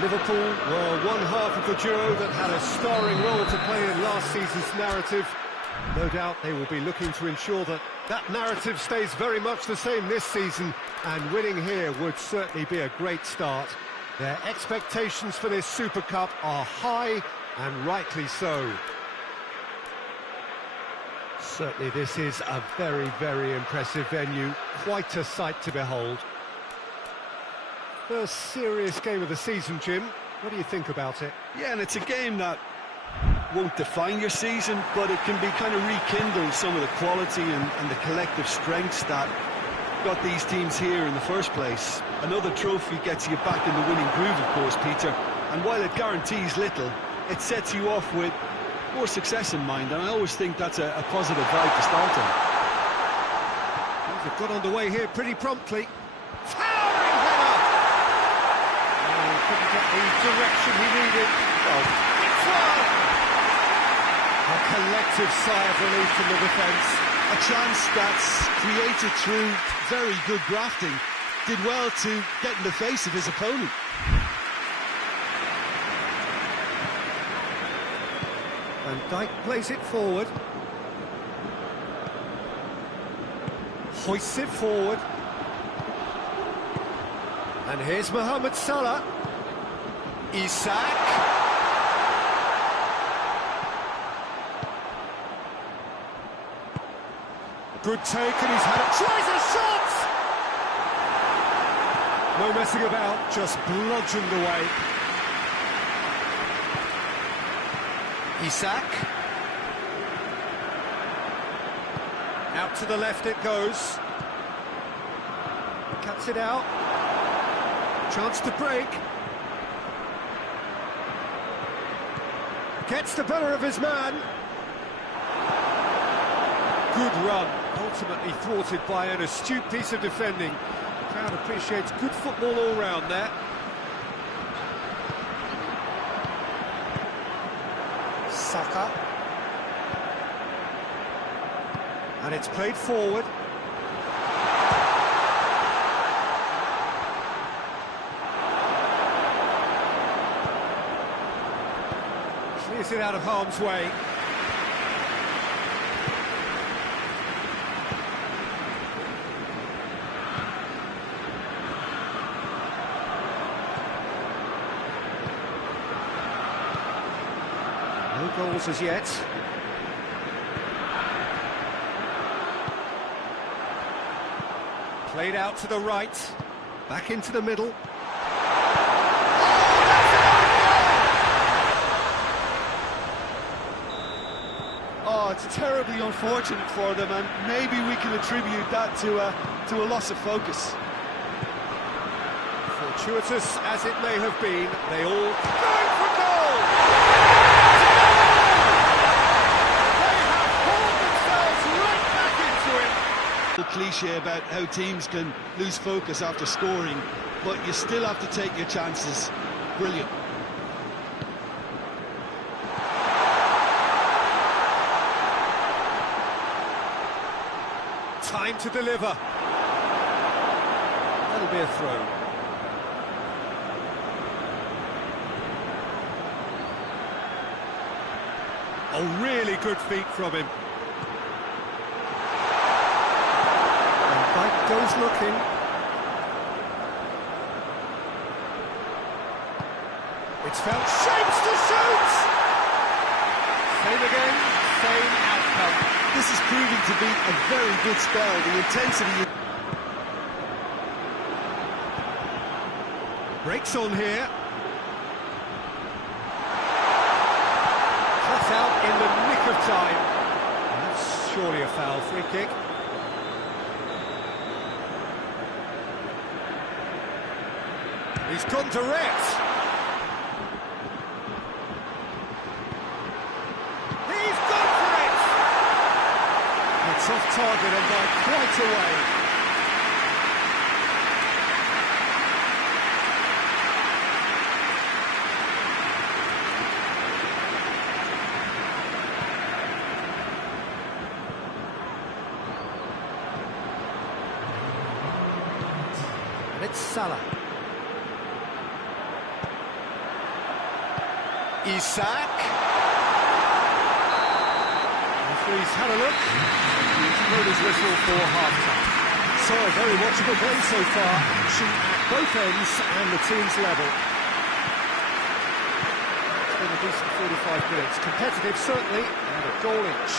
Liverpool were one half of the duo that had a starring role to play in last season's narrative. No doubt they will be looking to ensure that that narrative stays very much the same this season, and winning here would certainly be a great start. Their expectations for this Super Cup are high, and rightly so. Certainly this is a very, very impressive venue, quite a sight to behold. First serious game of the season, Jim. What do you think about it? Yeah, and it's a game that won't define your season, but it can be kind of rekindle some of the quality and the collective strengths that got these teams here in the first place. Another trophy gets you back in the winning groove, of course, Peter, and while it guarantees little, it sets you off with more success in mind, and I always think that's a positive vibe to start on. Things have got underway here pretty promptly. Towering header! Oh, couldn't get the direction he needed. Oh, it's one! A collective sigh of relief from the defence. A chance that's created through very good grafting. Did well to get in the face of his opponent. And Dijk plays it forward. Hoists it forward. And here's Mohamed Salah. Isak. Good take, and he's had it. Tries a shot! No messing about, just bludgeoned away. Isak. Out to the left it goes. Cuts it out. Chance to break. Gets the better of his man. Good run, ultimately thwarted by an astute piece of defending. The crowd appreciates good football all round there. Saka. And it's played forward. Clears it out of harm's way. No goals as yet. Played out to the right, back into the middle. Oh, it's terribly unfortunate for them, and maybe we can attribute that to a loss of focus. Fortuitous as it may have been, they all going for goal! They have pulled themselves right back into it. The cliche about how teams can lose focus after scoring, but you still have to take your chances. Brilliant. Time to deliver. That'll be a throw. Oh, really good feet from him. And Dijk goes looking. It's felt shapes to shoot! Same again, same outcome. This is proving to be a very good spell. The intensity... Breaks on here. Cut out in the nick of time. And that's surely a foul. Free kick. He's gone direct. He's gone for it! It's off target and by quite a way. And it's Salah. Isak. Referee's had a look. He's blown his whistle for half-time. So, a very watchable game so far. Action at both ends and the team's level. It's been a decent 45 minutes. Competitive, certainly, and a goal each.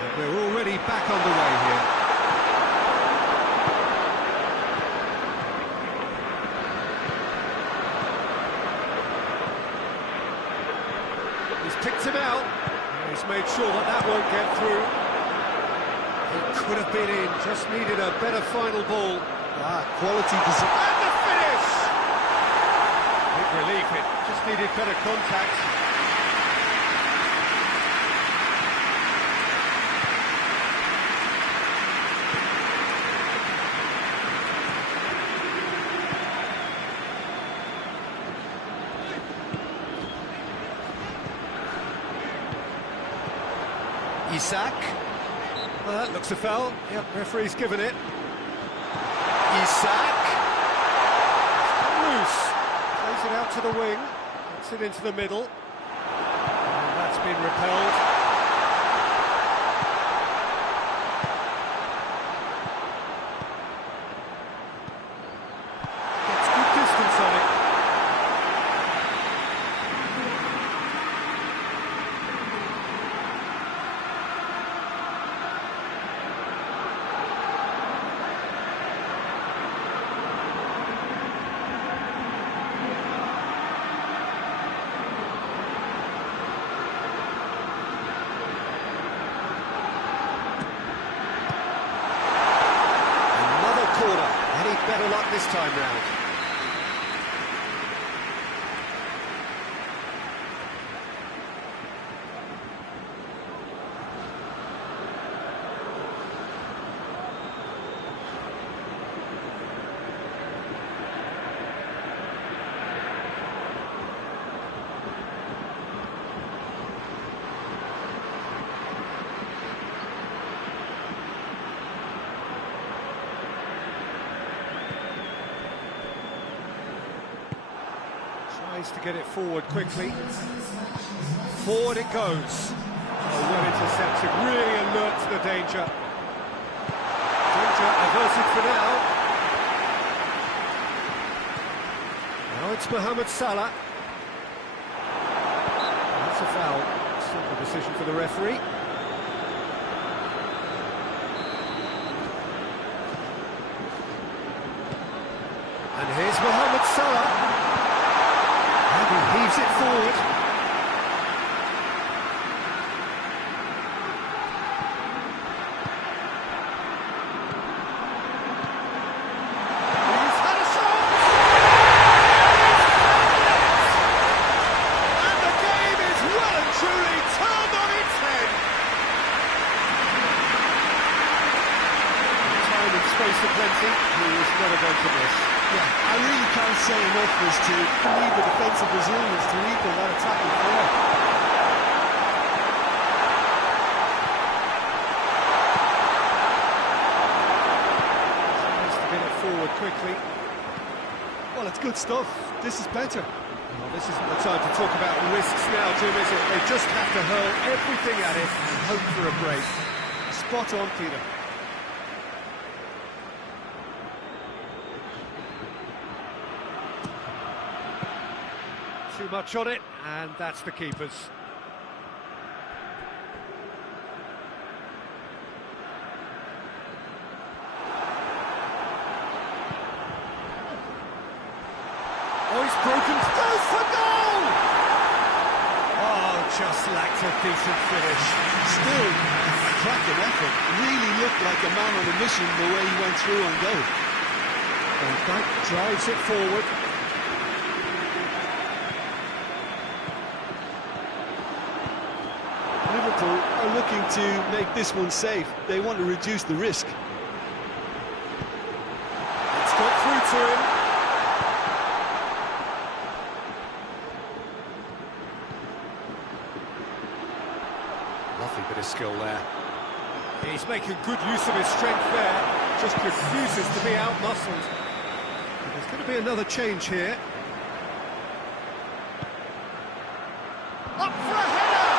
And we're already back underway here. He's picked him out. He's made sure that that won't get through. He could have been in, just needed a better final ball. Quality design. And the finish! Big relief, it just needed better contact. Isak. Well, that looks a foul. Yep, referee's given it. Isak. It's loose. Plays it out to the wing. Gets it into the middle. And that's been repelled. Gets good distance on it. Better luck this time round. Tries to get it forward quickly. Forward it goes. Oh, well intercepted, really alert to the danger. Danger averted for now. Now it's Mohamed Salah. That's a foul. Simple decision for the referee. And here's Mohamed Salah. He heaves it forward. He's had a shot! And the game is well and truly turned on its head. Time and space aplenty, he is never going to miss. Yeah, I really can't say enough as to need the defensive resilience to equal that attacking player. Tries to get it forward quickly. Well, it's good stuff. This is better. Well, this isn't the time to talk about risks now, Jim, is it? They just have to hurl everything at it and hope for a break. Spot on, Peter. Too much on it, and that's the keeper's. Oh, he's broken. Goes for goal! Oh, just lacked a decent finish. Still, a cracking effort. Really looked like a man on a mission the way he went through on goal. And that drives it forward. Liverpool are looking to make this one safe. They want to reduce the risk. It's got through to him. Lovely bit of skill there. He's making good use of his strength there. Just refuses to be out-muscled. There's going to be another change here. Up for a header!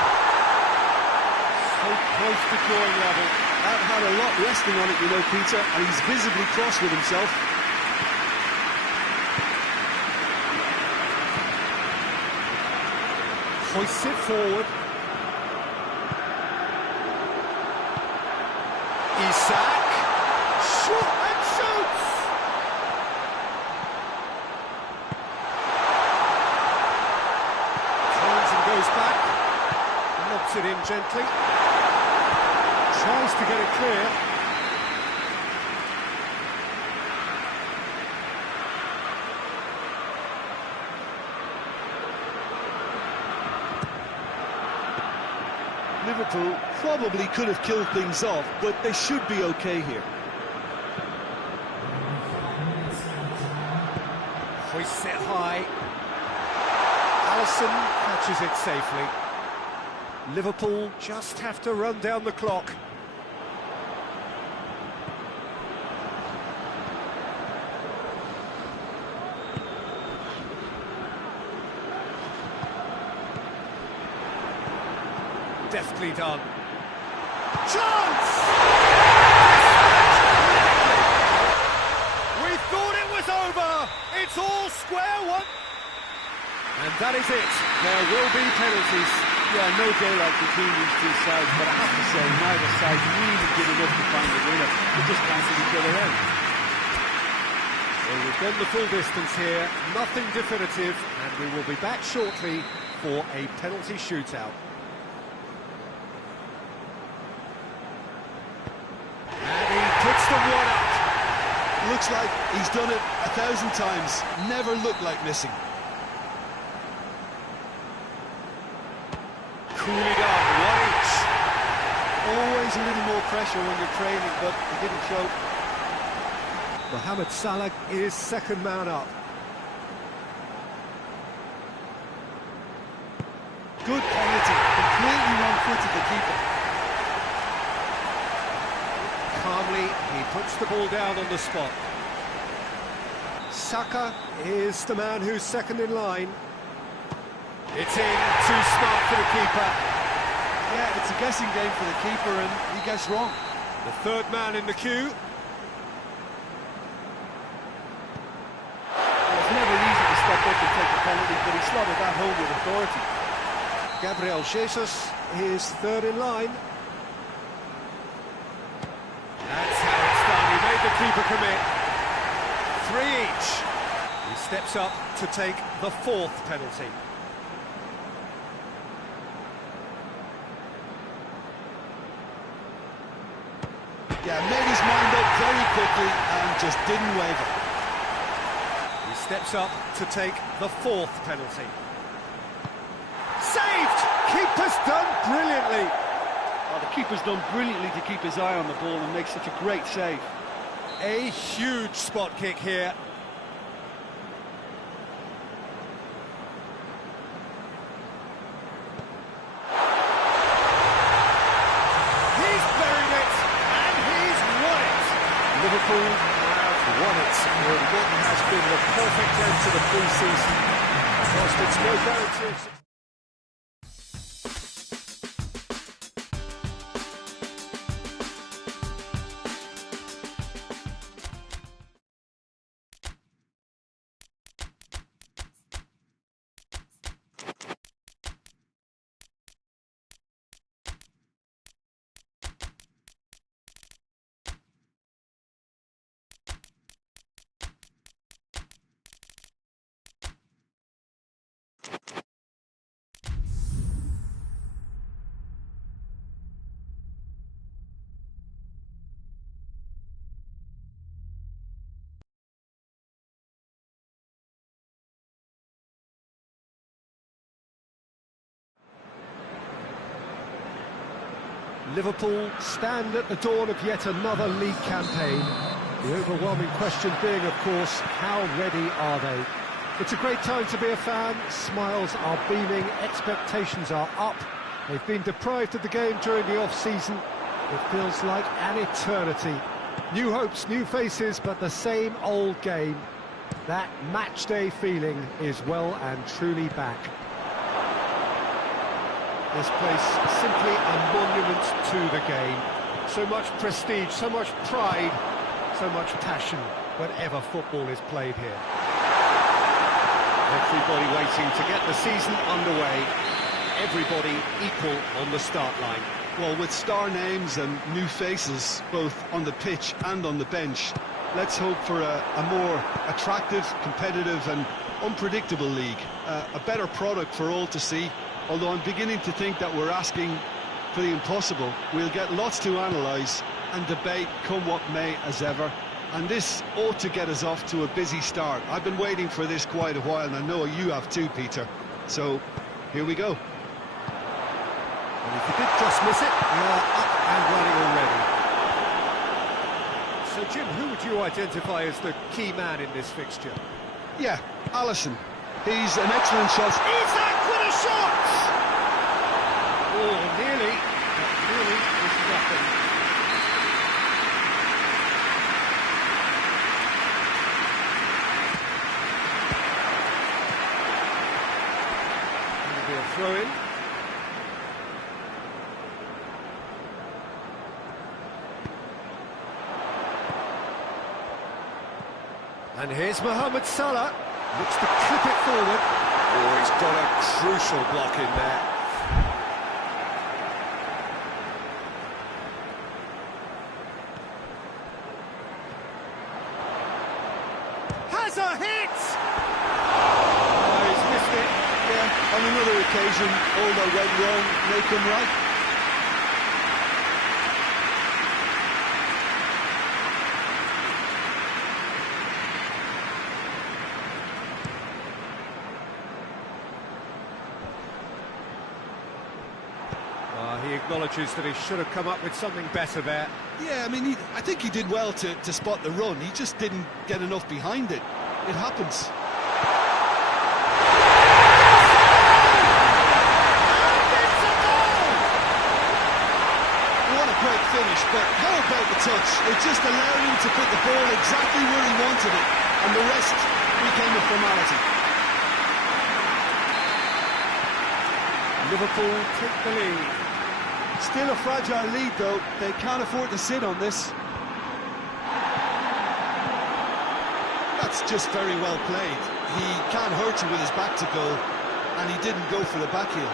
So close to drawing level. That had a lot resting on it, you know, Peter, and he's visibly cross with himself. Hoists it forward. Isak. Shoot and shoots! Turns and goes back. Lobs it in gently. Tries to get it clear. Liverpool probably could have killed things off, but they should be okay here. Hoists it high. Alisson catches it safely. Liverpool just have to run down the clock. Deftly done. Chance! We thought it was over. It's all square one. And that is it. There will be penalties. Yeah, no daylight between these two sides, but I have to say, neither side really did enough to find the winner. They just cancelled each other out. Well, we've gone the full distance here. Nothing definitive, and we will be back shortly for a penalty shootout. Puts the one up. Looks like he's done it 1,000 times. Never looked like missing. Coolly done, 1 each. Always a little more pressure when you're trailing, but he didn't show. Mohamed Salah is second man up. Good quality. Completely wrong-footed the keeper. Calmly, he puts the ball down on the spot. Saka is the man who's second in line. It's in, too smart for the keeper. Yeah, it's a guessing game for the keeper, and he gets wrong. The third man in the queue. It's never easy to step up and take a penalty, but he slotted that home with authority. Gabriel Jesus is third in line. That's how it's done. He made the keeper commit. 3 each. He steps up to take the fourth penalty. Yeah, made his mind up very quickly and just didn't waver. He steps up to take the fourth penalty. Saved! Keeper's done brilliantly. Oh, the keeper's done brilliantly to keep his eye on the ball and make such a great save. A huge spot kick here. He's buried it, and he's won it. Liverpool have won it in what has been the perfect end to the pre-season. Whilst it's no guarantee of... Liverpool stand at the dawn of yet another league campaign. The overwhelming question being, of course, how ready are they? It's a great time to be a fan. Smiles are beaming, expectations are up. They've been deprived of the game during the off-season. It feels like an eternity. New hopes, new faces, but the same old game. That match day feeling is well and truly back. This place is simply a monument to the game. So much prestige, so much pride, so much passion whenever football is played here. Everybody waiting to get the season underway. Everybody equal on the start line. Well, with star names and new faces, both on the pitch and on the bench, let's hope for a more attractive, competitive and unpredictable league. A better product for all to see, although I'm beginning to think that we're asking for the impossible. We'll get lots to analyse and debate, come what may, as ever. And this ought to get us off to a busy start. I've been waiting for this quite a while, and I know you have too, Peter. So, here we go. And if you did just miss it, we are up and running already. So, Jim, who would you identify as the key man in this fixture? Yeah, Alisson. He's an excellent shot. Isak with a shot! Oh, nearly, but nearly was nothing. It'll be a throw-in. And here's Mohamed Salah. Looks to clip it forward. Oh, he's got a crucial block in there. Has a hit! Oh, he's missed it. Yeah, on another occasion, all that went wrong may come right. He acknowledges that he should have come up with something better there. Yeah, I mean, I think he did well to spot the run. He just didn't get enough behind it. It happens. What a great finish, but how about the touch? It just allowed him to put the ball exactly where he wanted it, and the rest became a formality. Liverpool take the lead. Still a fragile lead, though. They can't afford to sit on this. That's just very well played. He can't hurt you with his back to goal, and he didn't go for the back heel.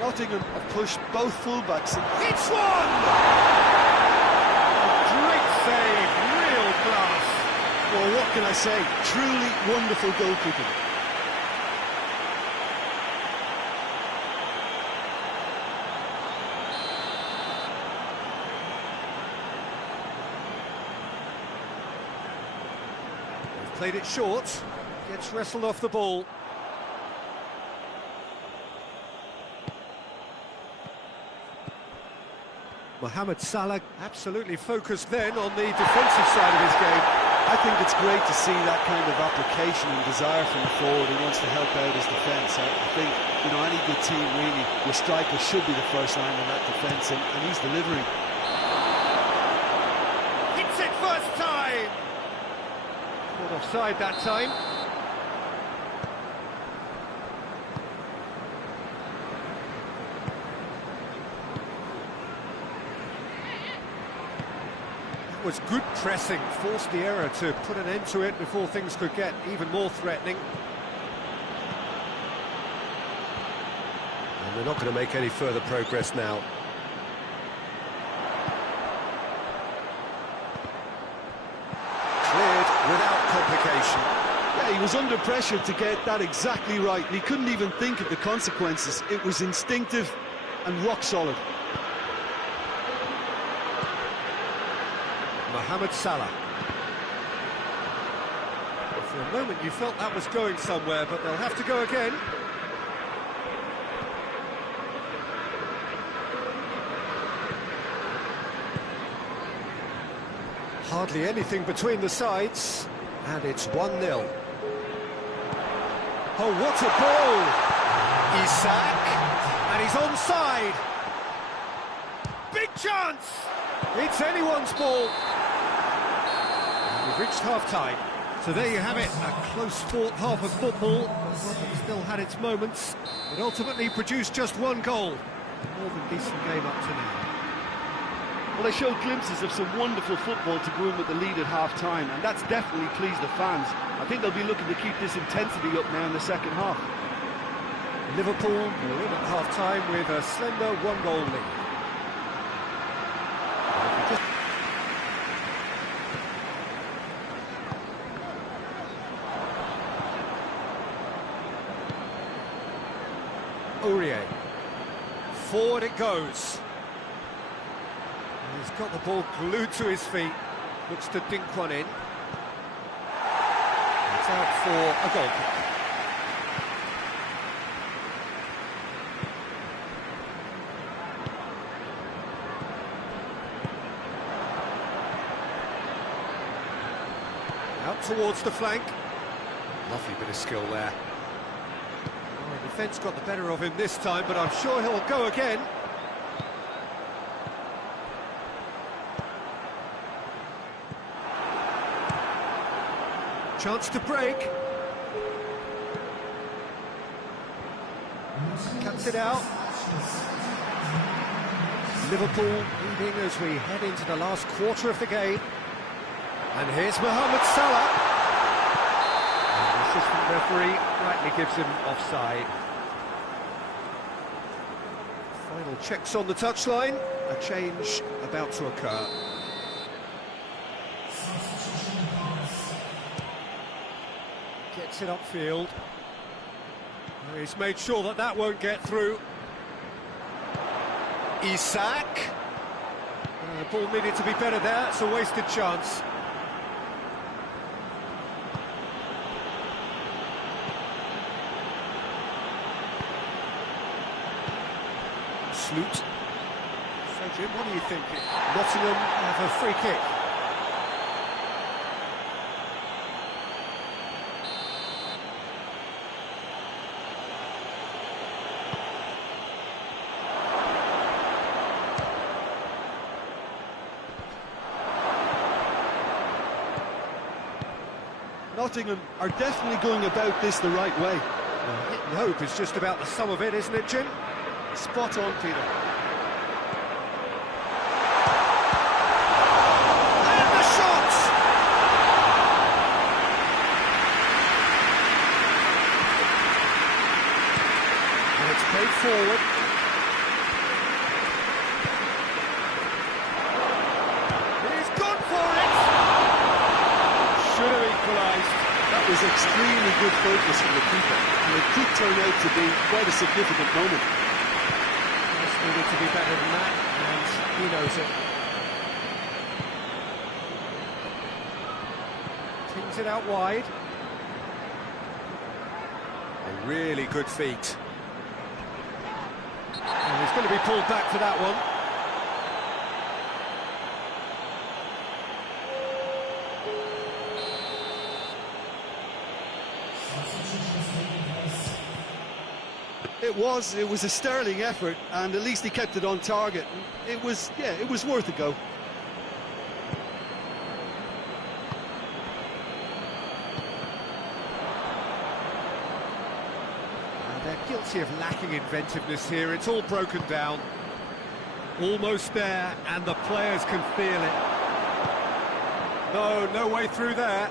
Nottingham have pushed both fullbacks. It's one! Great save, real class. Well, what can I say? Truly wonderful goalkeeping. Played it short, gets wrestled off the ball. Mohamed Salah absolutely focused then on the defensive side of his game. I think it's great to see that kind of application and desire from the forward who wants to help out his defence. I think, you know, any good team really, your striker should be the first line in that defence, and he's delivering. Hits it first time! Caught offside that time. That was good pressing, forced the error to put an end to it before things could get even more threatening. And they're not going to make any further progress now. Without complication. Yeah, he was under pressure to get that exactly right, and he couldn't even think of the consequences. It was instinctive and rock solid. Mohamed Salah. For a moment you felt that was going somewhere, but they'll have to go again. Hardly anything between the sides, and it's 1-0. Oh, what a ball! Isak, and he's onside. Big chance! It's anyone's ball. And we've reached half-time. So there you have it, a close-fought half of football, but still had its moments. It ultimately produced just one goal. A more than decent game up to now. Well, they showed glimpses of some wonderful football to go in with the lead at half-time, and that's definitely pleased the fans. I think they'll be looking to keep this intensity up now in the second half. Liverpool were in at half-time with a slender one-goal lead. Aurier. Forward it goes. He's got the ball glued to his feet. Looks to dink one in. It's out for a goal kick. Out towards the flank. Lovely bit of skill there. The defence got the better of him this time, but I'm sure he'll go again. Chance to break. Cuts it out. Liverpool leading as we head into the last quarter of the game. And here's Mohamed Salah. And the assistant referee rightly gives him offside. Final checks on the touchline. A change about to occur. Gets it upfield. He's made sure that that won't get through. Isak. The ball needed to be better there. It's a wasted chance. Sloot. So Jim, what do you think? Nottingham have a free kick. Nottingham are definitely going about this the right way. Well, hit and hope is just about the sum of it, isn't it, Jim? Spot on, Peter. And the shot! And it's played forward. He's gone for it! Should have equalised. That was extremely good focus from the keeper, and it could turn out to be quite a significant moment. Needed to be better than that, and he knows it. Tings it out wide. A really good feat. And he's going to be pulled back for that one. It was a sterling effort, and at least he kept it on target. It was worth a go. And they're guilty of lacking inventiveness here. It's all broken down. Almost there, and the players can feel it. No way through there.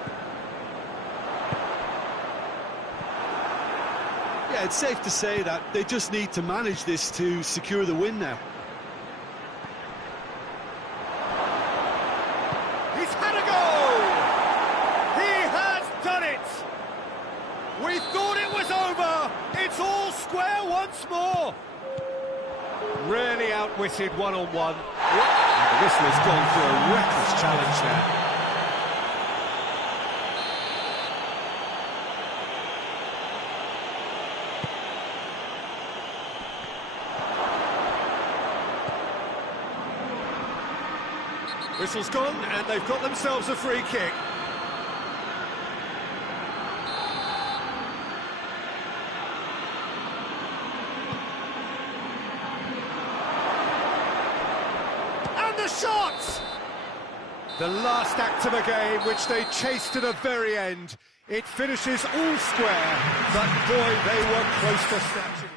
Yeah, it's safe to say that they just need to manage this to secure the win now. He's had a goal! He has done it! We thought it was over! It's all square once more! Really outwitted one-on-one. And the whistle has gone for a reckless challenge there. Whistle's gone, and they've got themselves a free kick. And the shot! The last act of a game, which they chased to the very end. It finishes all square, but boy, they were close to snatching it.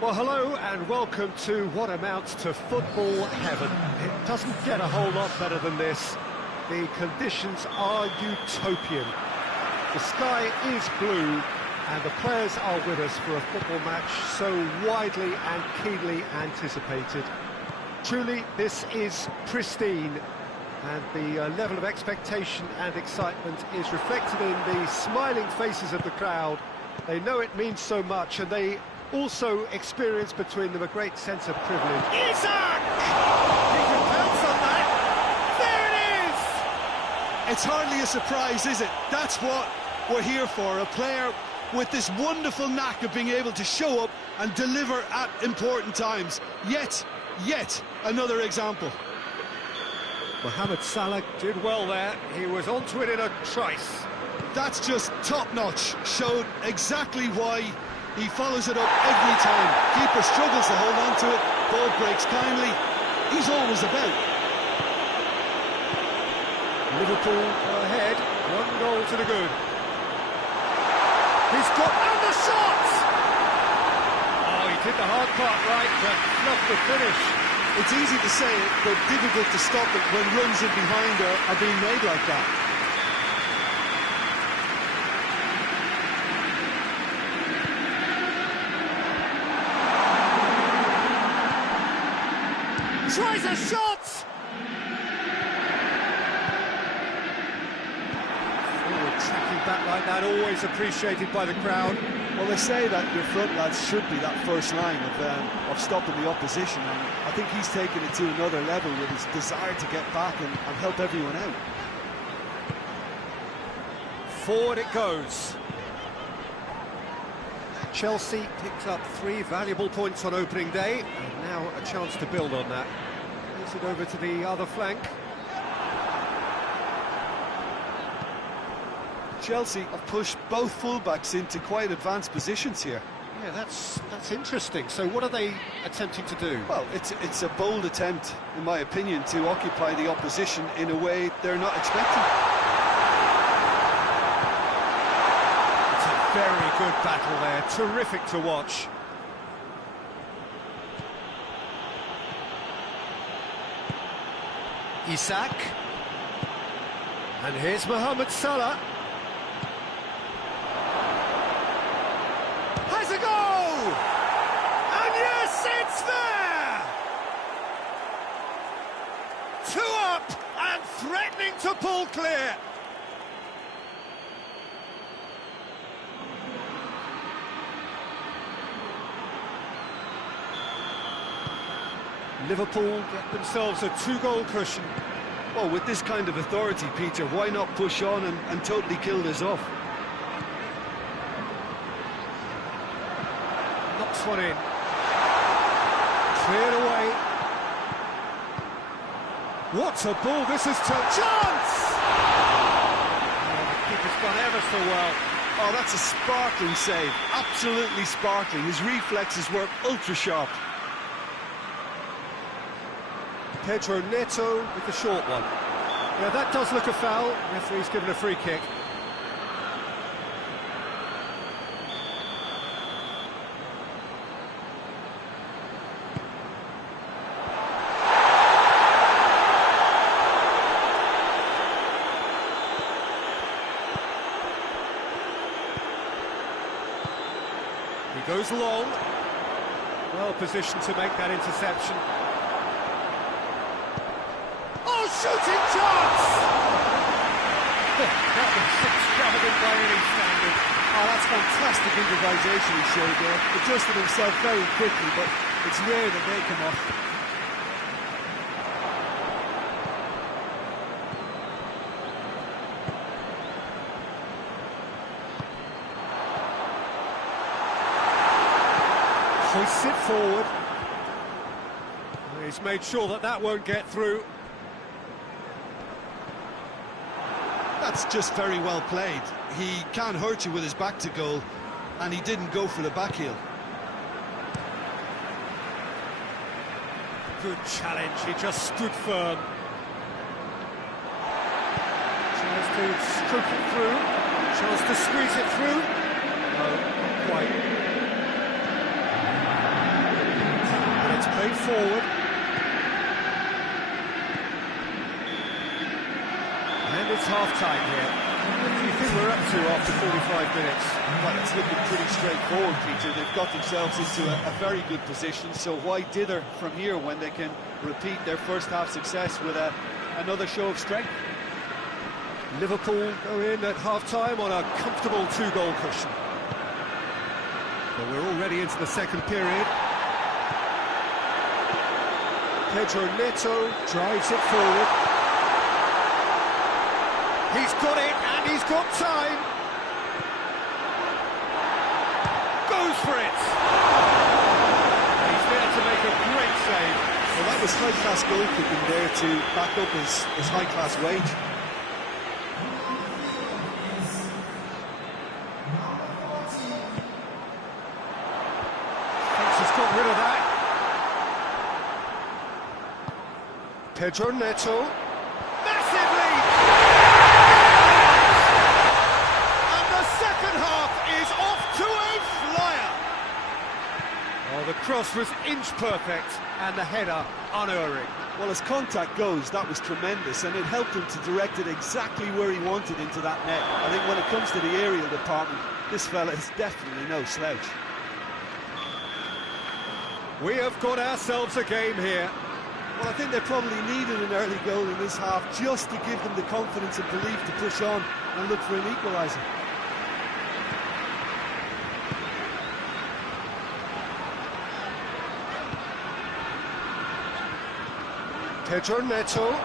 Well, hello and welcome to what amounts to football heaven. It doesn't get a whole lot better than this. The conditions are utopian. The sky is blue and the players are with us for a football match so widely and keenly anticipated. Truly, this is pristine, and the level of expectation and excitement is reflected in the smiling faces of the crowd. They know it means so much, and they also experience between them a great sense of privilege. Isak! He can pounce on that. There it is! It's hardly a surprise, is it? That's what we're here for, a player with this wonderful knack of being able to show up and deliver at important times. Yet another example. Mohamed Salah did well there. He was onto it in a trice. That's just top-notch. Showed exactly why he follows it up every time. Keeper struggles to hold on to it. Ball breaks kindly. He's always about. Liverpool go ahead. 1 goal to the good. He's got and the shot! Oh, he did the hard part right, but not the finish. It's easy to say it, but difficult to stop it when runs in behind are being made like that. Tries a shot! Forward tracking back like that, always appreciated by the crowd. Well, they say that your front lads should be that first line of stopping the opposition, and I think he's taken it to another level with his desire to get back and help everyone out. Forward it goes. Chelsea picked up 3 valuable points on opening day, and now a chance to build on that. Plays it over to the other flank. Chelsea have pushed both fullbacks into quite advanced positions here. Yeah, that's interesting. So what are they attempting to do? Well, it's a bold attempt, in my opinion, to occupy the opposition in a way they're not expecting. It's a very good battle there, terrific to watch. Isak. And here's Mohamed Salah. Has a goal! And yes, it's there! 2 up and threatening to pull clear. Liverpool get themselves a 2-goal cushion. Well, with this kind of authority, Peter, why not push on and totally kill this off? Knocks one in. Cleared away. What a ball this is to... Chance! Oh, the keeper's gone ever so well. Oh, that's a sparkling save. Absolutely sparkling. His reflexes work ultra-sharp. Pedro Neto with the short one. Yeah, that does look a foul. Referee's given a free kick. He goes long. Well positioned to make that interception. Oh, shooting chance! That was extravagant by any standard. Oh, that's fantastic improvisation he showed there. Adjusted himself very quickly, but it's rare that they come off. Hoists it forward. He's made sure that that won't get through. That's just very well played. He can't hurt you with his back to goal, and he didn't go for the back heel. Good challenge, he just stood firm. Tries to scoop it through. Chance to squeeze it through. No, not quite. And it's played forward. And it's half-time here. What do you think we're up to after 45 minutes? Well, it's looking pretty straightforward, Peter. They've got themselves into a very good position, so why dither from here when they can repeat their first half success with another show of strength? Liverpool go in at half-time on a comfortable two-goal cushion. But we're already into the second period. Pedro Neto drives it forward. He's got it, and he's got time. Goes for it. He's there to make a great save. Well, that was high-class goalkeeping there to back up his high-class wage. Thinks he's got rid of that. Pedro Neto. Massive lead! And the second half is off to a flyer. Oh, the cross was inch perfect and the header unerring. Well, as contact goes, that was tremendous, and it helped him to direct it exactly where he wanted into that net. I think when it comes to the aerial department, this fella is definitely no slouch. We have got ourselves a game here. Well, I think they probably needed an early goal in this half just to give them the confidence and belief to push on and look for an equaliser. Pedro Neto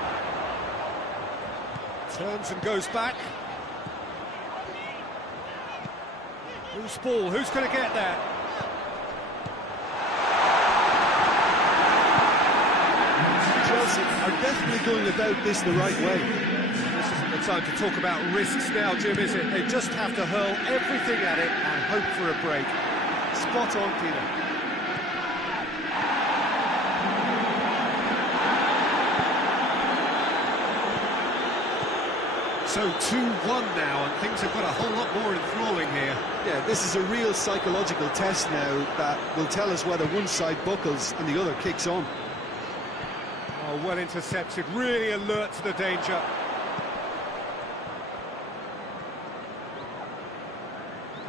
turns and goes back. Who's ball? Who's going to get that? Chelsea are definitely going about this the right way. This isn't the time to talk about risks now, Jim, is it? They just have to hurl everything at it and hope for a break. Spot on, Peter. So 2-1 now, and things have got a whole lot more enthralling here. Yeah, this is a real psychological test now that will tell us whether one side buckles and the other kicks on. Oh, well intercepted, really alert to the danger.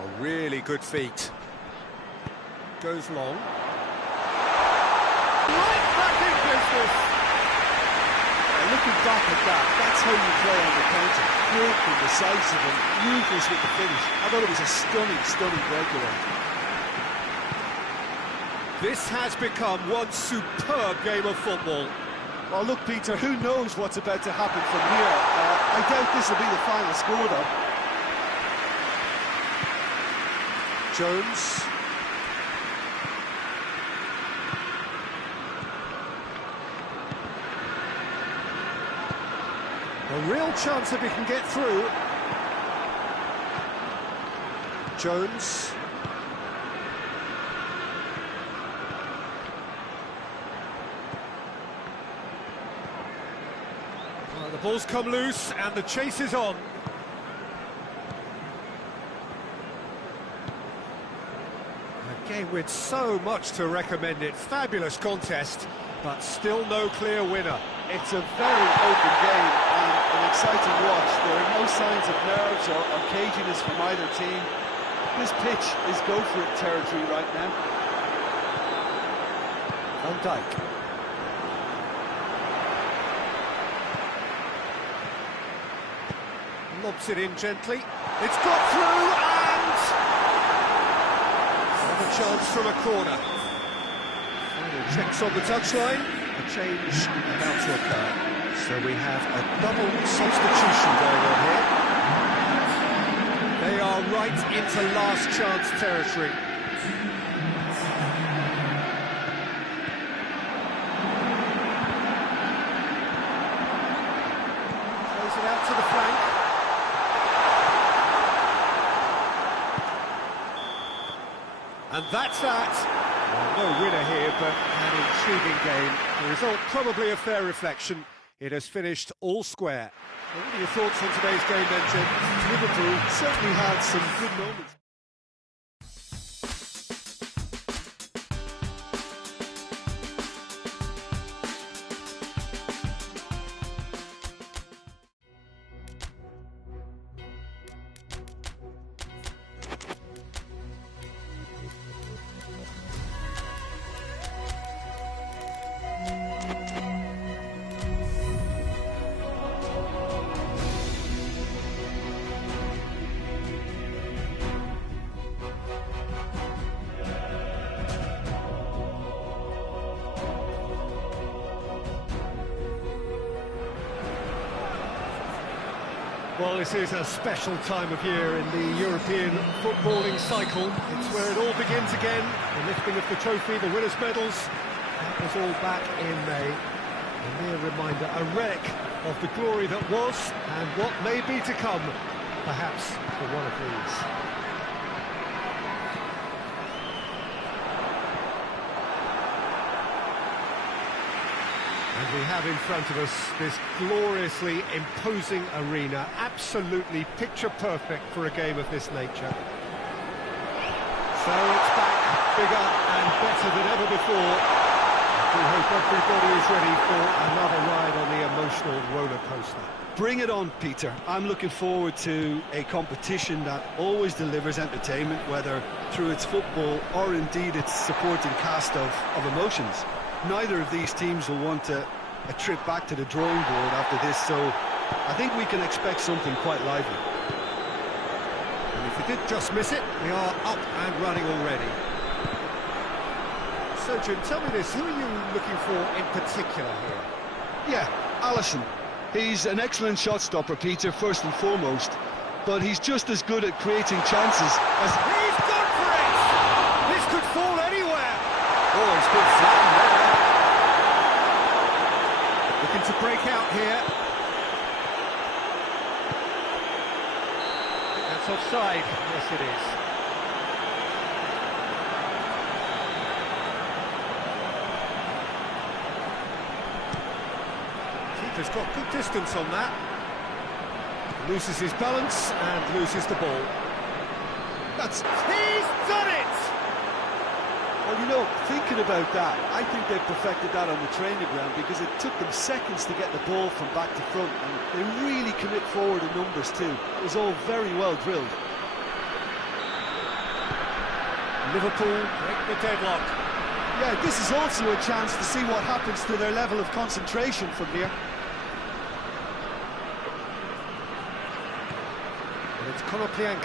Oh, really good feet. Goes long. Right back in business. Looking back at that, that's how you play on the counter. Quick and decisive and ruthless with the finish. I thought it was a stunning, stunning breakaway. This has become one superb game of football. Well, look, Peter, who knows what's about to happen from here? I doubt this will be the final score, though. Jones. A real chance if he can get through. Jones. Well, the ball's come loose and the chase is on. A game with so much to recommend it. Fabulous contest, but still no clear winner. It's a very open game and an exciting watch. There are no signs of nerves or caginess from either team. This pitch is go-for-it territory right now. Van Dijk. lobs it in gently. It's got through, and another chance from a corner. Final checks on the touchline. A change about to occur. So we have a double substitution going on here. They are right into last chance territory. Throws it out to the flank. And that's that. Well, no winner here, but an intriguing game. The result probably a fair reflection. It has finished all square. What are your thoughts on today's game then, Jim? Liverpool certainly had some good moments. Well, this is a special time of year in the European footballing cycle. It's where it all begins again. The lifting of the trophy, the winners' medals. That was all back in May. A mere reminder, a relic of the glory that was and what may be to come, perhaps for one of these. And we have in front of us this gloriously imposing arena, absolutely picture-perfect for a game of this nature. So it's back, bigger and better than ever before. We hope everybody is ready for another ride on the emotional roller coaster. Bring it on, Peter. I'm looking forward to a competition that always delivers entertainment, whether through its football or indeed its supporting cast of emotions. Neither of these teams will want a trip back to the drawing board after this, so I think we can expect something quite lively. And if we did just miss it, we are up and running already. So, Jim, tell me this, who are you looking for in particular here? Yeah, Alisson. He's an excellent shot stopper, Peter, first and foremost, but he's just as good at creating chances as... He's gone for it! This could fall anywhere! Oh, he's been flattened there. Looking to break out here. That's offside. Yes, it is. Keeper's got good distance on that. Loses his balance and loses the ball. He's done it! Well, you know, thinking about that, I think they perfected that on the training ground because it took them seconds to get the ball from back to front, and they really commit forward in numbers too. It was all very well drilled. Liverpool break the deadlock. Yeah, this is also a chance to see what happens to their level of concentration from here. And it's P.Tan.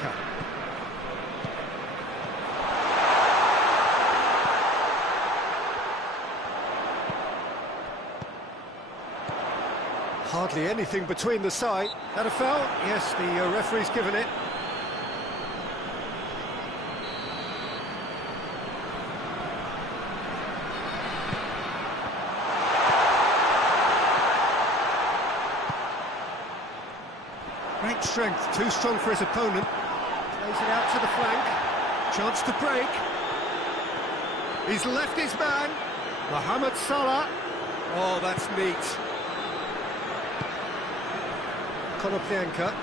Hardly anything between the side. That a foul? Yes, the referee's given it. Great strength, too strong for his opponent. Plays it out to the flank. Chance to break. He's left his man. Mohamed Salah. Oh, that's neat. P.Tan.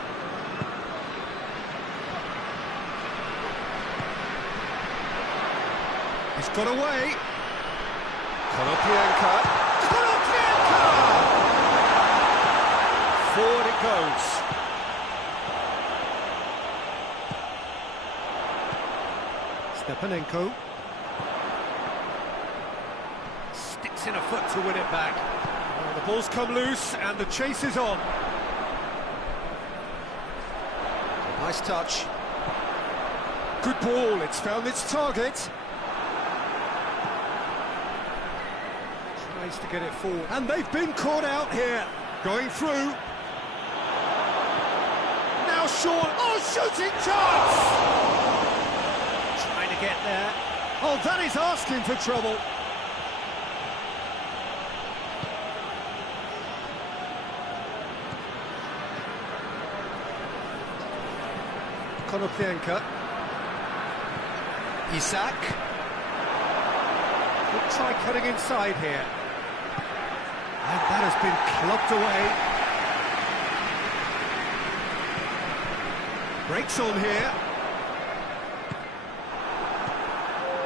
He's got away. P.Tan. Forward it goes. Stepanenko. Sticks in a foot to win it back. The ball's come loose and the chase is on. Nice touch. Good ball, it's found its target. Tries to get it forward, and they've been caught out here. Going through. Now short. Oh, shooting chance! Trying to get there. Oh, that is asking for trouble. Konoplyanka. Isak. Could try cutting inside here. And that has been clubbed away. Breaks on here.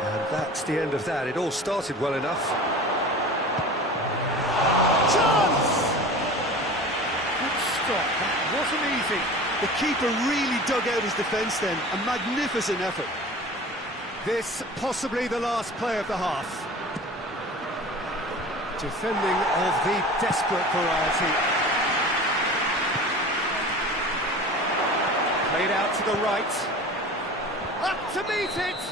And that's the end of that. It all started well enough. Chance! Good stop. That wasn't easy. The keeper really dug out his defence then. A magnificent effort. This possibly the last play of the half. Defending of the desperate variety. Played out to the right. Up to meet it!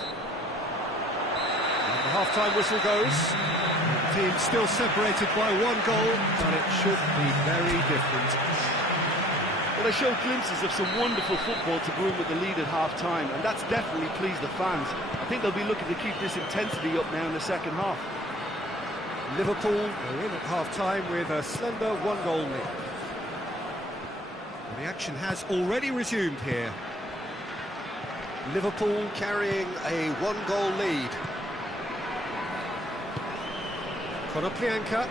And the half-time whistle goes. The team still separated by 1 goal, but it should be very different. Well, they showed glimpses of some wonderful football to go in with the lead at half-time, and that's definitely pleased the fans. I think they'll be looking to keep this intensity up now in the second half. Liverpool are in at half-time with a slender 1-goal lead. The action has already resumed here. Liverpool carrying a 1-goal lead. Konoplyanka.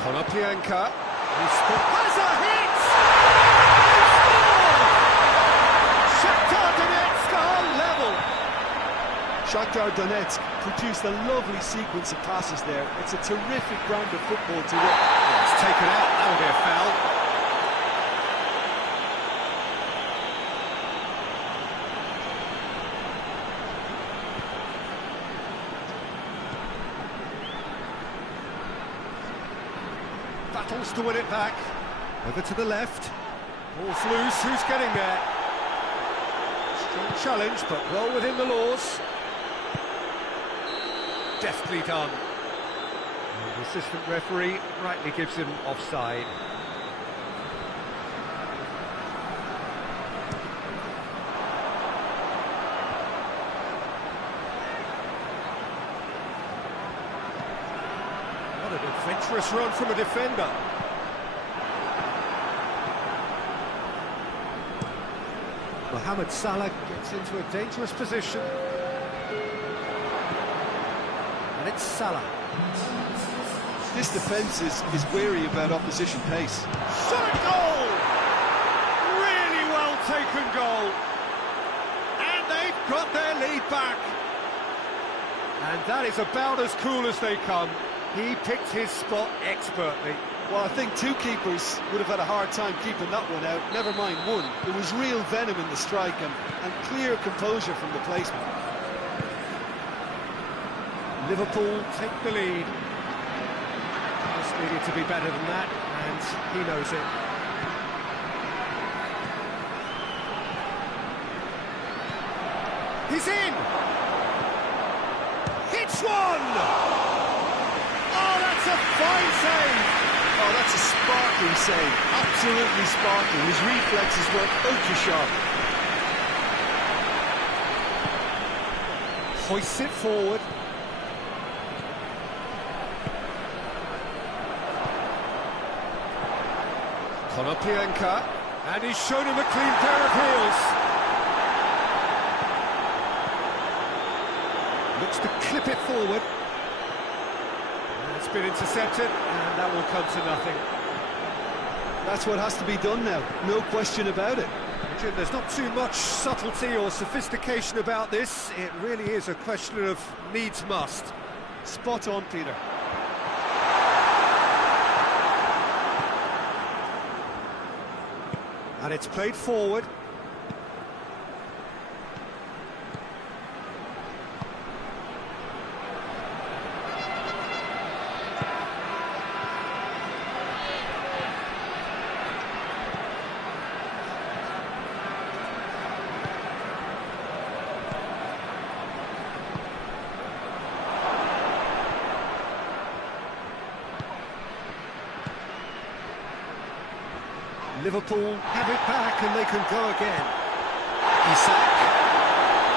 Konoplyanka. Has a hit! Shakhtar Donetsk are level. Shakhtar Donetsk produced a lovely sequence of passes there. It's a terrific brand of football to watch. It's taken out, that'll be a foul. Battles to win it back. Over to the left. Ball's loose, who's getting there? Strong challenge, but well within the laws. Deftly done. And the assistant referee rightly gives him offside. What an adventurous run from a defender. Mohamed Salah gets into a dangerous position. And it's Salah. This defence is wary about opposition pace. Shot goal! Really well taken goal. And they've got their lead back. And that is about as cool as they come. He picked his spot expertly. Well, I think 2 keepers would have had a hard time keeping that one out, never mind 1. There was real venom in the strike and clear composure from the placement. Liverpool take the lead. Just needed to be better than that, and he knows it. He's in! Hits one! Oh, that's a fine save! Oh, that's a sparkling save. Absolutely sparkling. His reflexes were ultra sharp. Hoists it forward. Konoplyanka, and he's shown him a clean pair of heels. Looks to clip it forward. And it's been intercepted, and that will come to nothing. That's what has to be done now, no question about it. Jim, there's not too much subtlety or sophistication about this. It really is a question of needs must. Spot on, Peter. And it's played forward. Liverpool have it back and they can go again. Isak.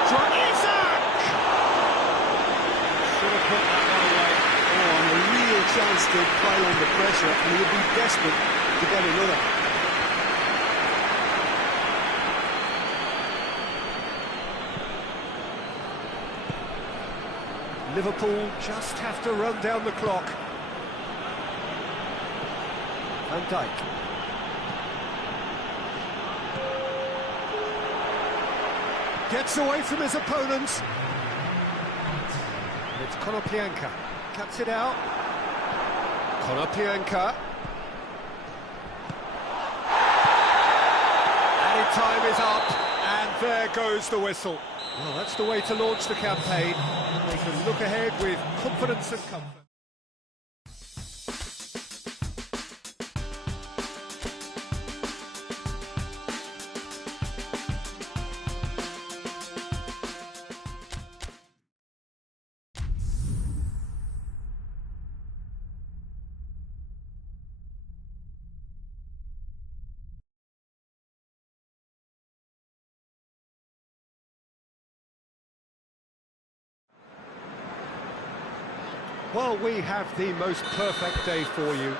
Isak! Should have put that one away. Oh, and a real chance to pile under pressure, and he'll be desperate to get another. Liverpool just have to run down the clock. Van Dijk. Gets away from his opponents. And it's Konoplyanka. Cuts it out. Konoplyanka. Added time is up. And there goes the whistle. Well, that's the way to launch the campaign. They can look ahead with confidence and comfort. Well, we have the most perfect day for you.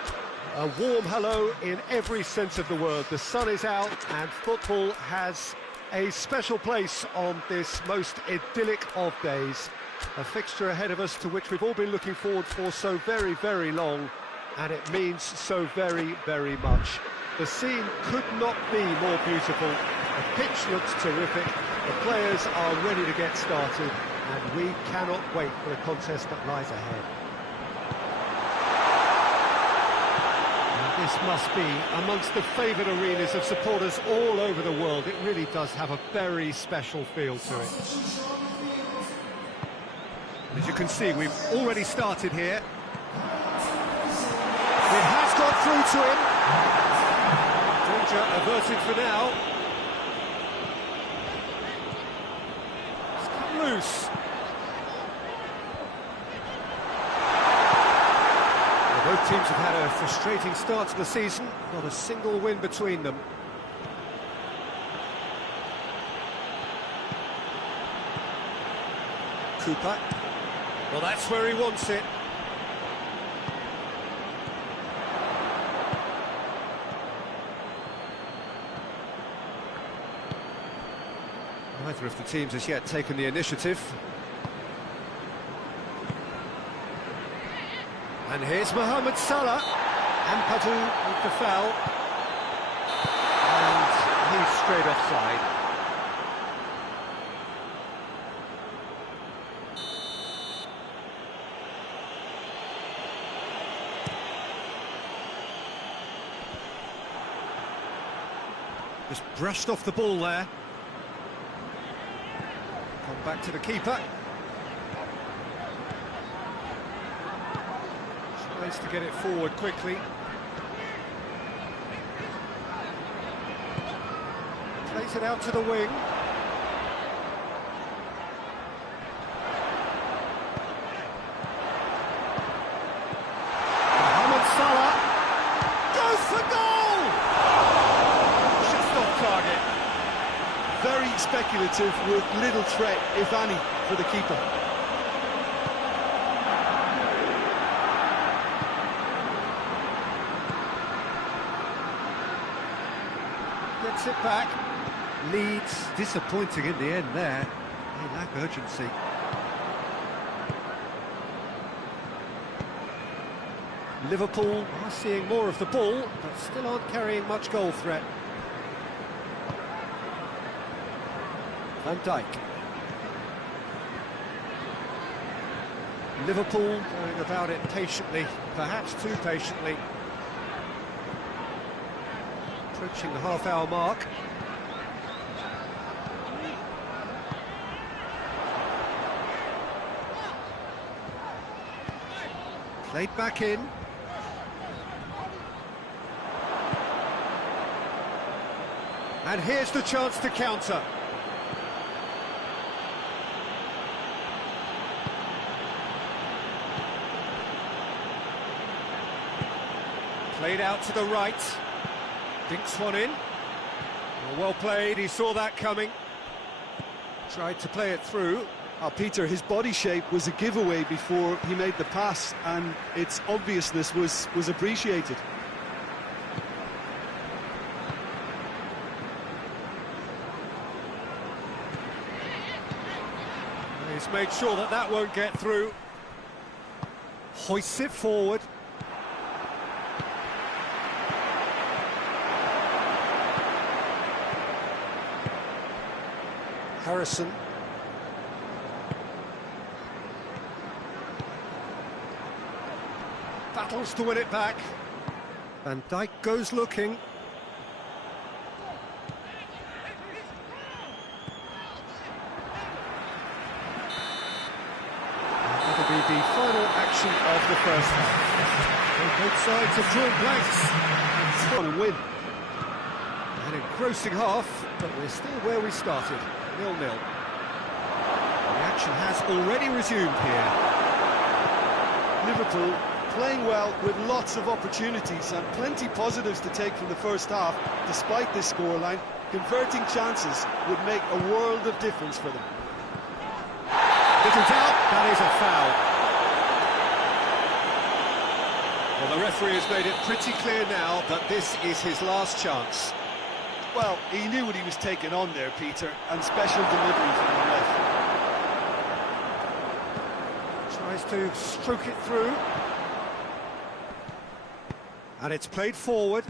A warm hello in every sense of the word. The sun is out and football has a special place on this most idyllic of days. A fixture ahead of us to which we've all been looking forward for so very, very long, and it means so very, very much. The scene could not be more beautiful. The pitch looks terrific. The players are ready to get started, and we cannot wait for the contest that lies ahead. This must be amongst the favoured arenas of supporters all over the world. It really does have a very special feel to it. As you can see, we've already started here. It has got through to him. Danger averted for now. It's come loose. Both teams have had a frustrating start to the season, not a single win between them. Cooper. Well, that's where he wants it. Neither of the teams has yet taken the initiative. And here's Mohamed Salah, and Padu with the foul, and he's straight offside. Just brushed off the ball there. Come back to the keeper. To get it forward quickly. Plays it out to the wing. Mohamed Salah goes for goal! Just off target. Very speculative with little threat, if any, for the keeper. Gets it back. Leeds disappointing in the end there. They lack urgency. Liverpool are seeing more of the ball, but still aren't carrying much goal threat. Van Dijk. Liverpool going about it patiently, perhaps too patiently. Approaching the half-hour mark. Played back in. And here's the chance to counter. Played out to the right. Dinks one in. Well played, he saw that coming. Tried to play it through. Peter, his body shape was a giveaway before he made the pass, and its obviousness was appreciated. He's made sure that that won't get through. Hoists it forward. Harrison. Battles to win it back. Van Dijk goes looking. That'll be the final action of the first half. Both sides have drawn blanks. It's gonna win. An engrossing half, but we're still where we started, 0-0. The action has already resumed here. Liverpool playing well with lots of opportunities and plenty positives to take from the first half. Despite this scoreline, converting chances would make a world of difference for them. Little doubt, that is a foul. Well, the referee has made it pretty clear now that this is his last chance. Well, he knew what he was taking on there, Peter, and special delivery from the ref. Tries to stroke it through. And it's played forward.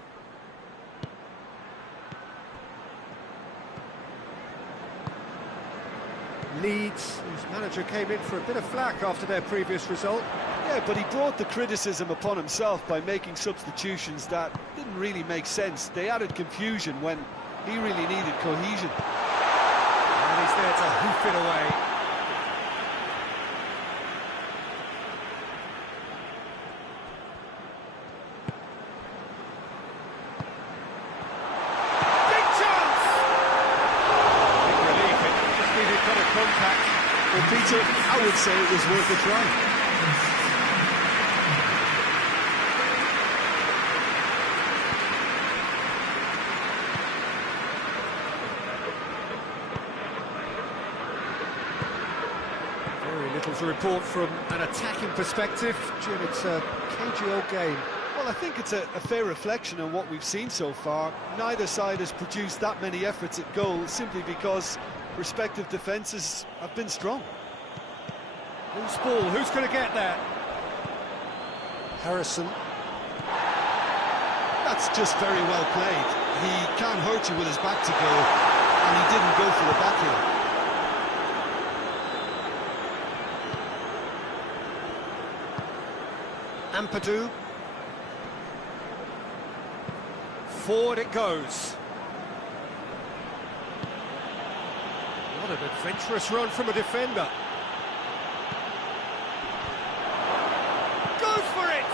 Leeds, whose manager came in for a bit of flack after their previous result. Yeah, but he brought the criticism upon himself by making substitutions that didn't really make sense. They added confusion when he really needed cohesion. And he's there to hoof it away. Well, Peter, I would say it was worth a try. Very little to report from an attacking perspective. Jim, it's a cagey old game. Well, I think it's a fair reflection on what we've seen so far. Neither side has produced that many efforts at goal simply because respective defences have been strong. Loose ball, who's going to get that? Harrison. That's just very well played. He can't hurt you with his back to goal, and he didn't go for the back heel. Ampadu. Forward it goes. What an adventurous run from a defender. Goes for it!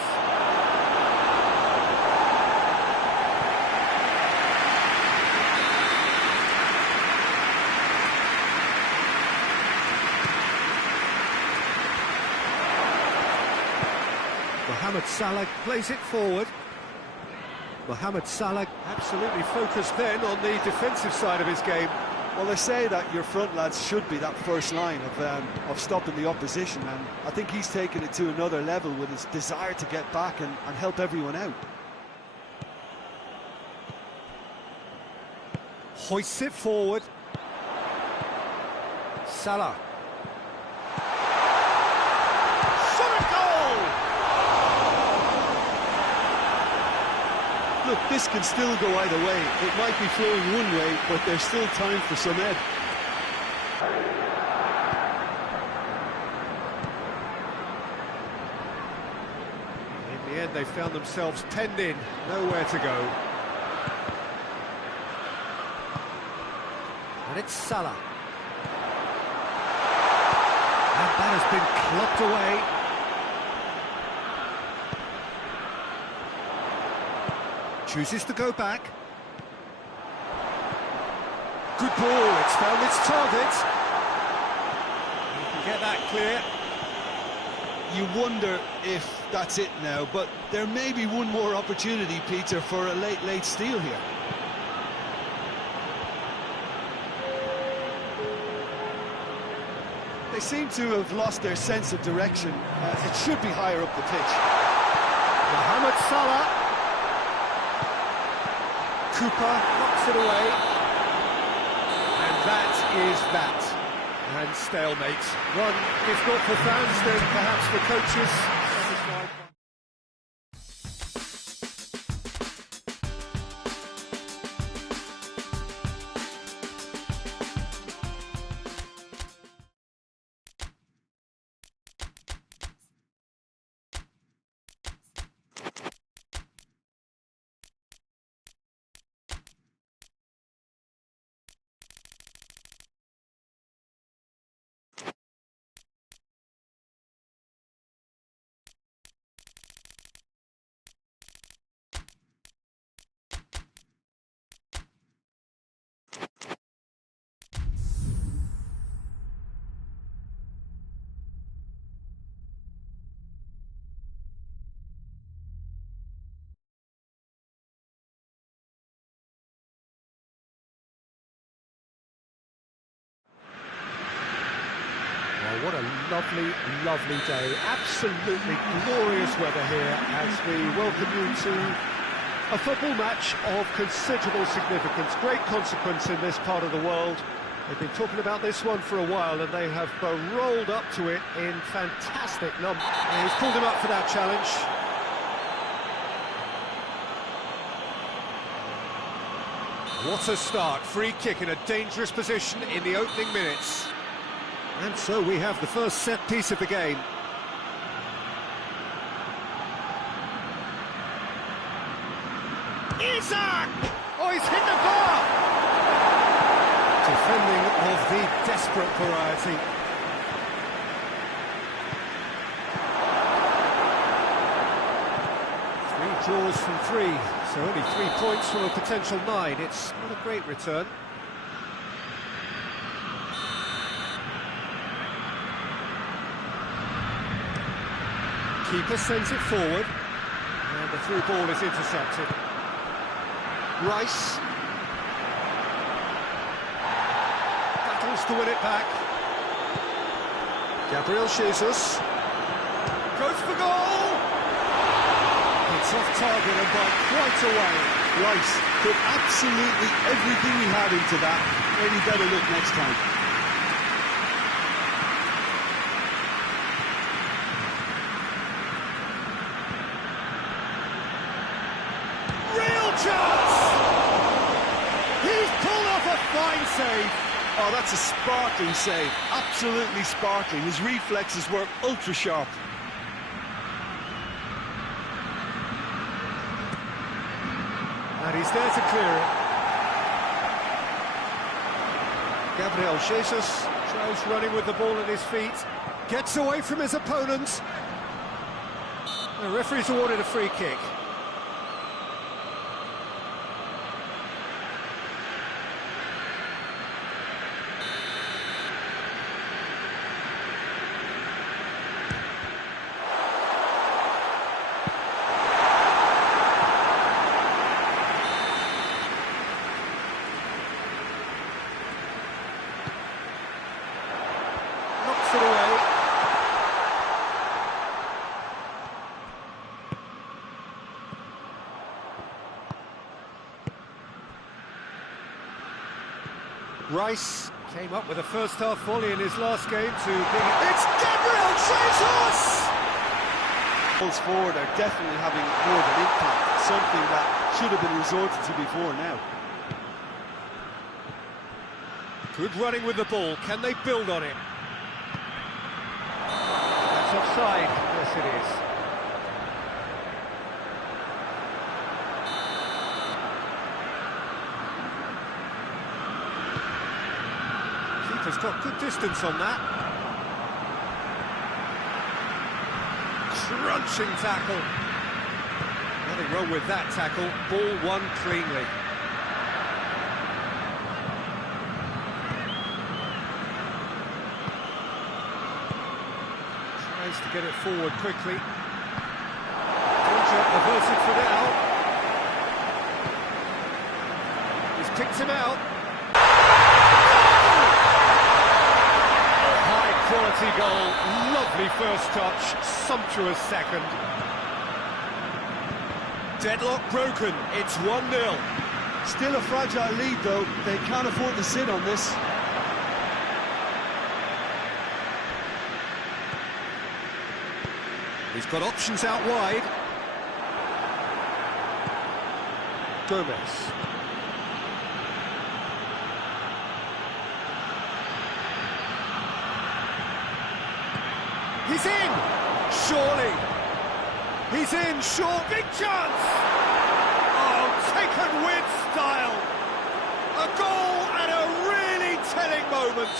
Mohamed Salah plays it forward. Mohamed Salah absolutely focused then on the defensive side of his game. Well, they say that your front lads should be that first line of stopping the opposition, and I think he's taken it to another level with his desire to get back and help everyone out. Hoists it forward. Salah. Shot a goal! Look, this can still go either way. It might be flowing one way, but there's still time for some ebb. In the end, they found themselves penned in, nowhere to go. And it's Salah. And that has been clocked away. Chooses to go back. Good ball, it's found its target. You can get that clear. You wonder if that's it now, but there may be one more opportunity, Peter, for a late steal here. They seem to have lost their sense of direction. It should be higher up the pitch. Mohamed Salah. Cooper knocks it away. And that is that. And stalemate. One, if not for fans, then perhaps for coaches. Satisfied. What a lovely, lovely day. Absolutely glorious weather here as we welcome you to a football match of considerable significance, great consequence in this part of the world. They've been talking about this one for a while and they have rolled up to it in fantastic numbers. He's pulled him up for that challenge. What a start. Free kick in a dangerous position in the opening minutes. And so we have the first set piece of the game. Isak! Oh, he's hit the bar! Defending of the desperate variety. Three draws from three, so only 3 points from a potential 9. It's not a great return. Keeper sends it forward, and the through ball is intercepted. Rice battles to win it back. Gabriel Jesus goes for goal. It's off target and by quite a way. Rice put absolutely everything he had into that. Maybe better look next time. Chance! He's pulled off a fine save. Oh, that's a sparkling save. Absolutely sparkling. His reflexes were ultra sharp. And he's there to clear it. Gabriel Jesus tries running with the ball at his feet. Gets away from his opponent. The referee's awarded a free kick. Knocks it away. Rice came up with a first-half volley in his last game to bring it. It's Gabriel Jesus! Balls forward are definitely having more of an impact, something that should have been resorted to before now. Good running with the ball. Can they build on it? That's offside. Yes, it is. Keeper's got good distance on that. Crunching tackle. Nothing wrong with that tackle. Ball won cleanly. Tries to get it forward quickly. Danger averted for now. He's picked him out. High quality goal. Lovely first touch, sumptuous second. Deadlock broken, it's 1-0. Still a fragile lead, though. They can't afford to sit on this. He's got options out wide. Gomez. He's in! Surely! He's in, short, big chance! Oh, taken with style! A goal and a really telling moment!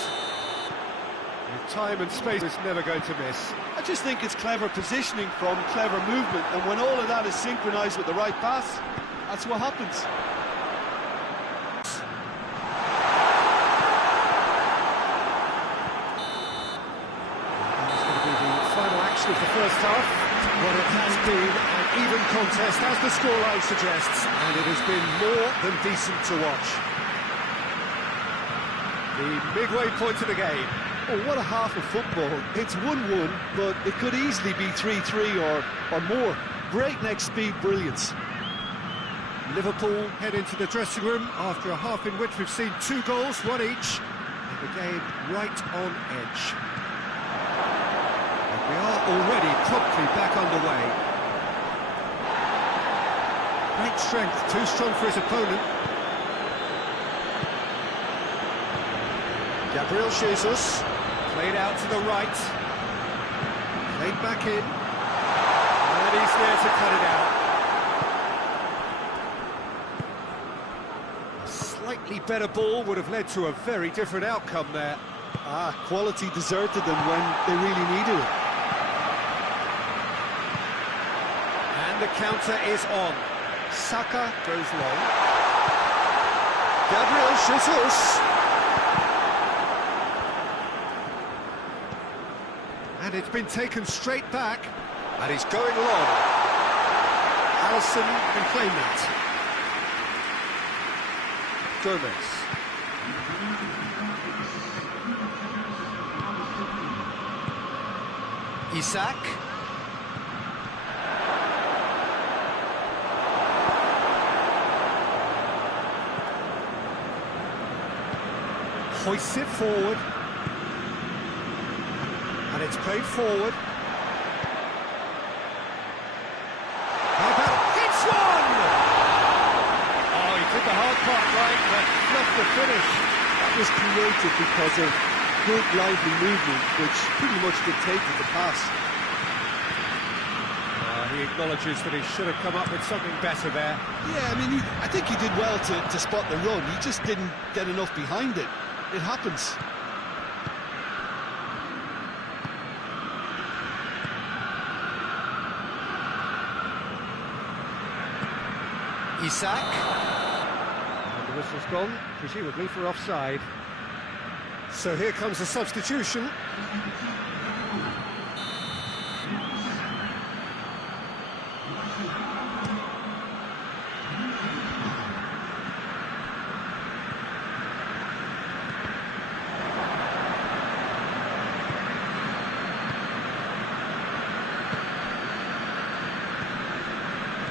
With time and space, is never going to miss. I just think it's clever positioning from clever movement, and when all of that is synchronised with the right pass, that's what happens. Of the first half. Well, it has been an even contest, as the scoreline suggests, and it has been more than decent to watch. The midway point of the game. Oh, what a half of football. It's 1-1, but it could easily be 3-3 or more. Breakneck speed brilliance. Liverpool head into the dressing room after a half in which we've seen 2 goals, 1 each, and the game right on edge. We are already promptly back underway. Great strength, too strong for his opponent. Gabriel Jesus, played out to the right. Played back in. And he's there to cut it out. A slightly better ball would have led to a very different outcome there. Quality deserted them when they really needed it. The counter is on. Saka goes long. Gabriel Jesus. And it's been taken straight back. And he's going long. Alisson can claim that. Gomez. Isak. Hoists it forward, and it's played forward. How about hits one? Oh, he did the hard part right, but not the finish. That was created because of good, lively movement, which pretty much dictated the pass. He acknowledges that he should have come up with something better there. Yeah, I mean, I think he did well to spot the run. He just didn't get enough behind it. It happens. Isak. And the whistle's gone, presumably for offside. So here comes a substitution.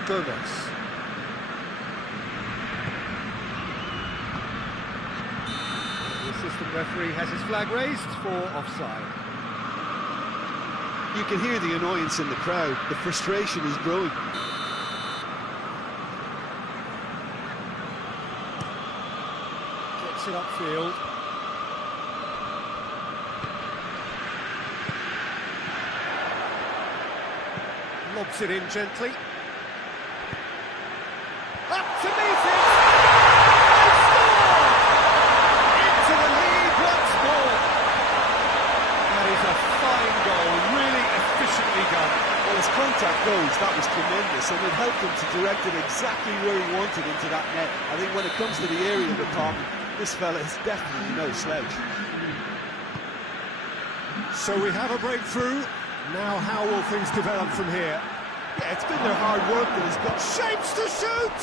Gomez. The assistant referee has his flag raised for offside. You can hear the annoyance in the crowd. The frustration is growing. Gets it upfield. Lobs it in gently. Up to meet it! They score! Into the lead once more! That is a fine goal, really efficiently done. Well, as contact goes, that was tremendous, and it helped him to direct it exactly where he wanted into that net. I think when it comes to the area department, this fella is definitely no slouch. So we have a breakthrough. Now how will things develop from here? Yeah, it's been their hard work that has got Shapes to shoot!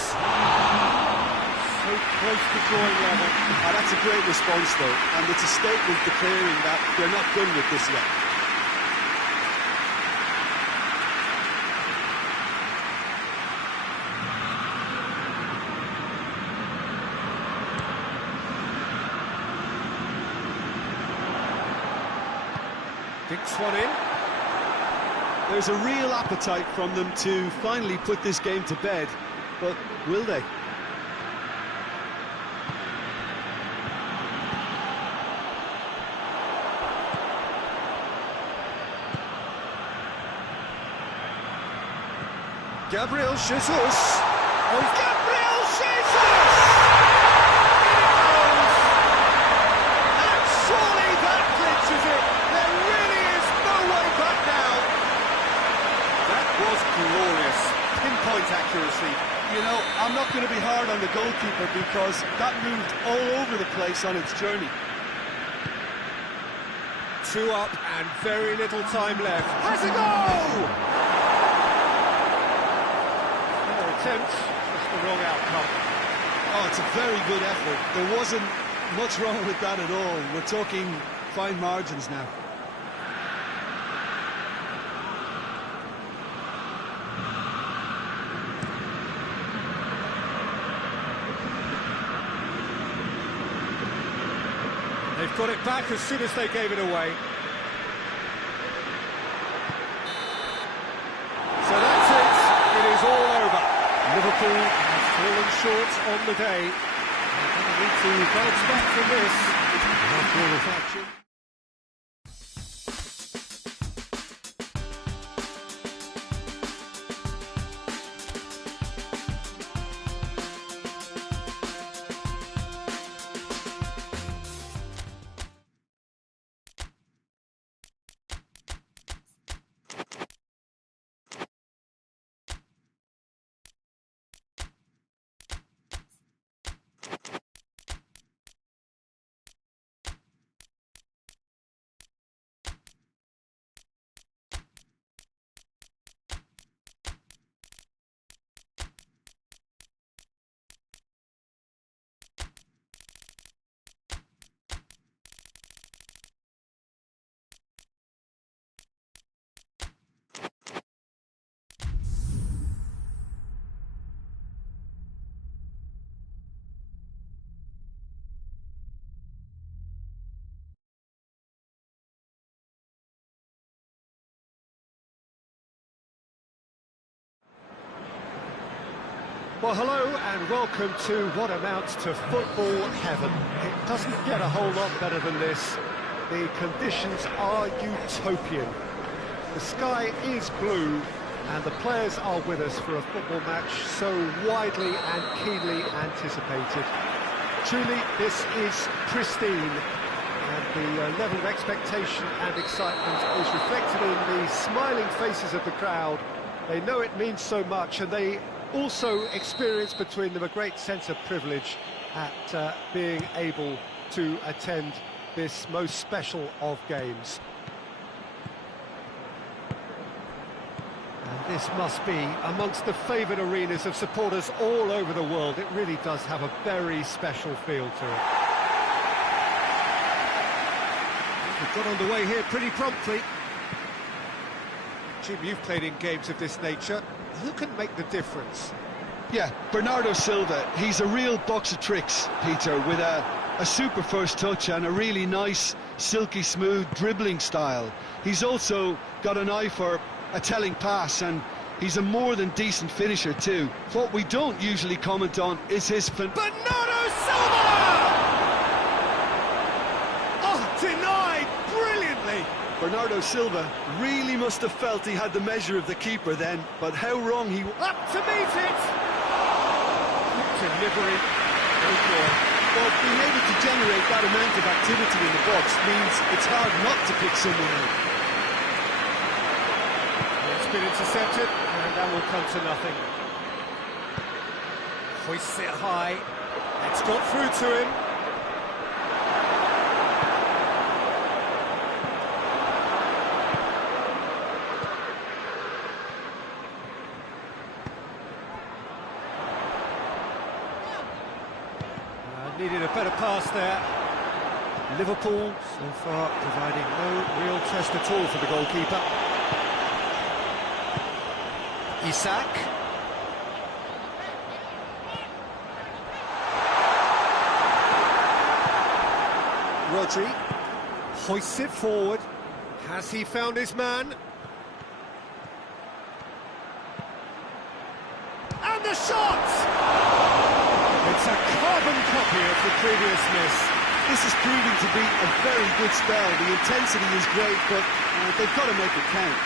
So close to drawing level. That's a great response, though, and it's a statement declaring that they're not done with this yet. Dinks one in. There's a real appetite from them to finally put this game to bed, but will they? Gabriel Jesus. Oh, Gabriel Jesus! And surely that clinches it. There really is no way back now. That was glorious. Pinpoint accuracy. You know, I'm not going to be hard on the goalkeeper because that moved all over the place on its journey. 2 up and very little time left. Has a goal! Attempt, just the wrong outcome. Oh, it's a very good effort. There wasn't much wrong with that at all. We're talking fine margins now. They've got it back as soon as they gave it away. So that's it. It is all over. Liverpool have fallen short on the day. They're going to need to bounce back from this. After all this action. Well, hello and welcome to what amounts to football heaven. It doesn't get a whole lot better than this. The conditions are utopian. The sky is blue and the players are with us for a football match so widely and keenly anticipated. Truly, this is pristine, and the level of expectation and excitement is reflected in the smiling faces of the crowd. They know it means so much, and they also experience between them a great sense of privilege at being able to attend this most special of games. And this must be amongst the favoured arenas of supporters all over the world. It really does have a very special feel to it. We've got underway here pretty promptly. Jim, you've played in games of this nature. Who can make the difference? Yeah, Bernardo Silva. He's a real box of tricks, Peter, with a super first touch and a really nice, silky smooth dribbling style. He's also got an eye for a telling pass, and he's a more than decent finisher too. What we don't usually comment on is his... Bernardo Silva! Oh, denied brilliantly! Bernardo Silva really must have felt he had the measure of the keeper then, but how wrong he... Up to meet it! Delivery, no goal. Well, being able to generate that amount of activity in the box means it's hard not to pick someone out. It's been intercepted, and that will come to nothing. Hoists it high. It's got through to him. Needed a better pass there. Liverpool so far providing no real test at all for the goalkeeper. Isak. Rodri hoists it forward. Has he found his man? And the shot! It's a carbon copy of the previous miss. This is proving to be a very good spell. The intensity is great, but they've got to make it count.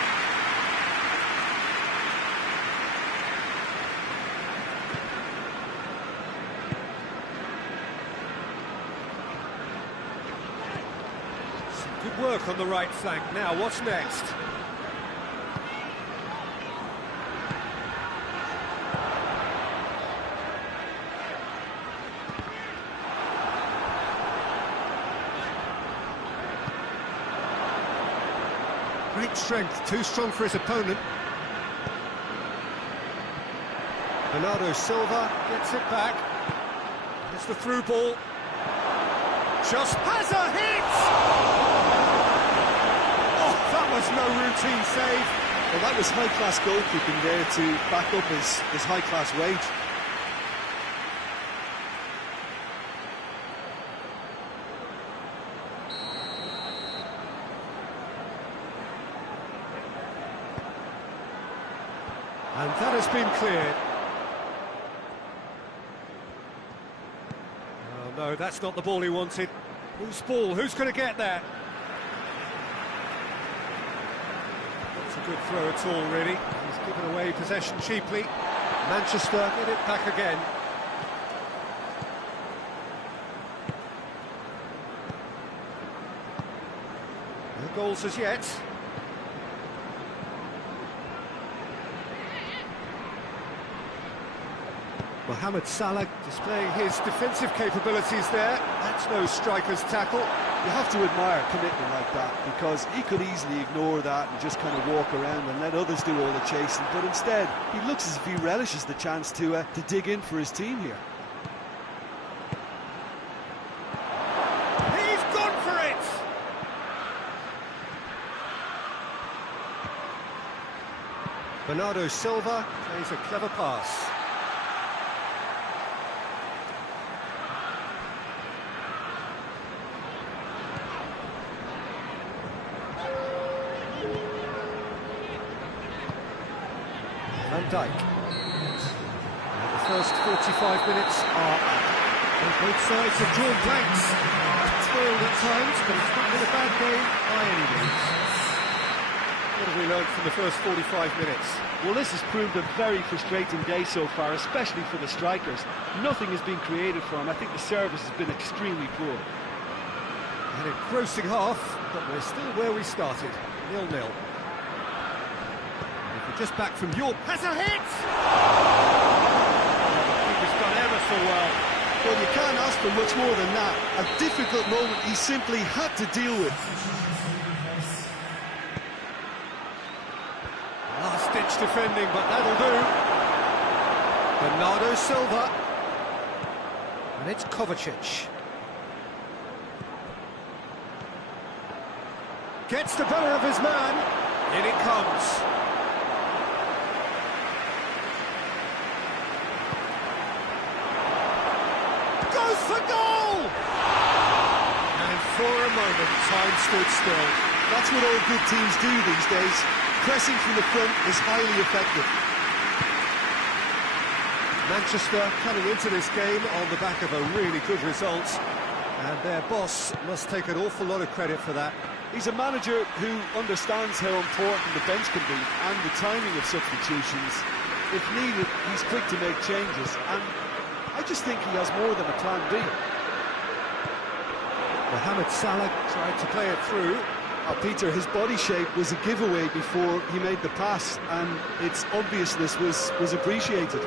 Good work on the right flank. Now, what's next? Great strength, too strong for his opponent. Bernardo Silva gets it back. It's the through ball. Just has a hit! Oh, that was no routine save. Well, that was high-class goalkeeping there to back up his high-class wage. And that has been cleared. Oh, no, that's not the ball he wanted. Whose ball? Who's going to get there? Not a good throw at all, really. He's given away possession cheaply. Manchester get it back again. No goals as yet. Mohamed Salah displaying his defensive capabilities there. That's no striker's tackle. You have to admire commitment like that, because he could easily ignore that and just kind of walk around and let others do all the chasing, but instead he looks as if he relishes the chance to dig in for his team here. He's gone for it! Bernardo Silva plays a clever pass. Van Dijk. And the first 45 minutes are up. And both sides have drawn blanks. Spoiled at times, but it's not been a bad game by any means. What have we learned from the first 45 minutes? Well, this has proved a very frustrating day so far, especially for the strikers. Nothing has been created for them. I think the service has been extremely poor. An engrossing half, but we're still where we started, 0-0. Just back from York, has a hit! He's done ever so well. Well, you can't ask for much more than that. A difficult moment he simply had to deal with. Last-ditch defending, but that'll do. Bernardo Silva. And it's Kovacic. Gets the better of his man. In it comes. For goal! And for a moment, time stood still. That's what all good teams do these days. Pressing from the front is highly effective. Manchester coming into this game on the back of a really good result, and their boss must take an awful lot of credit for that. He's a manager who understands how important the bench can be and the timing of substitutions. If needed, he's quick to make changes, and I just think he has more than a plan B. Mohamed Salah tried to play it through. Peter, his body shape was a giveaway before he made the pass, and its obviousness was appreciated.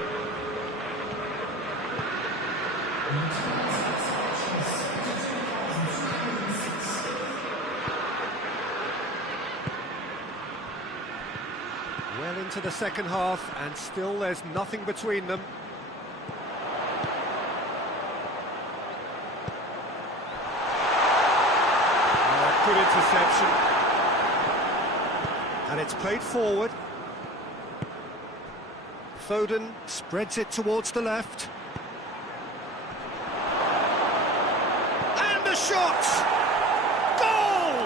Well into the second half, and still there's nothing between them. Good interception. And it's played forward. Foden spreads it towards the left. And the shot! Goal!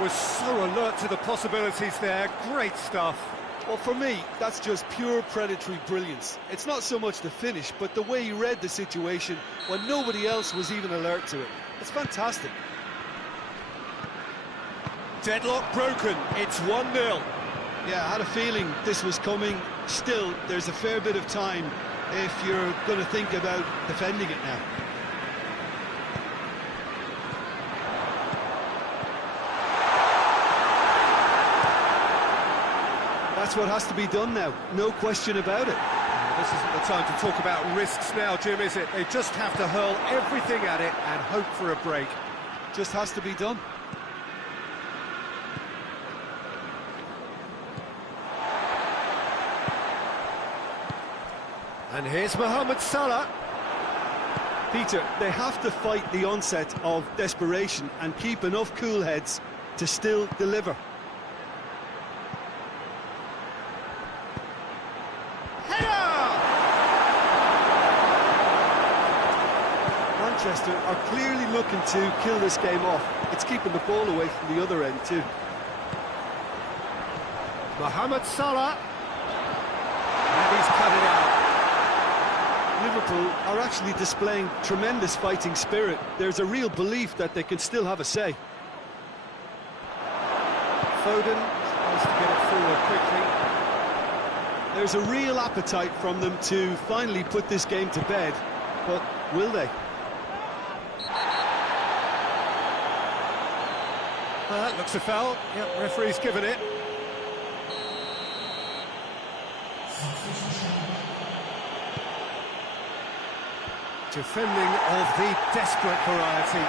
was so alert to the possibilities there. Great stuff. Well, for me, that's just pure predatory brilliance. It's not so much the finish, but the way he read the situation when nobody else was even alert to it. It's fantastic. Deadlock broken. It's 1-0. Yeah, I had a feeling this was coming. Still, there's a fair bit of time if you're going to think about defending it now. That's what has to be done now, no question about it. This isn't the time to talk about risks now, Jim, is it? They just have to hurl everything at it and hope for a break. Just has to be done. And here's Mohamed Salah. Peter, they have to fight the onset of desperation and keep enough cool heads to still deliver. Manchester are clearly looking to kill this game off. It's keeping the ball away from the other end too. Mohamed Salah. And he's cut it out. Liverpool are actually displaying tremendous fighting spirit. There's a real belief that they can still have a say. Foden tries to get it forward quickly. There's a real appetite from them to finally put this game to bed, but will they? That looks a foul. Yep, referee's given it. Defending of the desperate variety.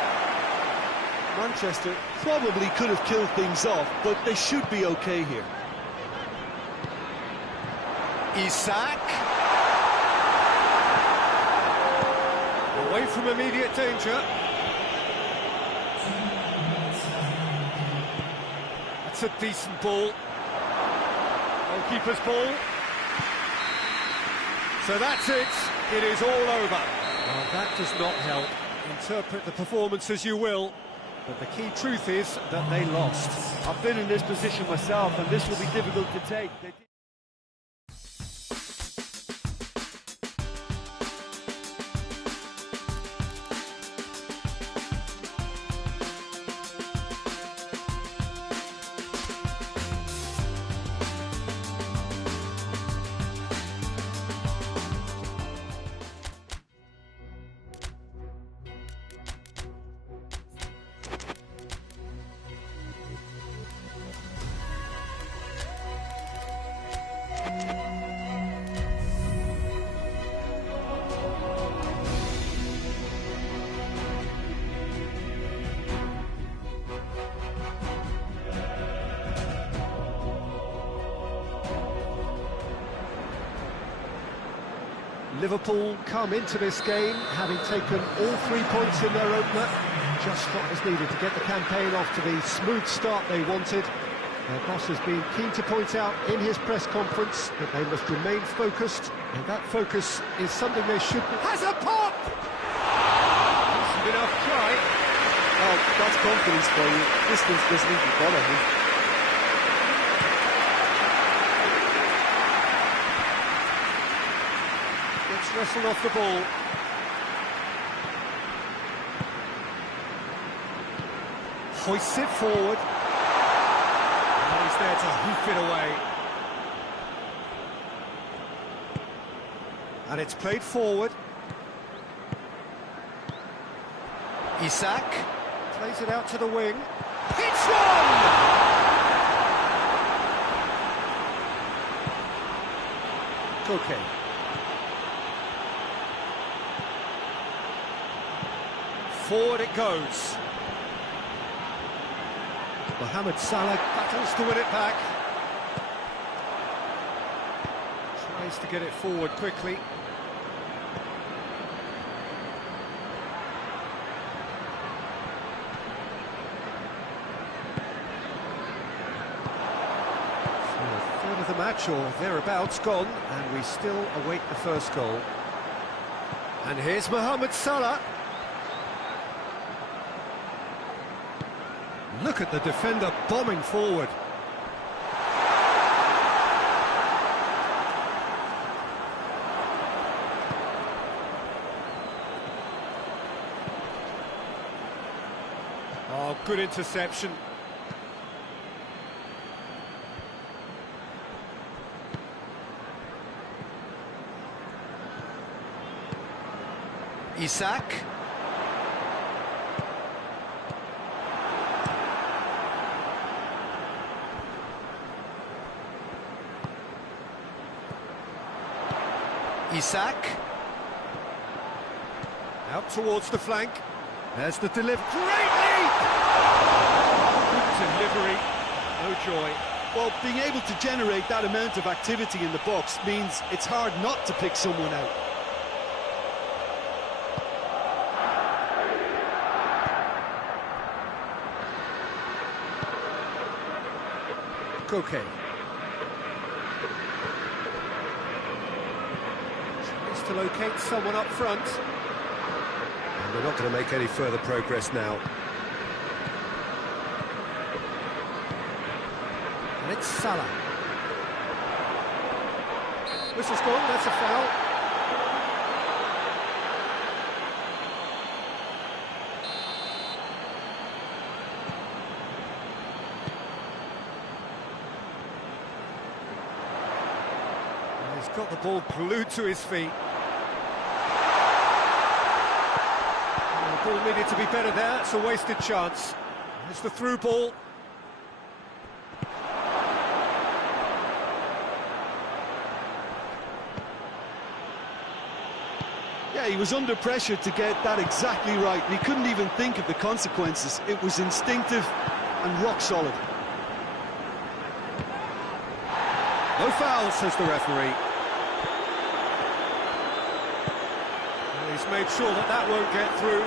Manchester probably could have killed things off, but they should be okay here. Isak. Away from immediate danger. That's a decent ball. Goalkeeper's ball. So that's it. It is all over. Well, that does not help. Interpret the performance as you will, but the key truth is that they lost. I've been in this position myself, and this will be difficult to take. Liverpool come into this game having taken all 3 points in their opener. Just what was needed to get the campaign off to the smooth start they wanted. Their boss has been keen to point out in his press conference that they must remain focused, and that focus is something they should... Has a pop! Decent enough try. Oh, that's confidence for you. Distance doesn't even bother me. Wrestled off the ball. Hoists it forward. And he's there to hoof it away. And it's played forward. Isak plays it out to the wing. Hits one! Koke. Forward it goes. Mohamed Salah battles to win it back. Tries to get it forward quickly. So a third of the match or thereabouts gone, and we still await the first goal. And here's Mohamed Salah. Look at the defender bombing forward. Oh, good interception. Isak. Isak. Out towards the flank. There's the delivery. Great lead! Good delivery. No joy. Well, being able to generate that amount of activity in the box means it's hard not to pick someone out. Koke. Tries to locate someone up front. And they're not going to make any further progress now. And it's Salah. Whistle's gone, that's a foul. He's got the ball glued to his feet. The ball needed to be better there, it's a wasted chance. It's the through ball. Yeah, he was under pressure to get that exactly right, and he couldn't even think of the consequences. It was instinctive and rock solid. No foul, says the referee. Well, he's made sure that that won't get through.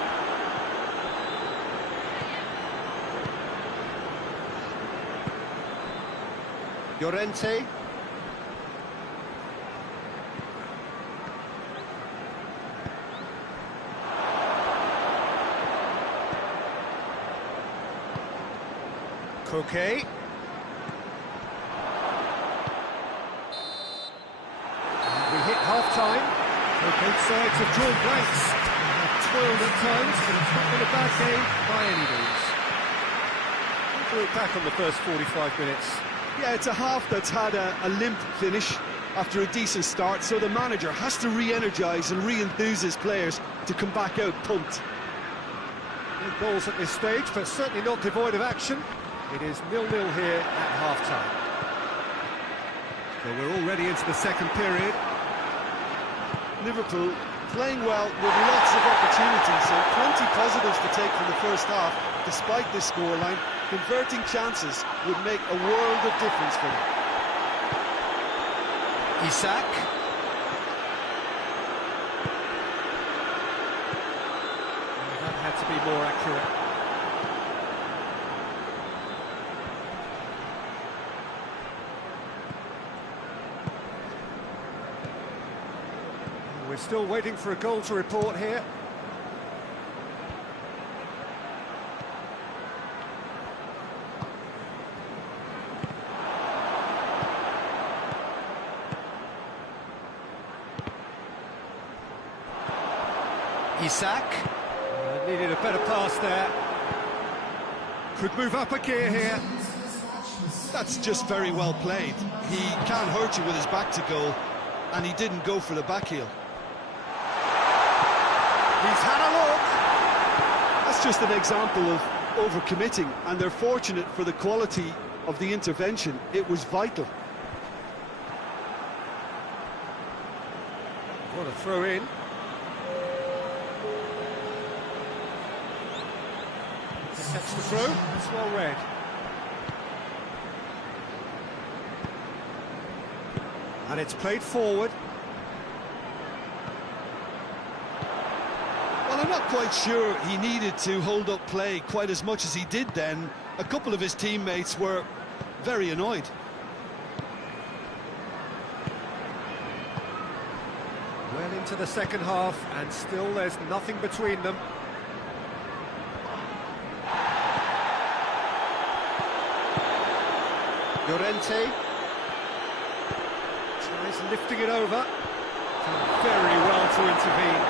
Llorente. Koke. We hit half-time. Both sides have drawn blanks. They've toiled at times, but it's not been a bad game by any means. We'll look back on the first 45 minutes. Yeah, it's a half that's had a limp finish after a decent start, so the manager has to re-energise and re-enthuse his players to come back out pumped. No goals at this stage, but certainly not devoid of action. It is 0-0 here at half-time. So we're already into the second period. Liverpool playing well with lots of opportunities, and plenty positives to take from the first half, despite this scoreline. Converting chances would make a world of difference for them. Isak. That had to be more accurate. We're still waiting for a goal to report here. Isak. Needed a better pass there. Could move up a gear here. That's just very well played. He can't hurt you with his back to goal, and he didn't go for the back heel. He's had a look. That's just an example of overcommitting, and they're fortunate for the quality of the intervention. It was vital. What a throw in. That's the throw. It's well read. And it's played forward. Well, I'm not quite sure he needed to hold up play quite as much as he did then. A couple of his teammates were very annoyed. Well into the second half, and still there's nothing between them. Llorente tries lifting it over. Done very well to intervene.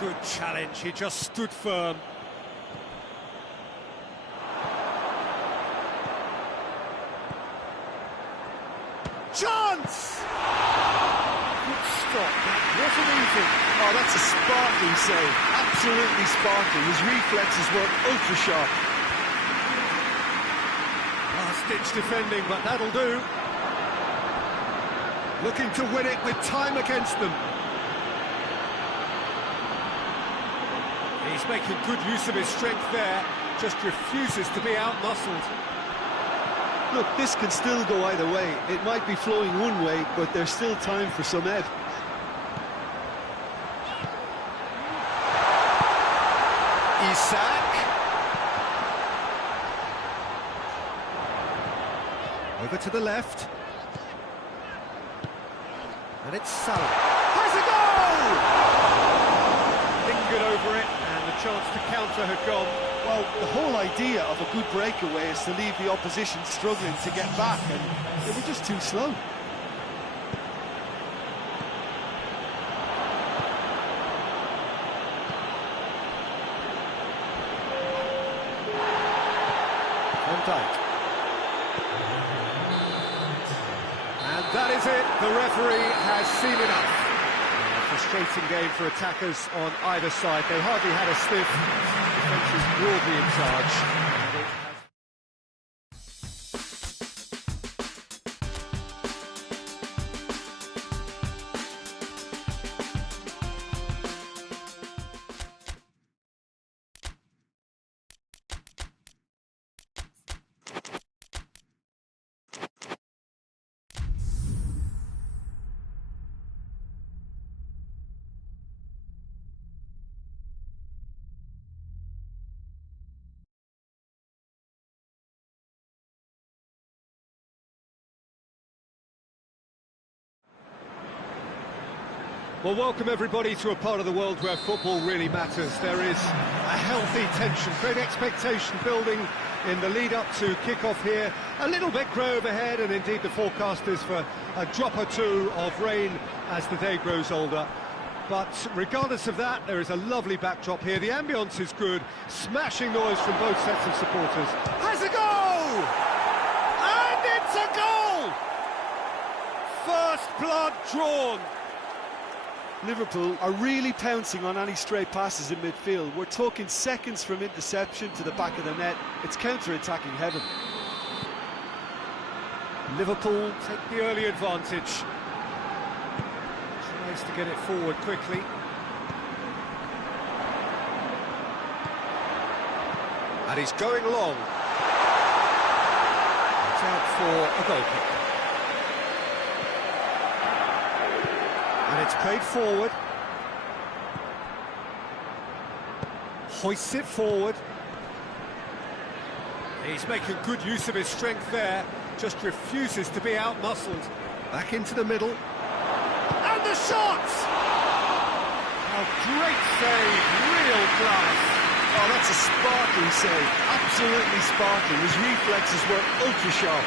Good challenge, he just stood firm. Chance! Good stop, that wasn't easy. Oh, that's a sparkling save. Absolutely sparkling. His reflexes were ultra-sharp. Last-ditch defending, but that'll do. Looking to win it with time against them. He's making good use of his strength there, just refuses to be out-muscled. Look, this can still go either way. It might be flowing one way, but there's still time for some ebb. Isak. Over to the left. And it's Salah. Has a goal! Lingered over it, and the chance to counter had gone. Well, the whole idea of a good breakaway is to leave the opposition struggling to get back, and they were just too slow. Van Dijk. And that is it. The referee has seen enough. A frustrating game for attackers on either side. They hardly had a sniff. Defence is broadly in charge. And it has... Well, welcome everybody to a part of the world where football really matters. There is a healthy tension, great expectation building in the lead-up to kick-off here. A little bit grey overhead, and indeed the forecast is for a drop or two of rain as the day grows older. But regardless of that, there is a lovely backdrop here. The ambience is good, smashing noise from both sets of supporters. Has a goal! And it's a goal! First blood drawn. Liverpool are really pouncing on any stray passes in midfield. We're talking seconds from interception to the back of the net. It's counter-attacking heaven. Liverpool take the early advantage. Tries to get it forward quickly. And he's going long. It's out for a goal kick. And it's played forward. Hoists it forward. He's making good use of his strength there, just refuses to be out-muscled. Back into the middle. And the shot! A great save, real class. Oh, that's a sparkling save. Absolutely sparkling. His reflexes were ultra-sharp.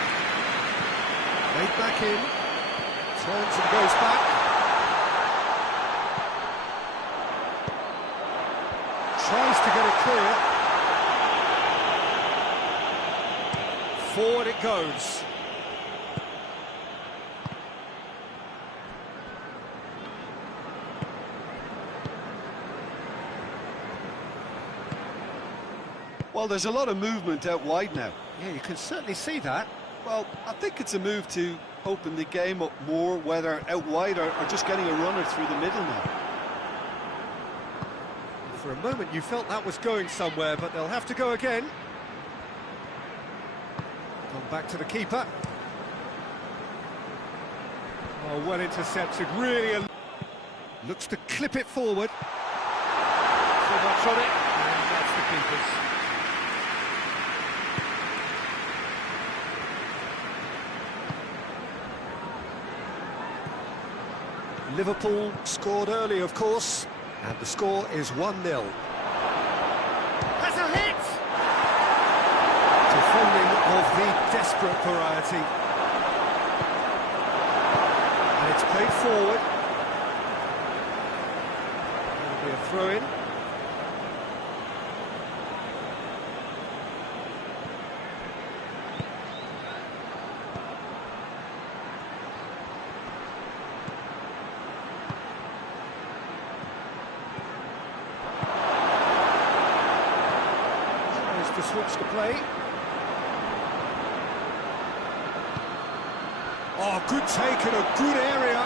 Made back in. Turns and goes back. Tries to get it clear. Forward it goes. Well, there's a lot of movement out wide now. Yeah, you can certainly see that. Well, I think it's a move to open the game up more, whether out wide or just getting a runner through the middle now. For a moment you felt that was going somewhere, but they'll have to go again. Gone back to the keeper. Oh, well intercepted, really. Looks to clip it forward. So much on it, and that's the keeper's. Liverpool scored early, of course. And the score is 1-0. Has a hit! Defending of the desperate variety. And it's played forward. That'll be a throw-in. To switch the play. Oh, good take in a good area.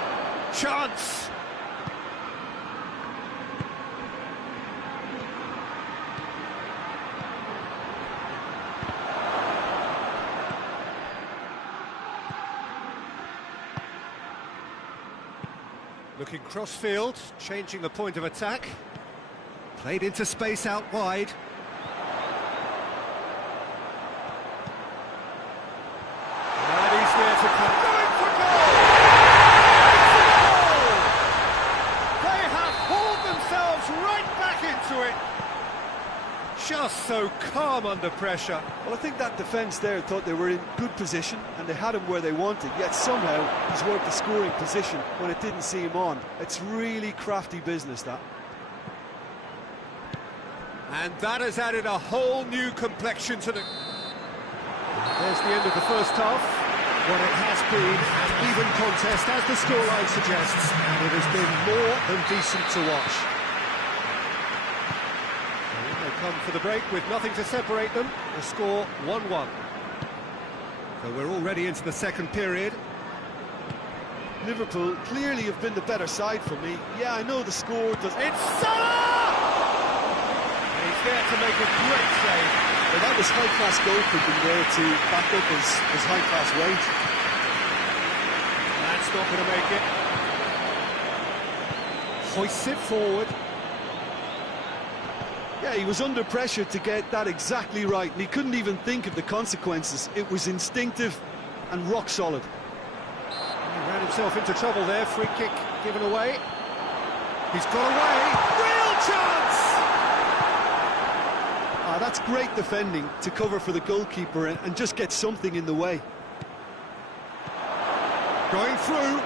Chance. Looking cross-field, changing the point of attack. Played into space out wide. To come. Going for goal! They have hauled themselves right back into it. Just so calm under pressure. Well, I think that defence there thought they were in good position and they had him where they wanted, yet somehow he's worked the scoring position when it didn't see him on. It's really crafty business, that. And that has added a whole new complexion to the... There's the end of the first half. What it has been an even contest, as the scoreline suggests, and it has been more than decent to watch. And they come for the break with nothing to separate them. The score 1-1. So we're already into the second period. Liverpool clearly have been the better side for me. Yeah, I know the score does... It's Salah! And he's there to make a great save. Well, that was high-class goalkeeping there to back up his high-class weight. That's not going to make it. Hoists it forward. Yeah, he was under pressure to get that exactly right, and he couldn't even think of the consequences. It was instinctive and rock solid. He ran himself into trouble there. Free kick given away. He's got away. Real chance! That's great defending to cover for the goalkeeper and just get something in the way. Going through.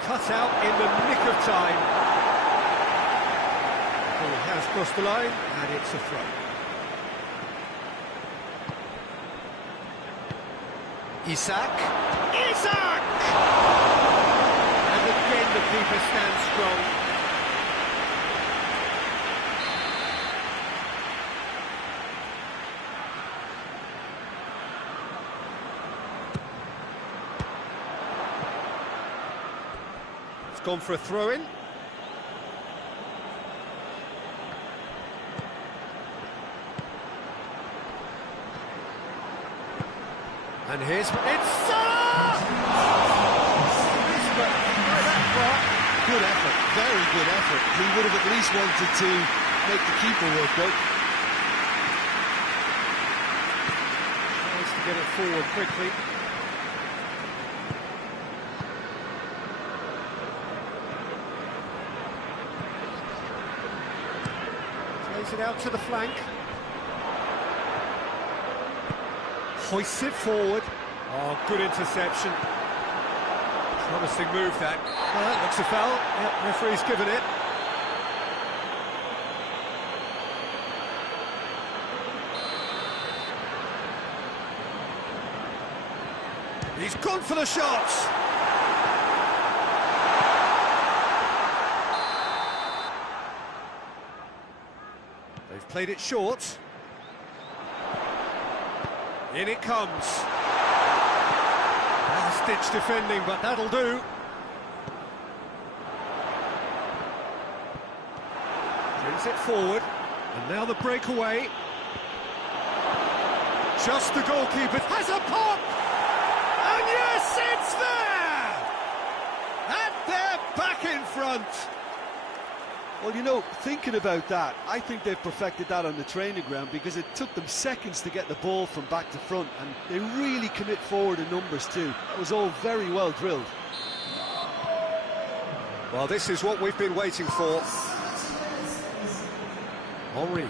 Cut out in the nick of time. Ball has crossed the line, and it's a throw. Isak. Isak! And again the keeper stands strong. Gone for a throw-in. And here's... It's Salah! Good effort, very good effort. He would have at least wanted to make the keeper work, though. Tries to get it forward quickly. Plays it out to the flank. Hoists it forward. Oh, good interception. Promising move, that. Looks a foul. Yep, referee's given it. He's gone for the shots. They've played it short. In it comes. Last-ditch defending, but that'll do. Brings it forward, and now the breakaway. Just the goalkeeper has a pop, and yes, it's there! And they're back in front. Well, you know, thinking about that, I think they've perfected that on the training ground because it took them seconds to get the ball from back to front, and they really commit forward in numbers too. That was all very well drilled. Well, this is what we've been waiting for. Henri.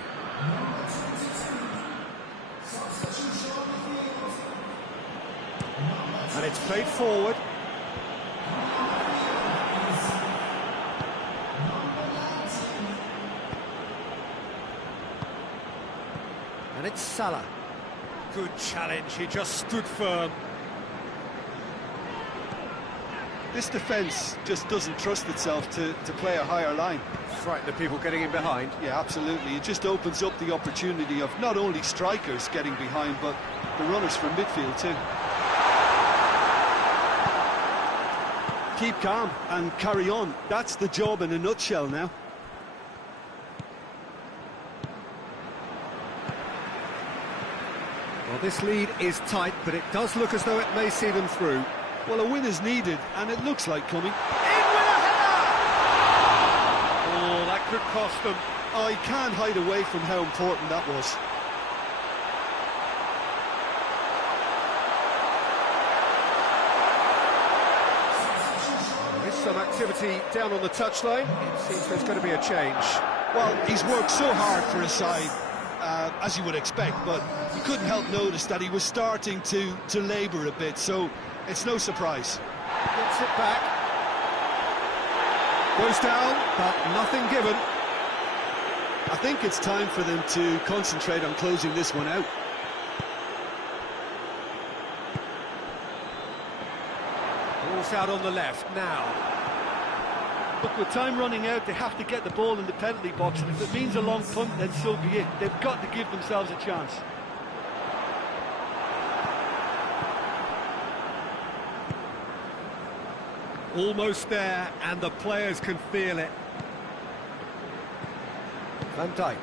And it's played forward. And it's Salah. Good challenge, he just stood firm. This defence just doesn't trust itself to play a higher line. Frighten the people getting in behind. Yeah, absolutely. It just opens up the opportunity of not only strikers getting behind, but the runners from midfield too. Keep calm and carry on. That's the job in a nutshell now. Well, this lead is tight, but it does look as though it may see them through. Well, a win is needed, and it looks like coming. In with a header! Oh, that could cost them. I can't hide away from how important that was. There's some activity down on the touchline. It seems there's going to be a change. Well, he's worked so hard for his side, as you would expect, but you couldn't help notice that he was starting to labour a bit, so it's no surprise. Gets it back. Goes down, but nothing given. I think it's time for them to concentrate on closing this one out. Ball's out on the left now. Look, with time running out, they have to get the ball in the penalty box, and if it means a long punt, then so be it. They've got to give themselves a chance. Almost there, and the players can feel it. Van Dijk.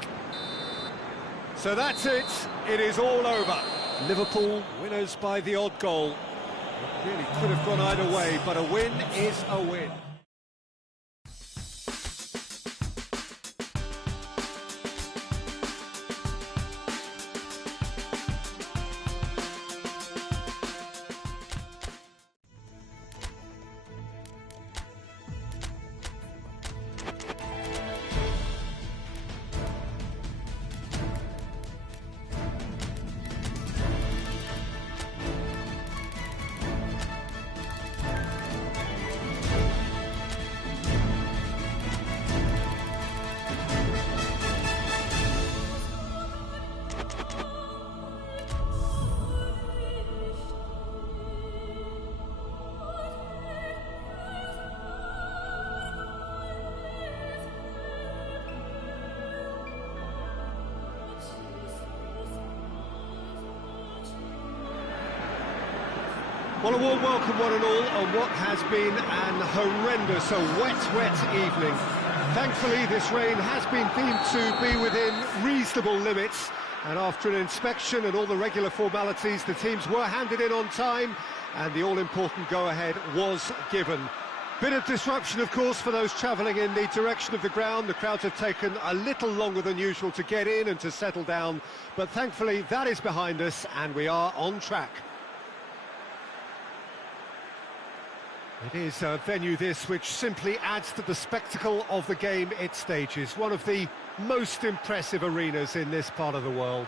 So that's it. It is all over. Liverpool winners by the odd goal. It really could have gone either way, but a win is a win. Well, a warm welcome one and all on what has been an horrendous, wet evening. Thankfully, this rain has been deemed to be within reasonable limits, and after an inspection and all the regular formalities, the teams were handed in on time, and the all-important go-ahead was given. Bit of disruption, of course, for those travelling in the direction of the ground. The crowds have taken a little longer than usual to get in and to settle down, but thankfully that is behind us, and we are on track. It is a venue this which simply adds to the spectacle of the game it stages. One of the most impressive arenas in this part of the world.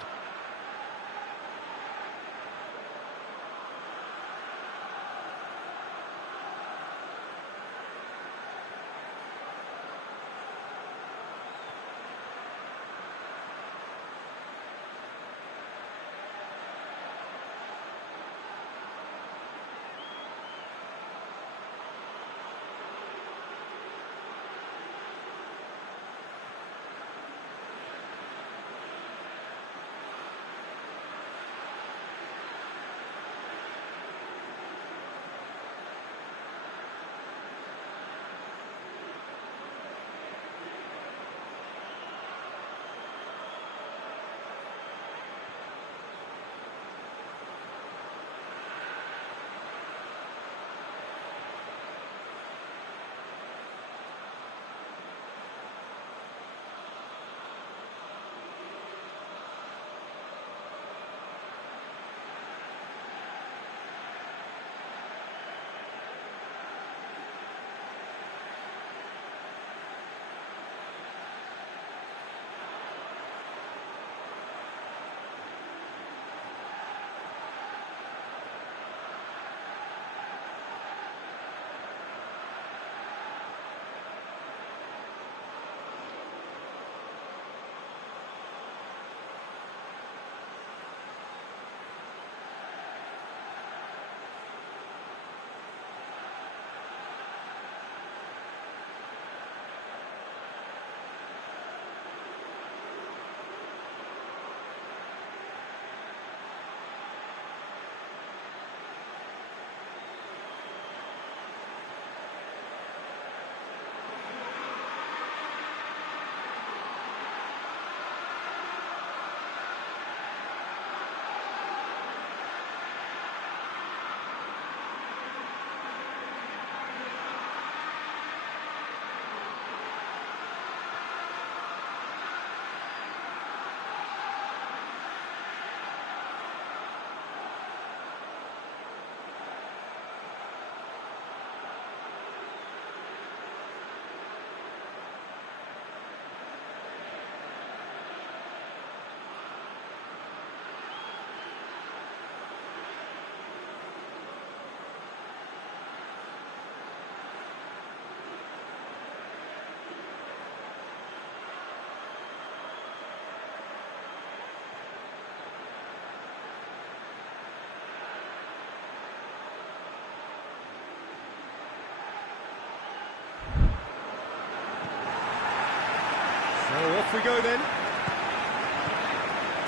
we go then.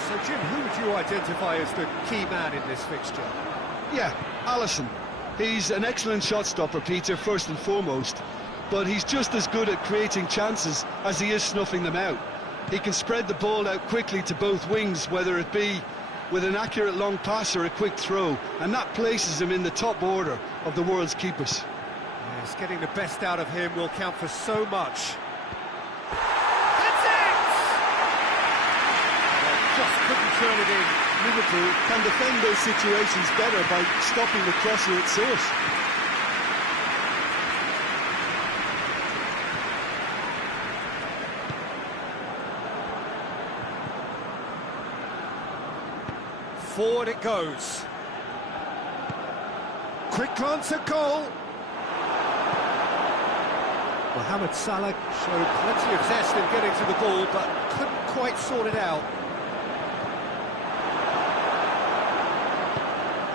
So, Jim, who would you identify as the key man in this fixture? Yeah, Alisson. He's an excellent shot stopper, Peter, first and foremost. But he's just as good at creating chances as he is snuffing them out. He can spread the ball out quickly to both wings, whether it be with an accurate long pass or a quick throw, and that places him in the top order of the world's keepers. Yes, getting the best out of him will count for so much. That's it! Just couldn't turn it in. Liverpool can defend those situations better by stopping the crosser at source. Forward it goes. Quick glance at goal. Mohamed Salah showed plenty of zest in getting to the ball, but couldn't quite sort it out.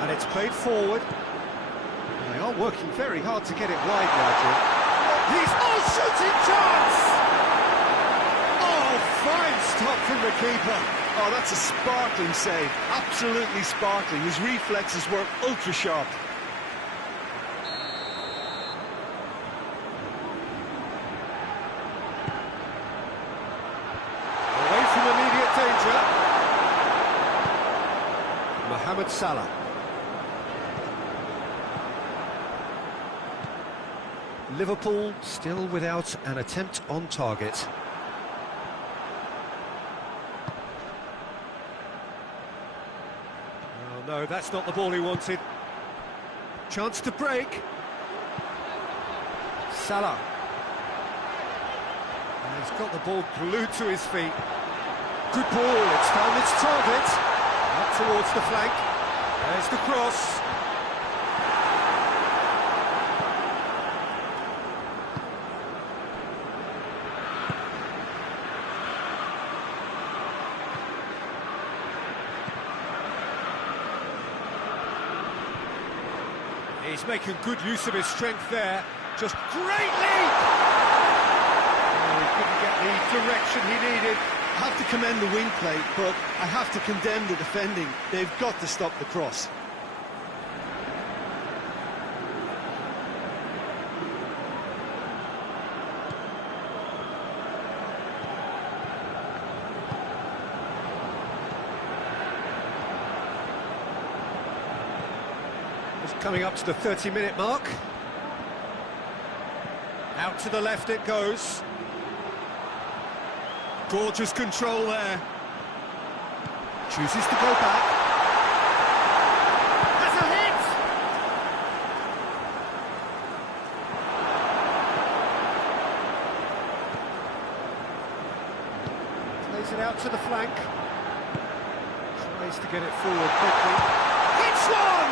And it's played forward. They are working very hard to get it wide now, Jim. He's shooting chance! Oh, fine stop from the keeper. Oh, that's a sparkling save. Absolutely sparkling. His reflexes were ultra-sharp. Away from immediate danger. Mohamed Salah. Liverpool still without an attempt on target. No, that's not the ball he wanted. Chance to break. Salah. And he's got the ball glued to his feet. Good ball, it's found its target. Up towards the flank. There's the cross. He's making good use of his strength there. Just great leap! Oh, he couldn't get the direction he needed. I have to commend the wing play, but I have to condemn the defending. They've got to stop the cross. Coming up to the 30-minute mark. Out to the left it goes. Gorgeous control there. Chooses to go back. Has a hit! Plays it out to the flank. Tries to get it forward quickly. Hits one!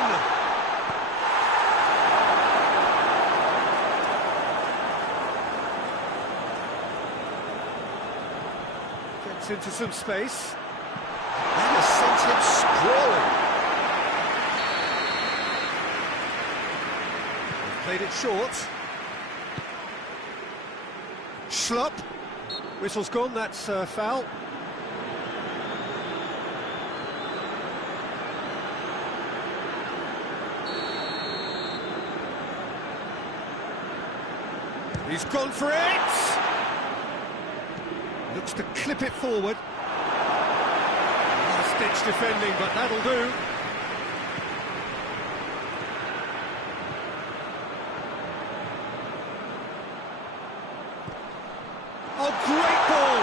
Into some space. That has sent him sprawling. They've played it short. Schlupp. Whistle's gone, that's foul. He's gone for it! Looks to clip it forward. Last-ditch defending, but that'll do. Oh, great ball!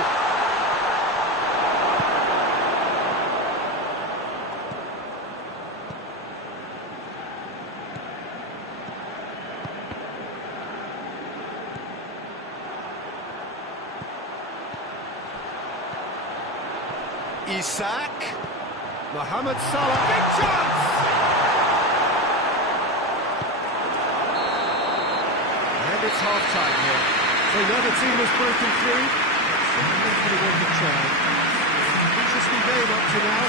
Isak, Mohamed Salah, big chance! And it's half-time here. So another team has broken through. Everybody wants to try. Interesting game up to now.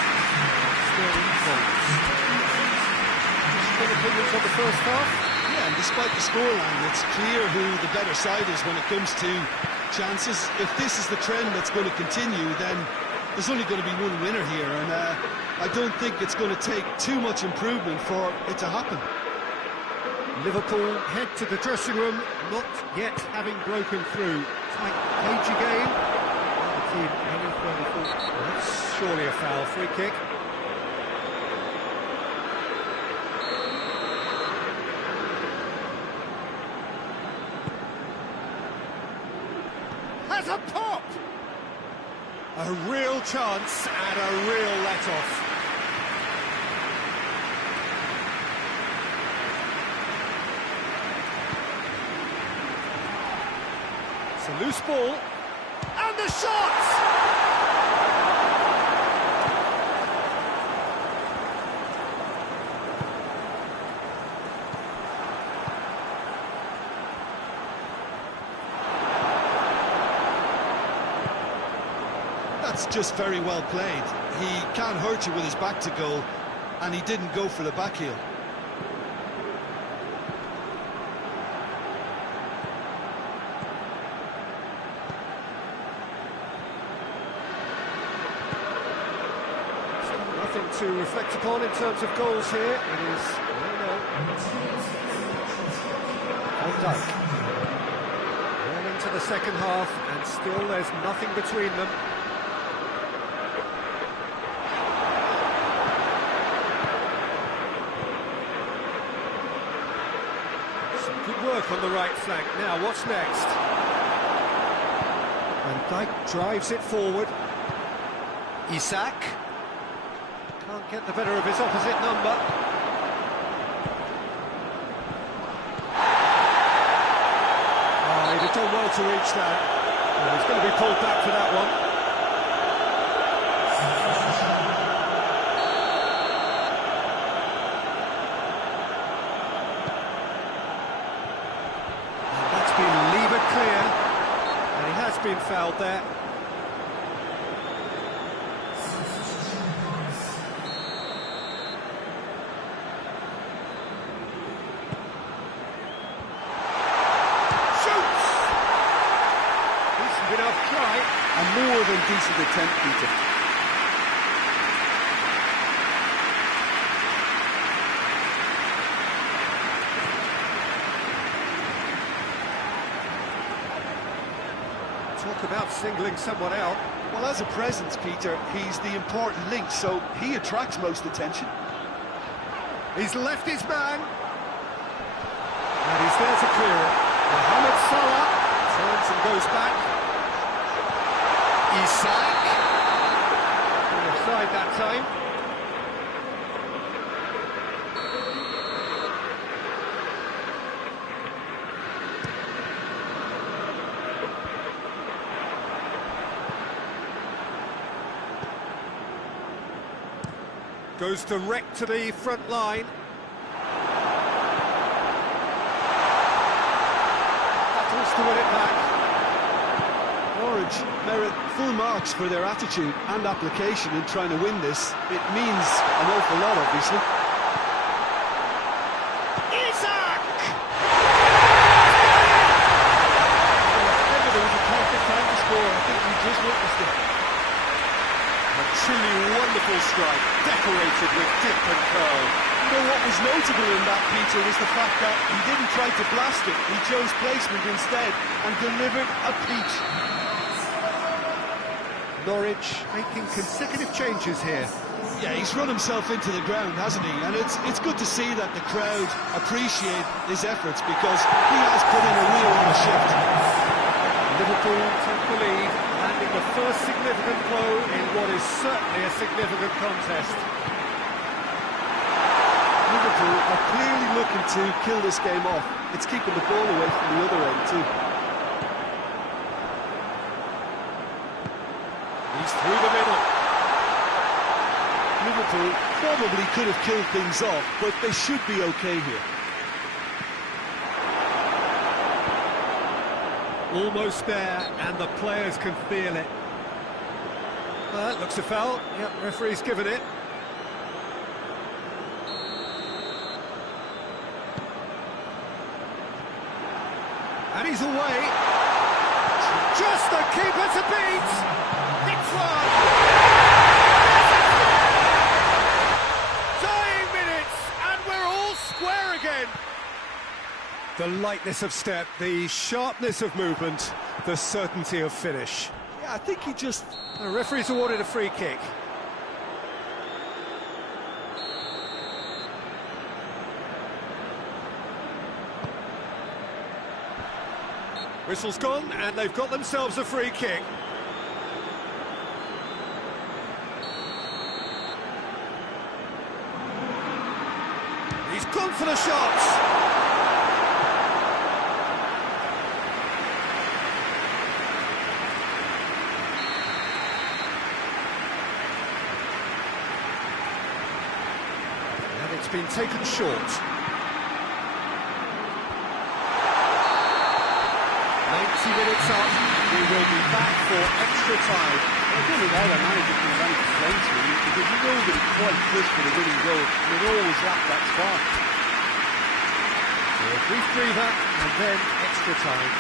Still goals. Strong opinions on the first half? Yeah, and despite the scoreline, it's clear who the better side is when it comes to chances. If this is the trend that's going to continue, then there's only going to be one winner here, and I don't think it's going to take too much improvement for it to happen. Liverpool head to the dressing room, not yet having broken through. Tight cage again. The team any further forward. That's surely a foul. Free kick. Has a pop! A real chance and a real let-off. It's a loose ball, and the shot! That's just very well played. He can't hurt you with his back to goal, and he didn't go for the back heel. Nothing to reflect upon in terms of goals here. It is 0-0. Van Dijk. Well into the second half, and still there's nothing between them. Some good work on the right flank. Now, what's next? Van Dijk drives it forward. Isak. Can't get the better of his opposite number. Oh, he'd have done well to reach that. Well, he's going to be pulled back for that one. And that's been levered clear, and he has been fouled there. Enough try. A more than decent attempt, Peter. Talk about singling someone out. Well, as a presence, Peter, he's the important link, so he attracts most attention. He's left his man. And he's there to clear it. Mohamed Salah turns and goes back. Isak. Offside that time. Goes direct to the front line. Battles to win it back. Norwich merit full marks for their attitude and application in trying to win this. It means an awful lot, obviously. Isak! Ever there was a perfect time to score. I think we just witnessed it. A truly wonderful strike, decorated with dip and curl. You know what was notable in that, Peter, was the fact that he didn't try to blast it. He chose placement instead and delivered a peach. Norwich making consecutive changes here. Yeah, he's run himself into the ground, hasn't he? And it's good to see that the crowd appreciate his efforts, because he has put in a real honest shift. Liverpool take the lead, landing the first significant blow in what is certainly a significant contest. Liverpool are clearly looking to kill this game off. It's keeping the ball away from the other end too. He's through the middle. Liverpool probably could have killed things off, but they should be okay here. Almost there, and the players can feel it. That looks a foul. Yep, referee's given it. And he's away. the keeper to beat! It's one! Dying minutes, and we're all square again! The lightness of step, the sharpness of movement, the certainty of finish. Yeah, I think he just... The referee's awarded a free kick. Whistle's gone, and they've got themselves a free kick. He's gone for the shots. And it's been taken short. 90 minutes up, we will be back for extra time. I don't think either manager can have any complaints really, because you know that it's quite close for the winning goal, and it always lacked that spark. So a brief breather, and then extra time.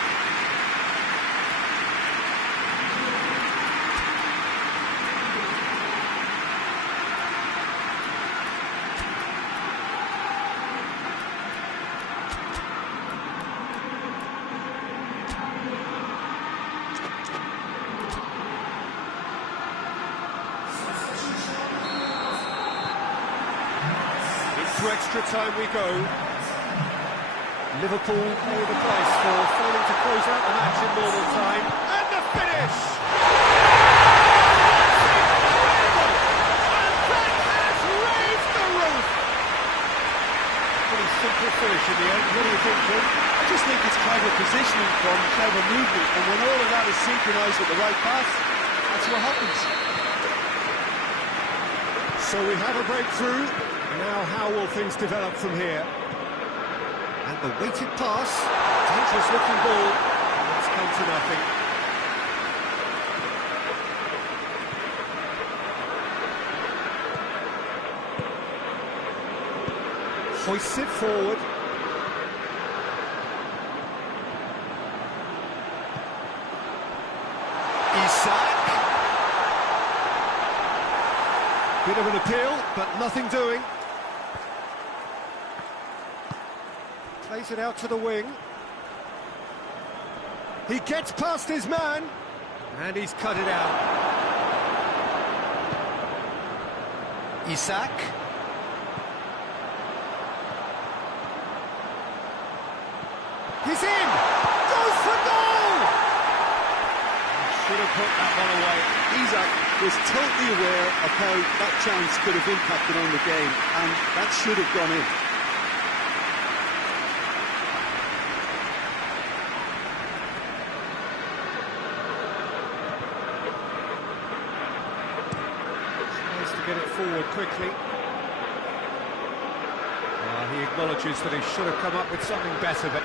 To extra time we go. Liverpool pay the price for failing to close out the match in normal time. And the finish! And that has raised the roof! Pretty simple finish in the end. What do you think, Jim? I just think it's clever positioning from clever movement, and when all of that is synchronised with the right pass, that's what happens. So we have a breakthrough. Now how will things develop from here? And the weighted pass, dangerous looking ball, and it's come to nothing. Hoists it forward. Isak. Bit of an appeal, but nothing doing. Plays it out to the wing. He gets past his man, and he's cut it out. Isak. He's in! Goes for goal! Should have put that one away. Isak was totally aware of how that chance could have impacted on the game, and that should have gone in. Tries to get it forward quickly. He acknowledges that he should have come up with something better. But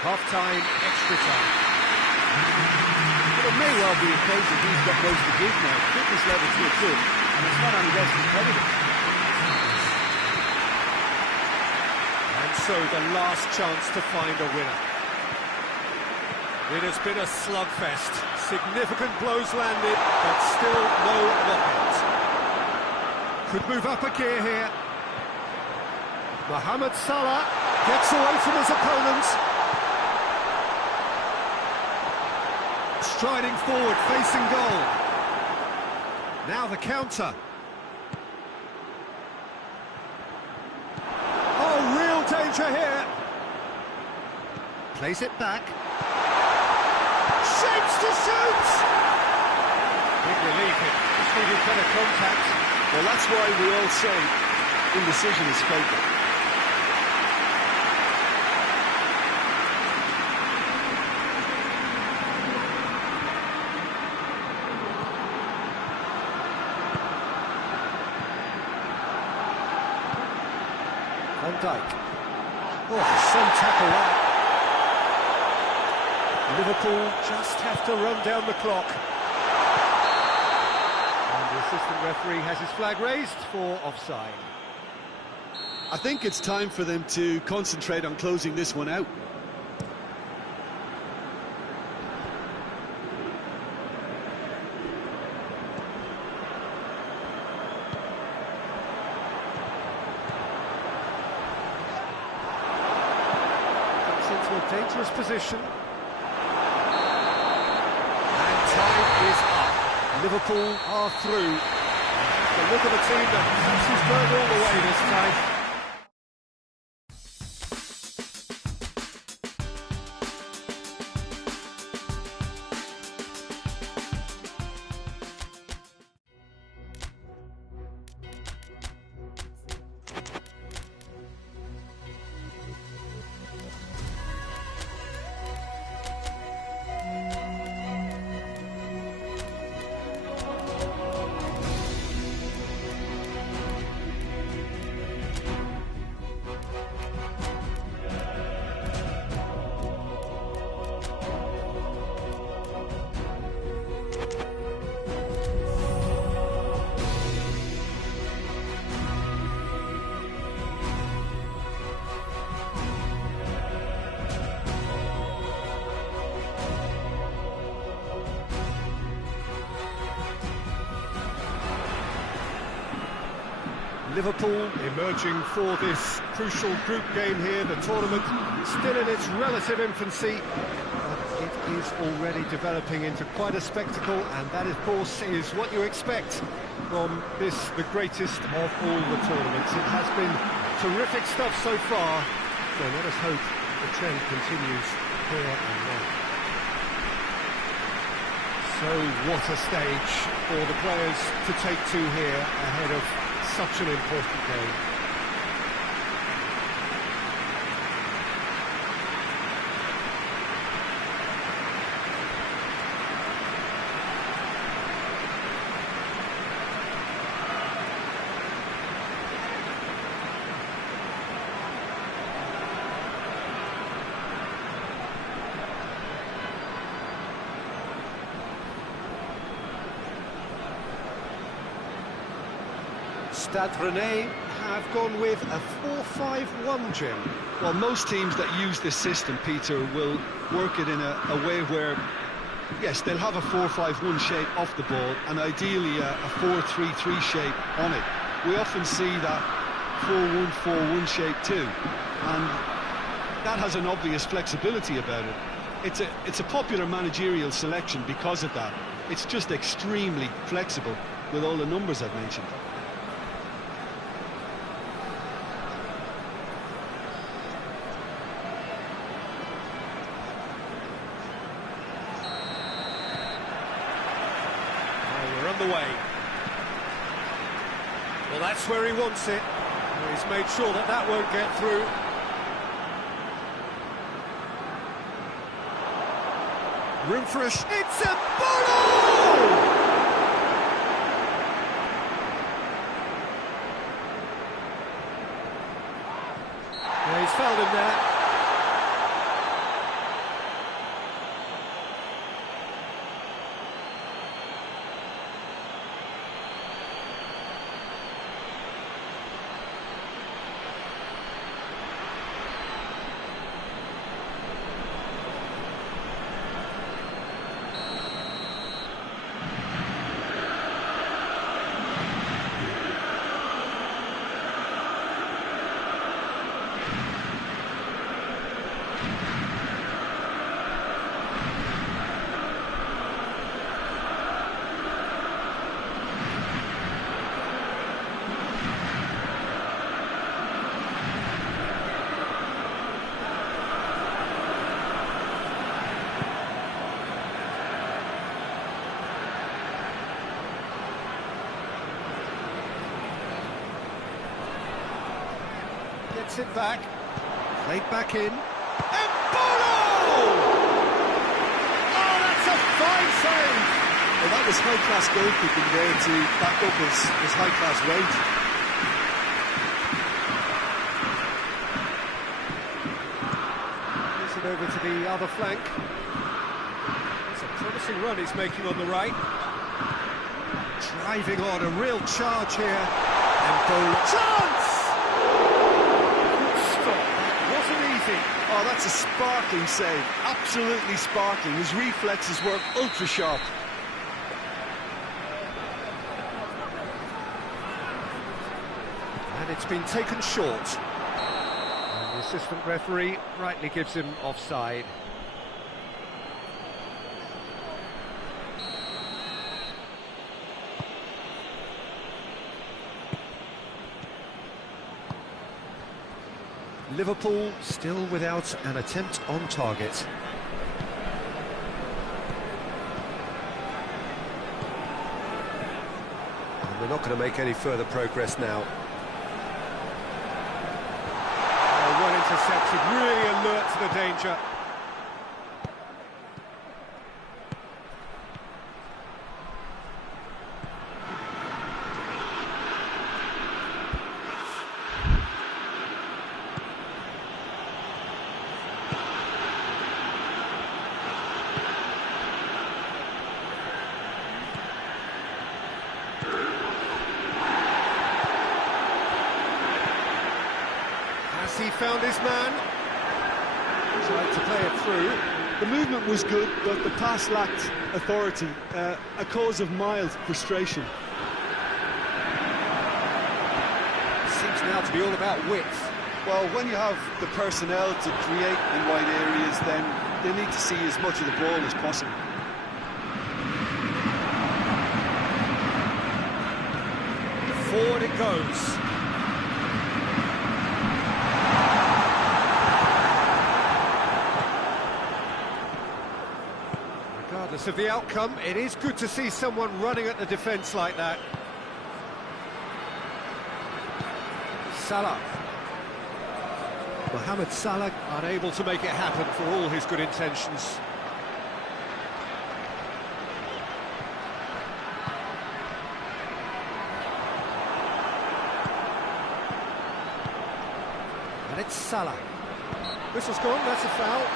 half-time, extra time. But it may well be a case that he's got most to give now. Fitness levels look good, and it's not any less competitive. And so the last chance to find a winner. It has been a slugfest. Significant blows landed, but still no knockout. Could move up a gear here. Mohamed Salah gets away from his opponent. Striding forward, facing goal. Now the counter. Oh, real danger here. Plays it back. Shapes to shoot! Big relief, it just needed better contact. Well, that's why we all say indecision is fatal. Van Dijk. Oh, some tackle that. Liverpool just have to run down the clock. And the assistant referee has his flag raised for offside. I think it's time for them to concentrate on closing this one out. Comes into a dangerous position. And time is up. Liverpool are through. The look of a team that perhaps is going all the way this time. Liverpool emerging for this crucial group game here. The tournament still in its relative infancy, but it is already developing into quite a spectacle, and that, of course, is what you expect from this, the greatest of all the tournaments. It has been terrific stuff so far, so let us hope the trend continues here and now. So what a stage for the players to take to here ahead of such an important game. Stade Rennais have gone with a 4-5-1, Jim. Well, most teams that use this system, Peter, will work it in a way where, yes, they'll have a 4-5-1 shape off the ball, and ideally a 4-3-3 shape on it. We often see that 4-1-4-1 shape too, and that has an obvious flexibility about it. It's a popular managerial selection because of that. It's just extremely flexible with all the numbers I've mentioned. The way. Well, that's where he wants it. He's made sure that that won't get through. Room for a... It's a ball! Yeah, he's fouled him there. Gets it back, played back in, and Bono! Oh, that's a fine save! Well, that was high-class goalkeeping there to back up his high-class weight. Moves it over to the other flank. It's a promising run he's making on the right. Driving on, a real charge here. And Bono... Chance! Oh, that's a sparkling save, absolutely sparkling. His reflexes work ultra sharp. And it's been taken short. And the assistant referee rightly gives him offside. Liverpool still without an attempt on target. And they're not going to make any further progress now. Oh, well intercepted, really alert to the danger. He found his man, tried to play it through. The movement was good, but the pass lacked authority, a cause of mild frustration. Seems now to be all about width. Well, when you have the personnel to create in wide areas, then they need to see as much of the ball as possible. Forward it goes. Regardless of the outcome, it is good to see someone running at the defence like that. Salah. Mohamed Salah unable to make it happen for all his good intentions. And it's Salah. Whistle's gone, that's a foul.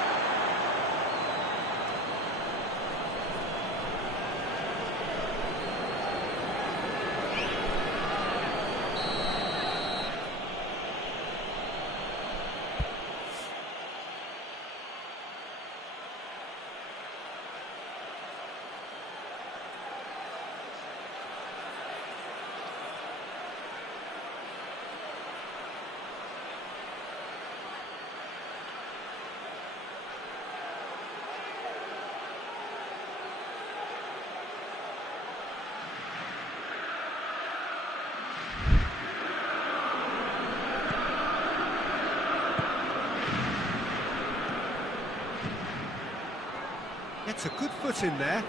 Gets a good foot in there.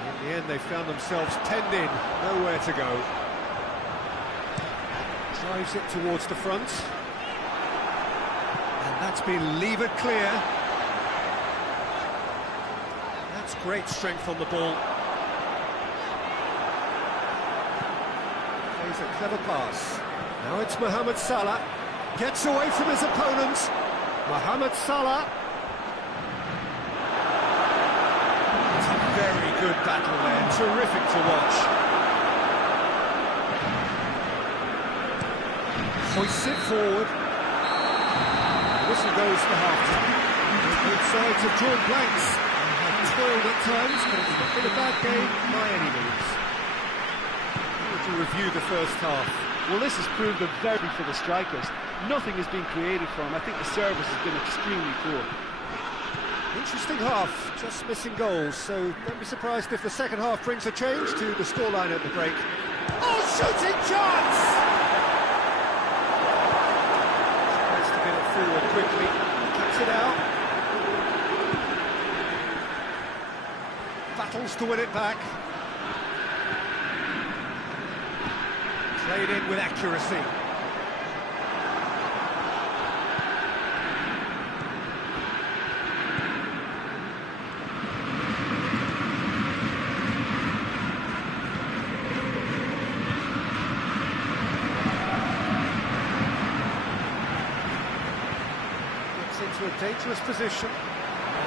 In the end, they found themselves penned in, nowhere to go. Drives it towards the front. And that's been levered clear. That's great strength on the ball. Plays a clever pass. Now it's Mohamed Salah. Gets away from his opponent. Mohamed Salah. Very good battle there, terrific to watch. Hoists it forward. Whistle goes for half-time. Both sides have drawn blanks and have toiled at times, but it's not been a bad game by any means. To review the first half. Well, this has proved a very for the strikers. Nothing has been created for them. I think the service has been extremely poor. Interesting half, just missing goals, so don't be surprised if the second half brings a change to the scoreline at the break. Oh, shooting chance! Tries to get it forward quickly, cuts it out. Battles to win it back. Played in with accuracy. Into a dangerous position.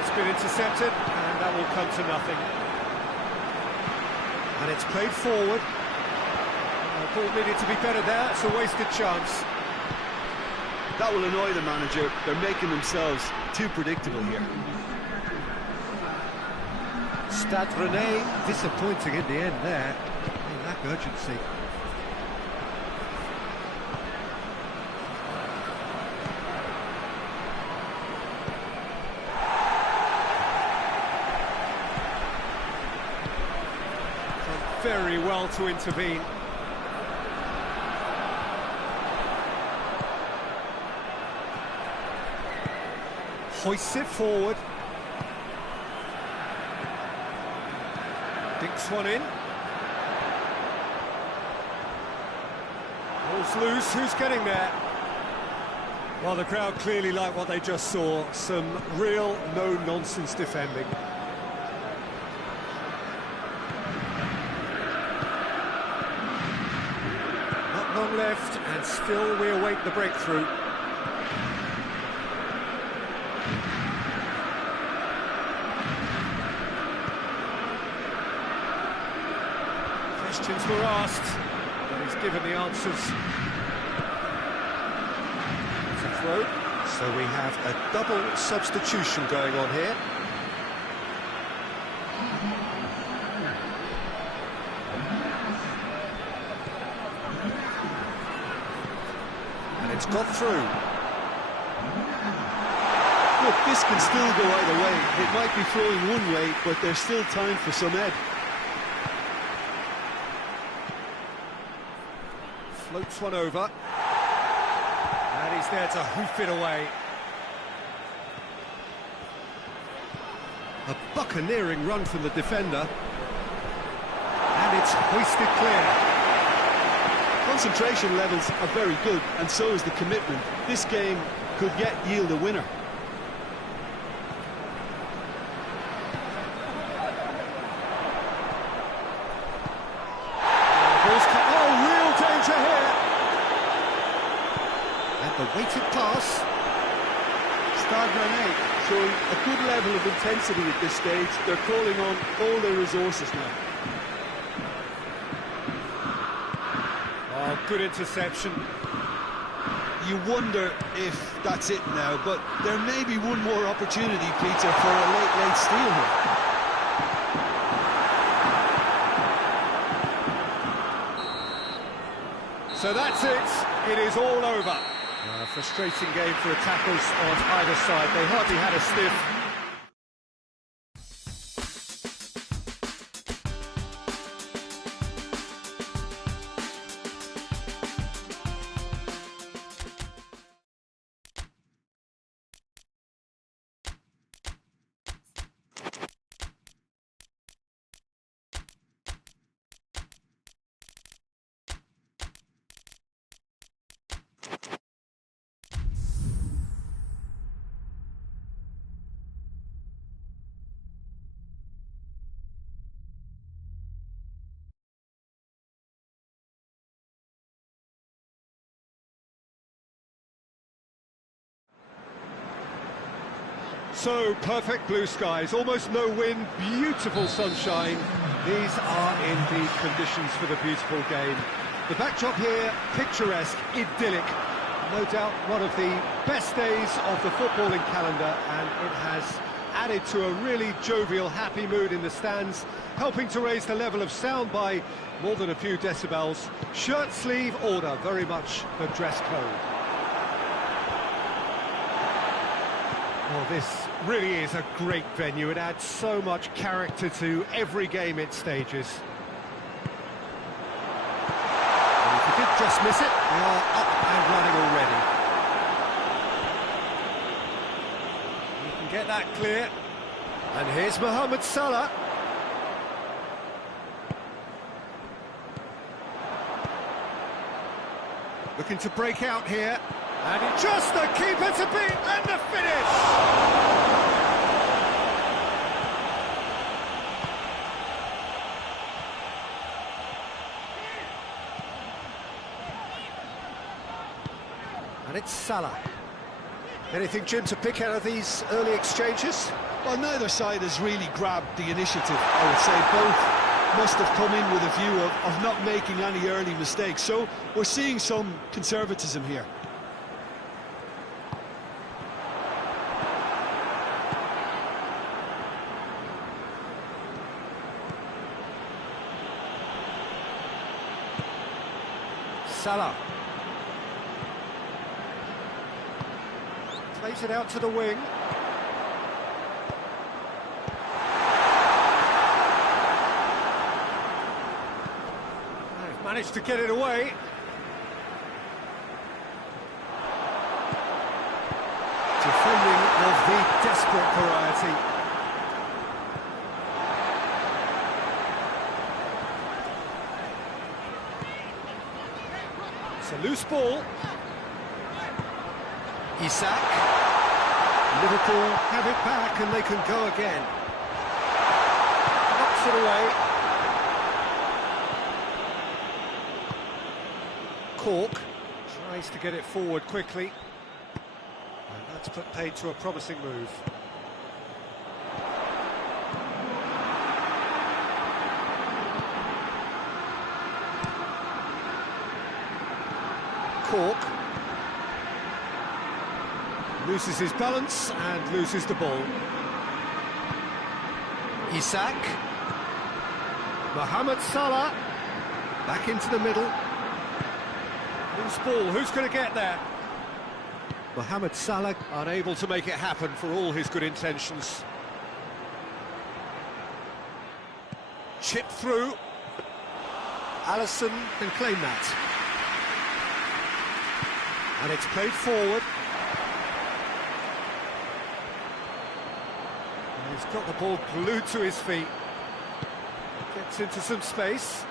It's been intercepted, and that will come to nothing. And it's played forward. The ball needed to be better there. It's a wasted chance. That will annoy the manager. They're making themselves too predictable here. Stade Rennais disappointing in the end there. They lack urgency. Done very well to intervene. Hoists it forward. Dinks one in. Ball's loose, who's getting there? Well, the crowd clearly like what they just saw. Some real no-nonsense defending. Not long left, and still we await the breakthrough. Questions were asked, but he's given the answers. It's a throw. So we have a double substitution going on here. And it's got through. Look, this can still go either way. It might be flowing one way, but there's still time for some ed. Floats one over. And he's there to hoof it away. A buccaneering run from the defender. And it's hoisted clear. Concentration levels are very good, and so is the commitment. This game could yet yield a winner. The weighted pass. Stade Rennais showing a good level of intensity at this stage. They're calling on all their resources now. Oh, good interception. You wonder if that's it now, but there may be one more opportunity, Peter, for a late steal here. So that's it. It is all over. A frustrating game for attackers on either side. They hardly had a sniff. So, perfect blue skies, almost no wind, beautiful sunshine. These are indeed conditions for the beautiful game. The backdrop here, picturesque, idyllic. No doubt one of the best days of the footballing calendar, and it has added to a really jovial, happy mood in the stands, helping to raise the level of sound by more than a few decibels. Shirt sleeve order, very much the dress code. Well, this really is a great venue. It adds so much character to every game it stages. And if you did just miss it, we are up and running already. You can get that clear. And here's Mohamed Salah. Looking to break out here. And just the keeper to beat, and the finish! And it's Salah. Anything, Jim, to pick out of these early exchanges? Well, neither side has really grabbed the initiative, I would say. Both must have come in with a view of not making any early mistakes. So we're seeing some conservatism here. Salah. Plays it out to the wing. They've managed to get it away. Defending of the desperate variety. It's a loose ball. Isak. Liverpool have it back and they can go again. Knocks it away. Cork tries to get it forward quickly. And that's put paid to a promising move. Cork loses his balance and loses the ball. Isak. Mohamed Salah back into the middle. Loose ball, who's going to get there? Mohamed Salah unable to make it happen for all his good intentions. Chip through. Alisson can claim that. And it's played forward. And he's got the ball glued to his feet. Gets into some space.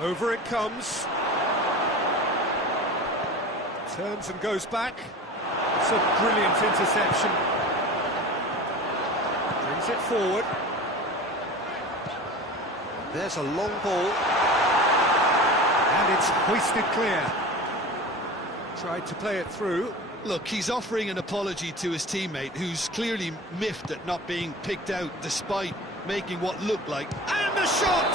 Over it comes. Turns and goes back. It's a brilliant interception. Brings it forward. There's a long ball. And it's hoisted clear. Tried to play it through. Look, he's offering an apology to his teammate, who's clearly miffed at not being picked out despite making what looked like... And the shot!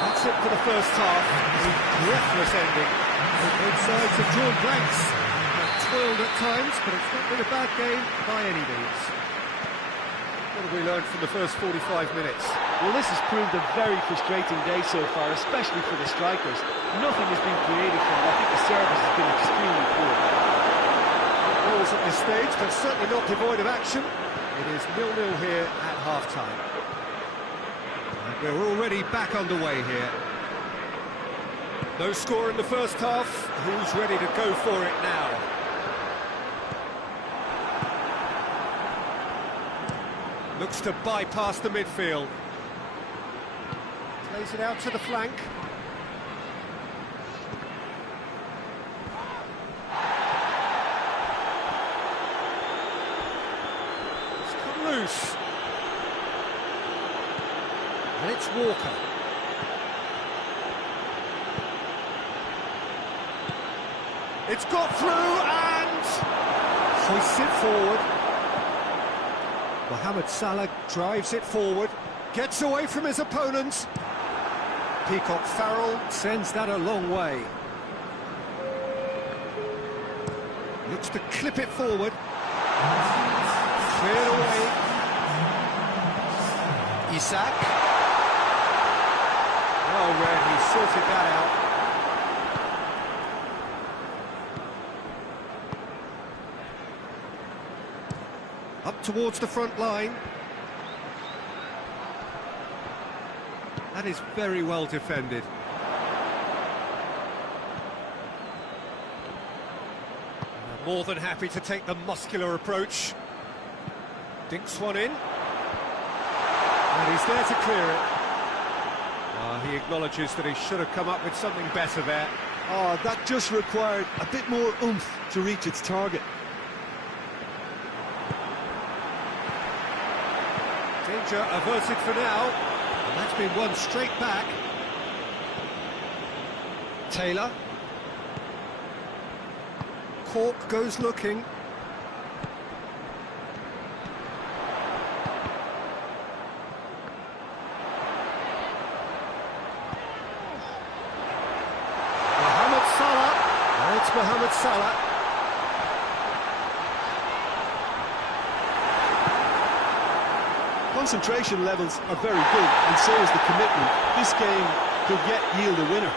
That's it for the first half. A breathless ending. Both sides have drawn blanks. They've toiled at times, but it's not been a bad game by any means. What have we learned from the first 45 minutes? Well, this has proved a very frustrating day so far, especially for the strikers. Nothing has been created for them. I think the service has been extremely poor. Goals at this stage, but certainly not devoid of action. It is 0-0 here at half-time. And we're already back underway here. No score in the first half. Who's ready to go for it now? Looks to bypass the midfield. Plays it out to the flank. It's come loose. And it's Walker. It's got through and hoists it forward. Mohamed Salah drives it forward, gets away from his opponent. Peacock Farrell sends that a long way. Looks to clip it forward. Cleared away. Isak. Well read, he sorted that out. Up towards the front line. That is very well defended. And more than happy to take the muscular approach. Dinks one in. And he's there to clear it. He acknowledges that he should have come up with something better there. Oh, that just required a bit more oomph to reach its target. Danger averted for now, and that's been won straight back. Taylor. Cork goes looking. Mohamed Salah. Oh, it's Mohamed Salah. Concentration levels are very good, and so is the commitment. This game could yet yield a winner.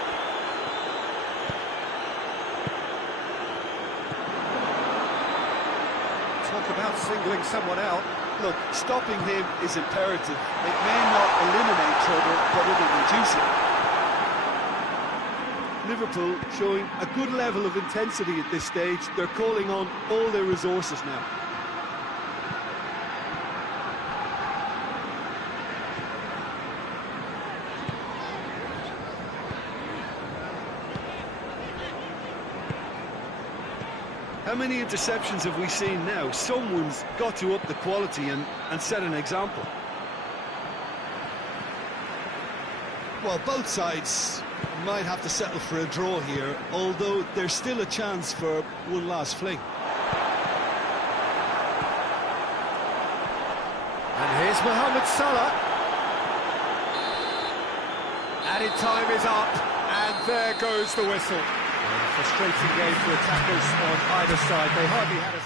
Talk about singling someone out. Look, stopping him is imperative. It may not eliminate trouble, but it'll reduce it. Liverpool showing a good level of intensity at this stage. They're calling on all their resources now. How many interceptions have we seen now? Someone's got to up the quality and set an example. Well, both sides might have to settle for a draw here, although there's still a chance for one last fling. And here's Mohamed Salah. Added time is up, and there goes the whistle. A frustrating game for attackers on either side. They hardly had a...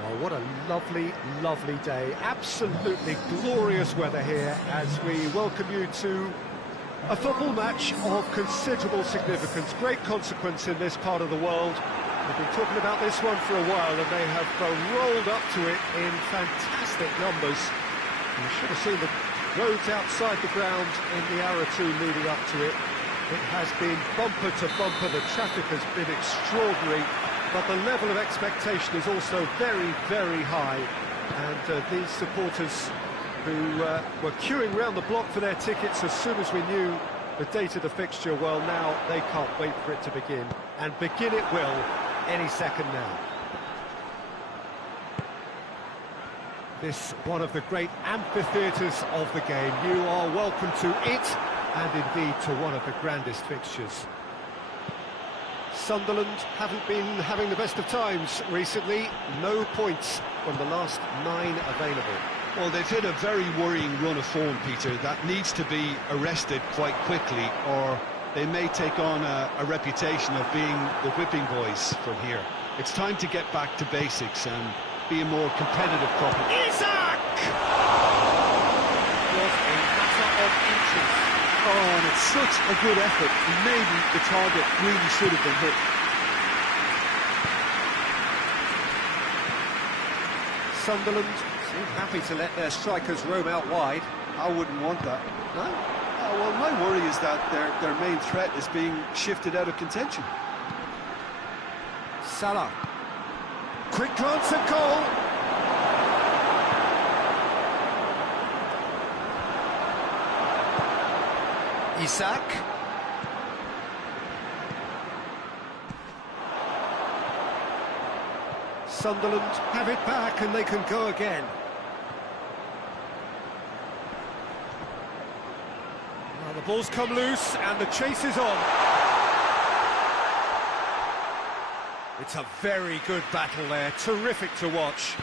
Oh, what a lovely, lovely day. Absolutely glorious weather here as we welcome you to a football match of considerable significance, great consequence in this part of the world. We've been talking about this one for a while and they have rolled up to it in fantastic numbers. You should have seen the roads outside the ground in the hour or two leading up to it. It has been bumper to bumper, the traffic has been extraordinary. But the level of expectation is also very, very high. And these supporters who were queuing round the block for their tickets as soon as we knew the date of the fixture, well, now they can't wait for it to begin. And begin it will any second now. This one of the great amphitheatres of the game. You are welcome to it, and indeed to one of the grandest fixtures. Sunderland haven't been having the best of times recently. No points from the last 9 available. Well, they've hit a very worrying run of form, Peter, that needs to be arrested quite quickly, or they may take on a reputation of being the whipping boys from here. It's time to get back to basics and be a more competitive couple. Isak! Was a matter of inches. Oh, and it's such a good effort. Maybe the target really should have been hit. Sunderland seem happy to let their strikers roam out wide. I wouldn't want that. No? Well, my worry is that their main threat is being shifted out of contention. Salah. Quick glance at goal. Isak. Sunderland have it back and they can go again. Well, the ball's come loose and the chase is on. It's a very good battle there, terrific to watch.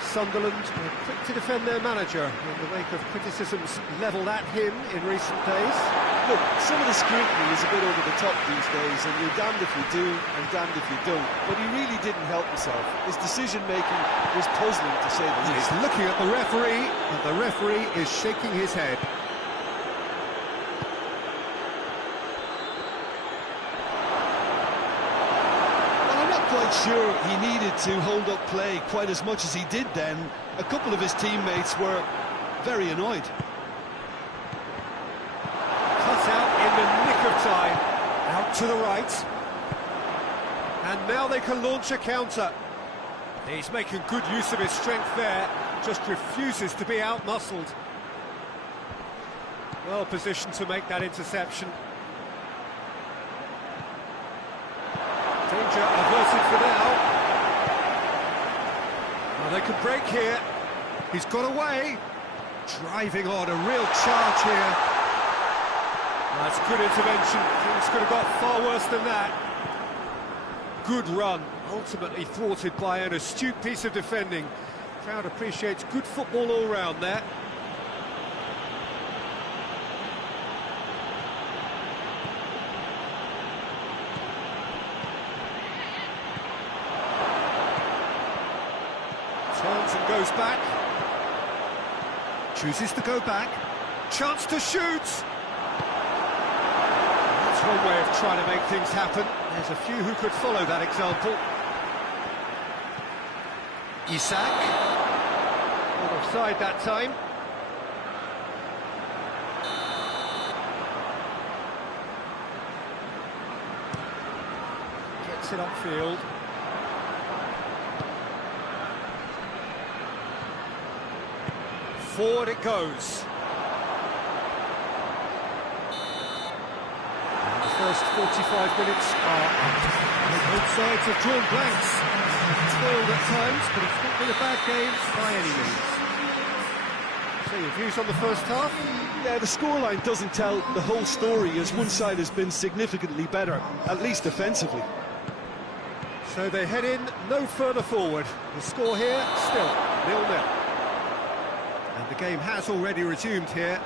Sunderland were quick to defend their manager in the wake of criticisms levelled at him in recent days. Look, some of the scrutiny is a bit over the top these days, and you're damned if you do and damned if you don't. But he really didn't help himself. His decision-making was puzzling, to say the least. He's looking at the referee, and the referee is shaking his head. not sure he needed to hold up play quite as much as he did then. A couple of his teammates were very annoyed. Cut out in the nick of time. Out to the right. And now they can launch a counter. He's making good use of his strength there. Just refuses to be out-muscled. Well positioned to make that interception. Danger averted for now. Well, they could break here. He's got away. Driving on, a real charge here. That's good intervention. Things could have got far worse than that. Good run, ultimately thwarted by an astute piece of defending. Crowd appreciates good football all round there. Turns and goes back. Chooses to go back. Chance to shoot! That's one way of trying to make things happen. There's a few who could follow that example. Isak. Not offside that time. Gets it upfield. Forward it goes. And the first 45 minutes are up. Both sides have drawn blanks. Spoiled at times, but it's not been a bad game by any means. So your views on the first half? Yeah, the scoreline doesn't tell the whole story, as one side has been significantly better, at least defensively. So they head in no further forward. The score here, still 0-0. And the game has already resumed here.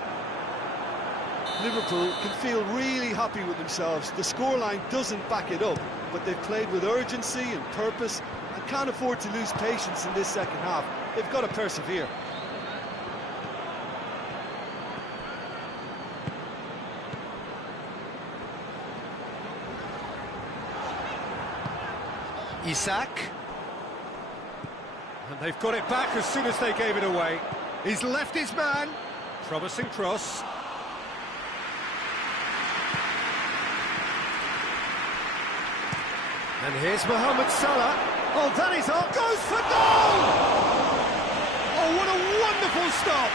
Liverpool can feel really happy with themselves. The scoreline doesn't back it up, but they've played with urgency and purpose and can't afford to lose patience in this second half. They've got to persevere. Isak. And they've got it back as soon as they gave it away. He's left his man. Promising cross. And here's Mohamed Salah. Oh, that is up. Goes for goal! Oh, what a wonderful stop!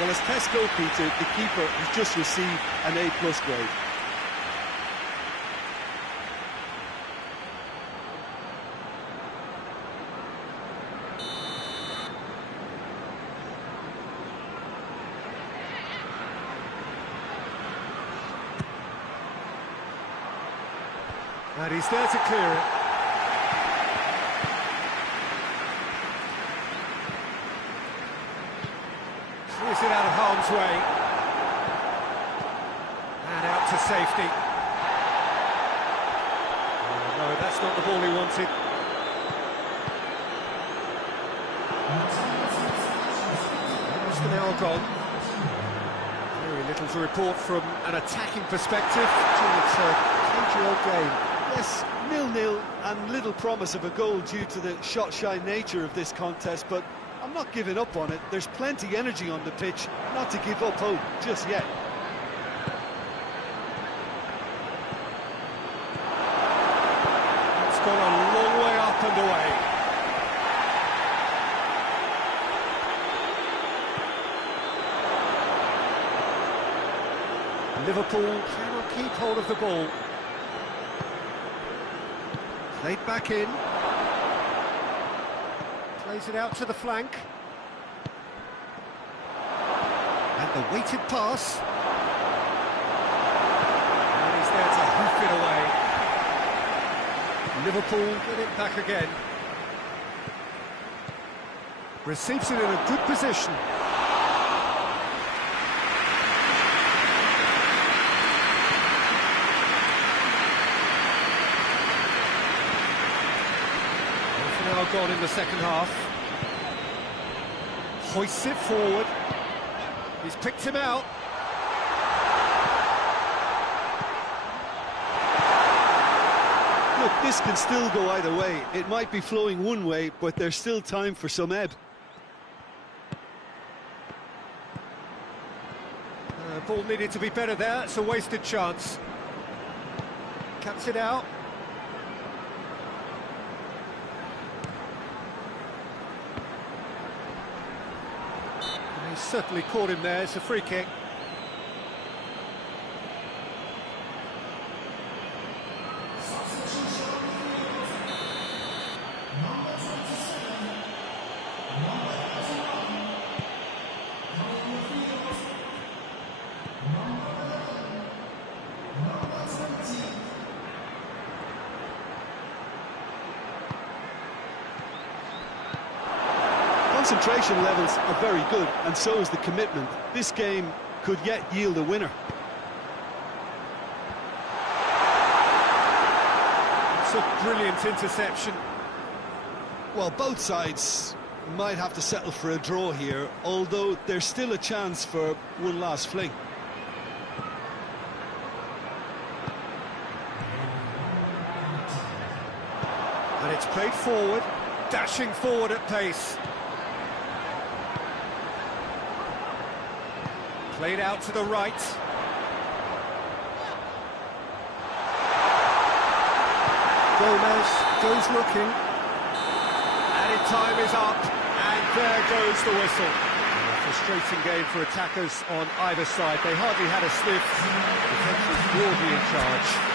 Well, as tests go, Peter, the keeper has just received an A+ grade. And he's there to clear it. Clears it out of harm's way. And out to safety. Oh, no, that's not the ball he wanted. Almost an hour gone. Very little to report from an attacking perspective. It's a cagey-old game. Yes, 0-0 and little promise of a goal due to the shot-shy nature of this contest, but I'm not giving up on it. There's plenty energy on the pitch, not to give up hope just yet. It's gone a long way up and away. Liverpool cannot keep hold of the ball. Played back in. Plays it out to the flank. And the weighted pass. And he's there to hoof it away. Liverpool get it back again. Receives it in a good position. Now gone in the second half. Hoists it forward. He's picked him out. Look, this can still go either way. It might be flowing one way, but there's still time for some ebb. Ball needed to be better there. It's a wasted chance. Cuts it out. And he's certainly caught him there. It's a free kick. Concentration levels are very good, and so is the commitment. This game could yet yield a winner. It's a brilliant interception. Well, both sides might have to settle for a draw here, although there's still a chance for one last fling. And it's played forward, dashing forward at pace. Played out to the right. Gomez goes looking. Added time is up, and there goes the whistle. A frustrating game for attackers on either side. They hardly had a sniff. Defence was broadly in charge.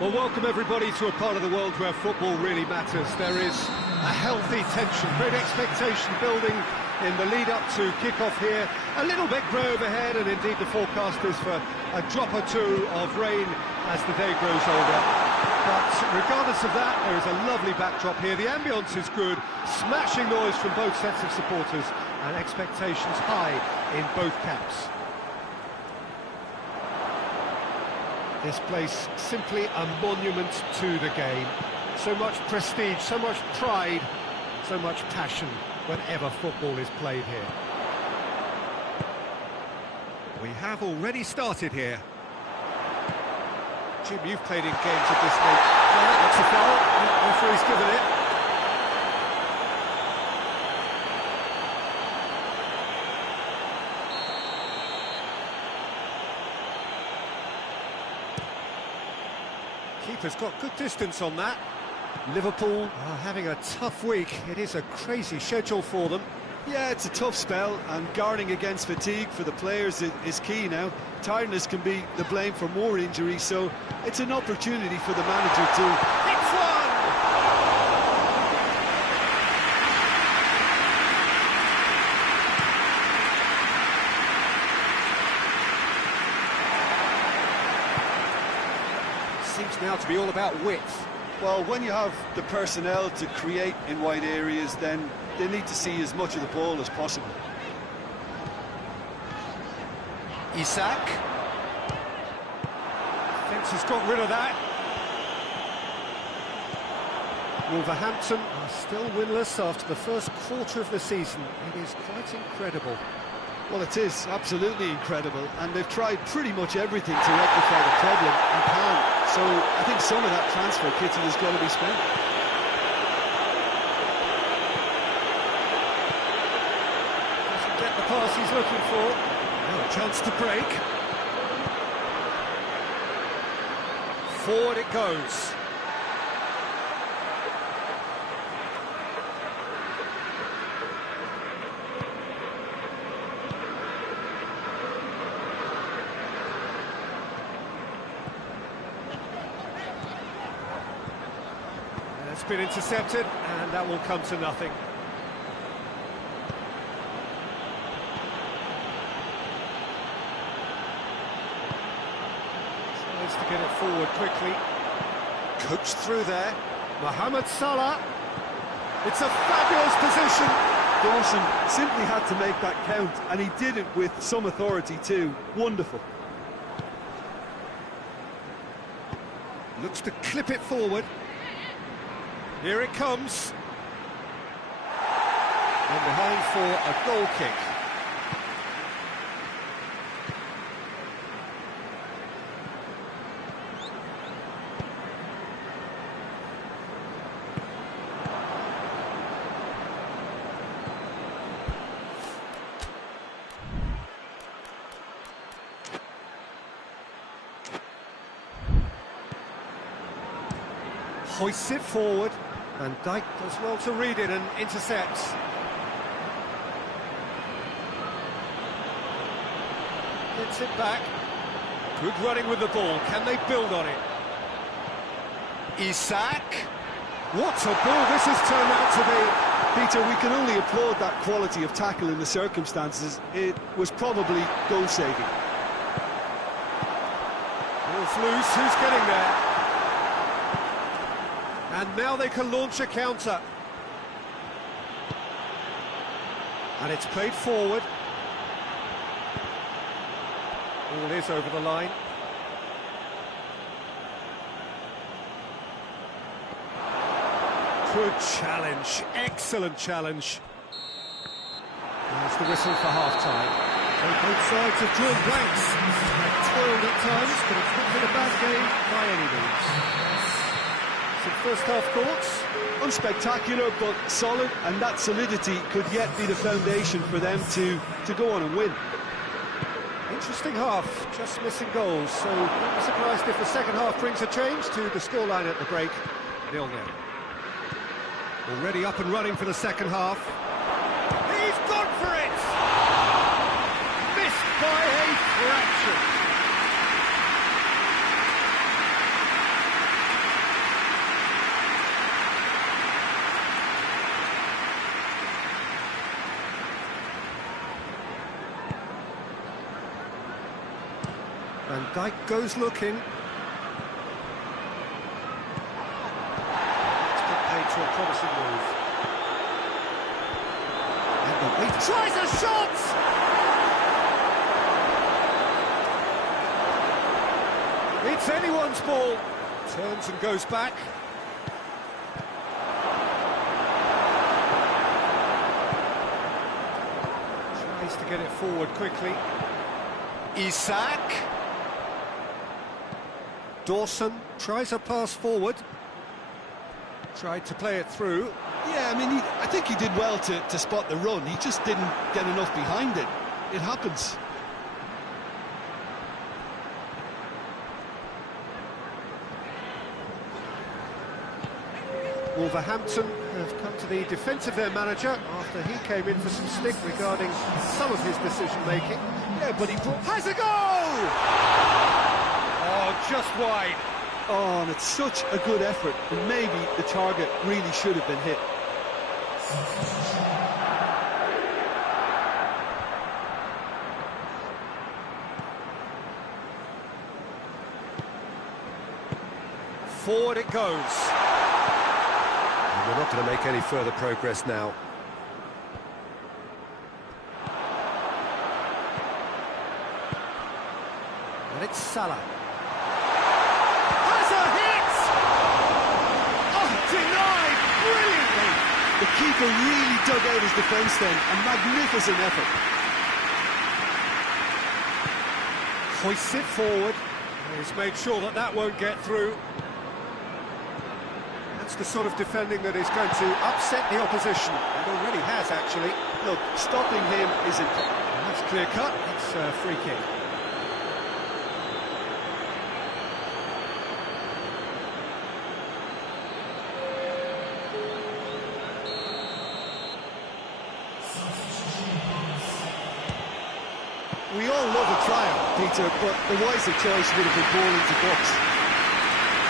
Well, welcome everybody to a part of the world where football really matters. There is a healthy tension, great expectation building in the lead-up to kick-off here. A little bit grey overhead, and indeed the forecast is for a drop or two of rain as the day grows older. But regardless of that, there is a lovely backdrop here. The ambience is good, smashing noise from both sets of supporters, and expectations high in both camps. This place simply a monument to the game. So much prestige, so much pride, so much passion whenever football is played here. We have already started here. Jim, you've played in games of this nature. That's a foul. Referee's given it. Keeper's got good distance on that. Liverpool are having a tough week. It is a crazy schedule for them. Yeah, it's a tough spell, and guarding against fatigue for the players is key now. Tiredness can be the blame for more injuries, so it's an opportunity for the manager to... Hits one! Seems now to be all about width. Well, when you have the personnel to create in wide areas, then they need to see as much of the ball as possible. Isak. Fence has got rid of that. Wolverhampton are still winless after the first quarter of the season. It is quite incredible. Well, it is absolutely incredible, and they've tried pretty much everything to rectify the problem and can't. So I think some of that transfer kitty has got to be spent. Doesn't get the pass he's looking for. Now a chance to break. Forward it goes. been intercepted, and that will come to nothing. Tries to get it forward quickly. Coached through there. Mohamed Salah. It's a fabulous position. Dawson simply had to make that count, and he did it with some authority too. Wonderful. Looks to clip it forward. Here it comes. And behind for a goal kick. Hoists it forward. Van Dijk does well to read it and intercepts. Gets it back. Good running with the ball. Can they build on it? Isak. What a ball this has turned out to be. Peter, we can only applaud that quality of tackle in the circumstances. It was probably goal-saving. Ball's loose. Who's getting there? And now they can launch a counter. And it's played forward. Ball is over the line. Good challenge, excellent challenge. There's the whistle for half-time. Well, both sides have drawn blanks. They've toiled at times, but it's not been a bad game by any means. Some first-half thoughts? Unspectacular, but solid, and that solidity could yet be the foundation for them to go on and win. Interesting half, just missing goals, so not be surprised if the second half brings a change to the scoreline at the break. 0-0. Already up and running for the second half. He's gone for it! Missed by a fraction. Van Dijk goes looking. It's put paid to a promising move. And he tries a shot! It's anyone's ball. Turns and goes back. Tries to get it forward quickly. Isak. Dawson tries a pass forward. Tried to play it through. Yeah, I mean, I think he did well to spot the run. He just didn't get enough behind it. It happens. Wolverhampton have come to the defence of their manager after he came in for some stick regarding some of his decision-making. Yeah, but he has a goal! Oh, just wide. Oh, and it's such a good effort, and maybe the target really should have been hit. Forward it goes. And we're not going to make any further progress now. And it's Salah. Has a hit! Oh, denied brilliantly! The keeper really dug out his defence then. A magnificent effort. Hoists it forward. He's made sure that that won't get through. That's the sort of defending that is going to upset the opposition. It already has, actually. Look, stopping him is important. That's clear cut. It's a free kick. We all love a triumph, Peter, but the wiser choice would have been ball into box.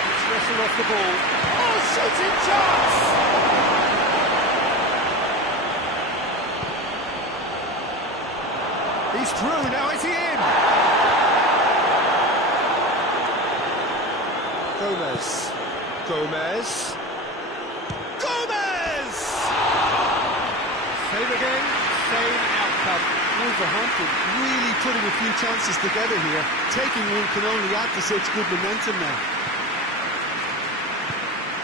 It's wrestled off the ball. Oh, shooting chance! He's through, now is he in? Gomez. Gomez. Gomez! Same again, same outcome. Wolverhampton really putting a few chances together here. Taking one can only add to such good momentum now.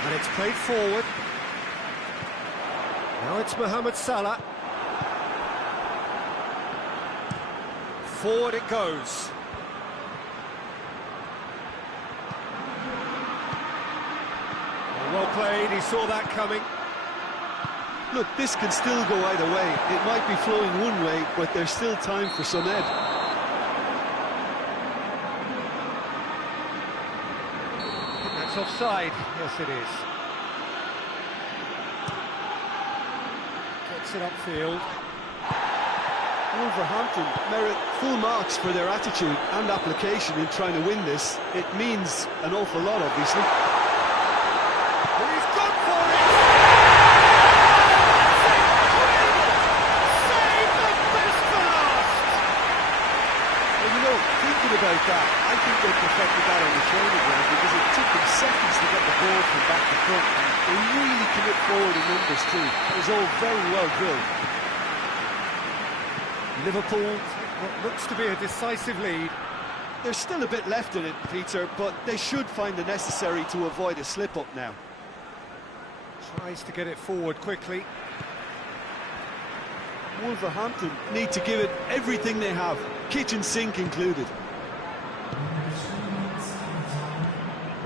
And it's played forward. Now it's Mohamed Salah. Forward it goes. Well played, he saw that coming. Look, this can still go either way. It might be flowing one way, but there's still time for some ed. That's offside. Yes, it is. Gets it upfield. Wolverhampton merit full marks for their attitude and application in trying to win this. It means an awful lot, obviously. He's gone for it! Save the best for last! Well, you know, thinking about that, I think they perfected that on the training ground because it took them seconds to get the ball from back to front. And they really commit forward in numbers too. It was all very well drilled. Liverpool, what looks to be a decisive lead. There's still a bit left in it, Peter, but they should find the necessary to avoid a slip-up now. Tries to get it forward quickly. Wolverhampton need to give it everything they have, kitchen sink included.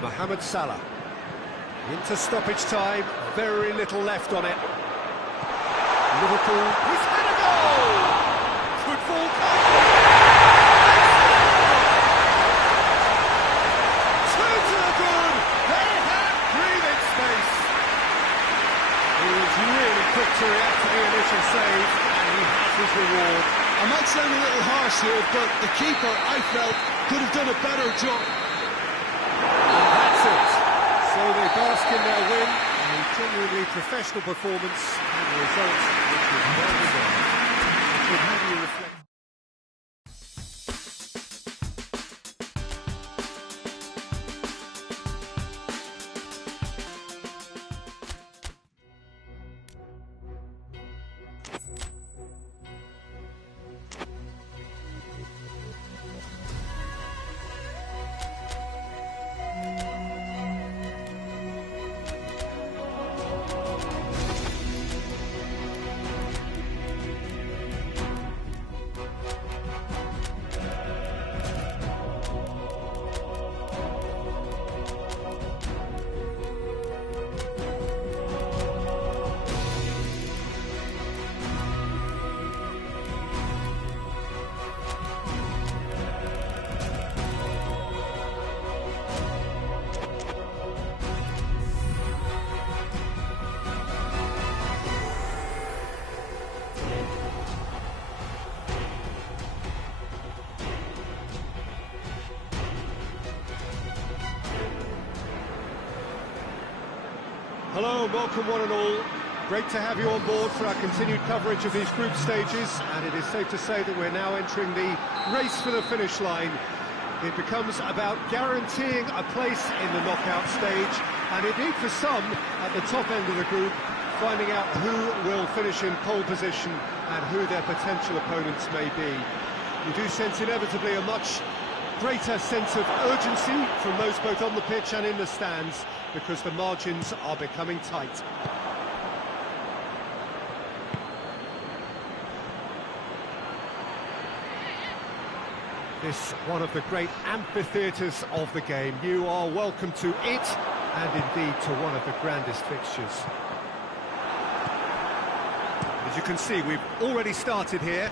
Mohamed Salah. Into stoppage time, very little left on it. Liverpool, he's had a goal! Football comes. Two to the good. They had breathing space. He was really quick to react to the initial save, and he has his reward. I might sound a little harsh here, but the keeper, I felt, could have done a better job. And that's it. So they bask in their win, a genuinely professional performance, and the result which was well deserved. It should have you reflect. Hello, welcome one and all. Great to have you on board for our continued coverage of these group stages, and it is safe to say that we're now entering the race for the finish line. It becomes about guaranteeing a place in the knockout stage, and indeed for some at the top end of the group, finding out who will finish in pole position and who their potential opponents may be. You do sense inevitably a much greater sense of urgency from those both on the pitch and in the stands, because the margins are becoming tight. This one of the great amphitheatres of the game. You are welcome to it, and indeed to one of the grandest fixtures. As you can see, we've already started here.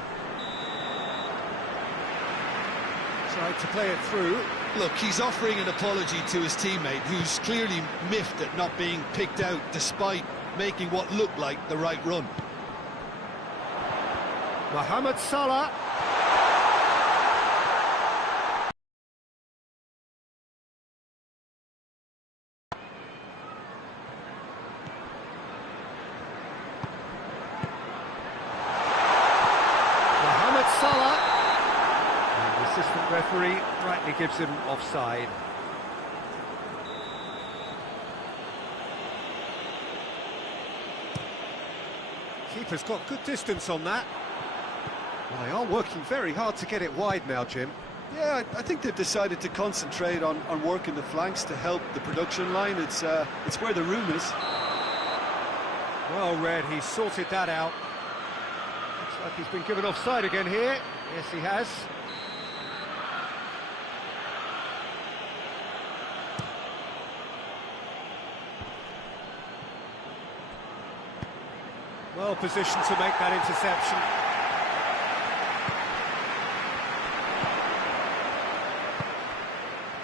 Tried to play it through. Look, he's offering an apology to his teammate, who's clearly miffed at not being picked out despite making what looked like the right run. Mohamed Salah. Referee rightly gives him offside. Keeper's got good distance on that. Well, they are working very hard to get it wide now, Jim. Yeah, I think they've decided to concentrate on working the flanks to help the production line. It's where the room is. Well read, he's sorted that out. Looks like he's been given offside again here. Yes, he has. Well positioned to make that interception.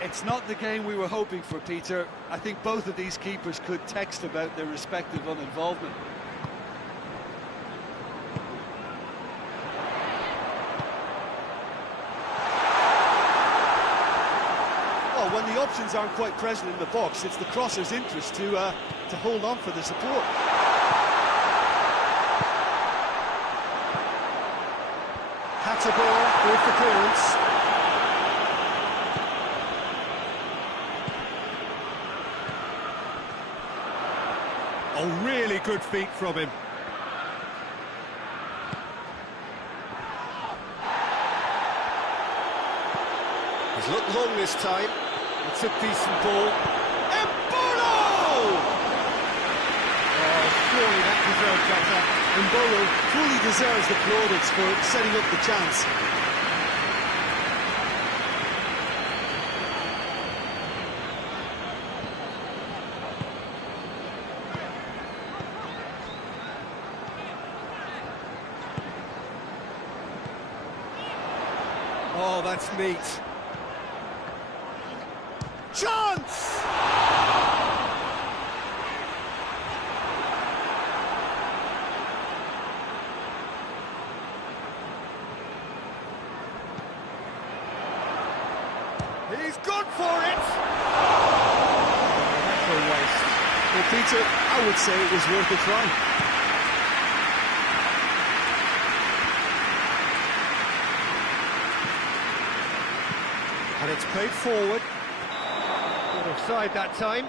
It's not the game we were hoping for, Peter. I think both of these keepers could text about their respective uninvolvement. Well, when the options aren't quite present in the box, it's the crosser's interest to hold on for the support. Had a ball with the clearance. Oh, really good feet from him. He's looked long this time. It's a decent ball. Embolo! Oh, surely that deserved better. Embolo fully deserves the plaudits for setting up the chance. Oh, that's neat. Chance! He's gone for it! That's a waste. Well, Peter, I would say it was worth a try. And it's played forward. Not offside that time.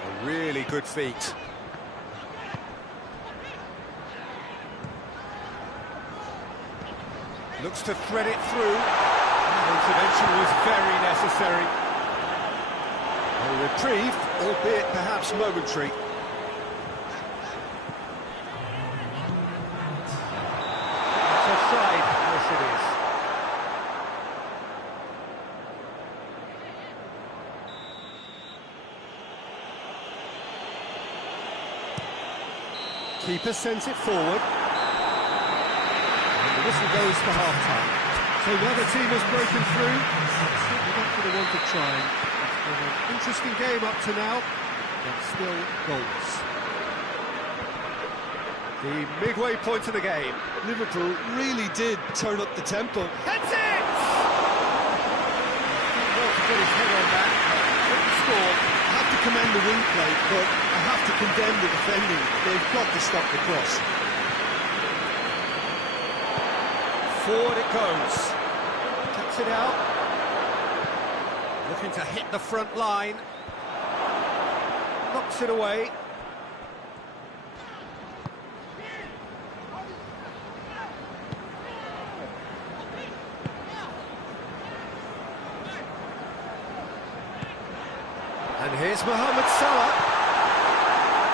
A really good feat. Looks to thread it through. Intervention was very necessary. A reprieve, albeit perhaps momentary. It's offside. Yes, it is. Keeper sends it forward. The whistle goes for half-time. So now the team has broken through. Certainly not for the want of trying. It's been an interesting game up to now, but still goals. The midway point of the game. Liverpool really did turn up the tempo. That's it! Well, to get his head on that, couldn't score. I have to commend the wing play, but I have to condemn the defending. They've got to stop the cross. Forward it goes. Cuts it out. Looking to hit the front line. Knocks it away. And here's Mohamed Salah.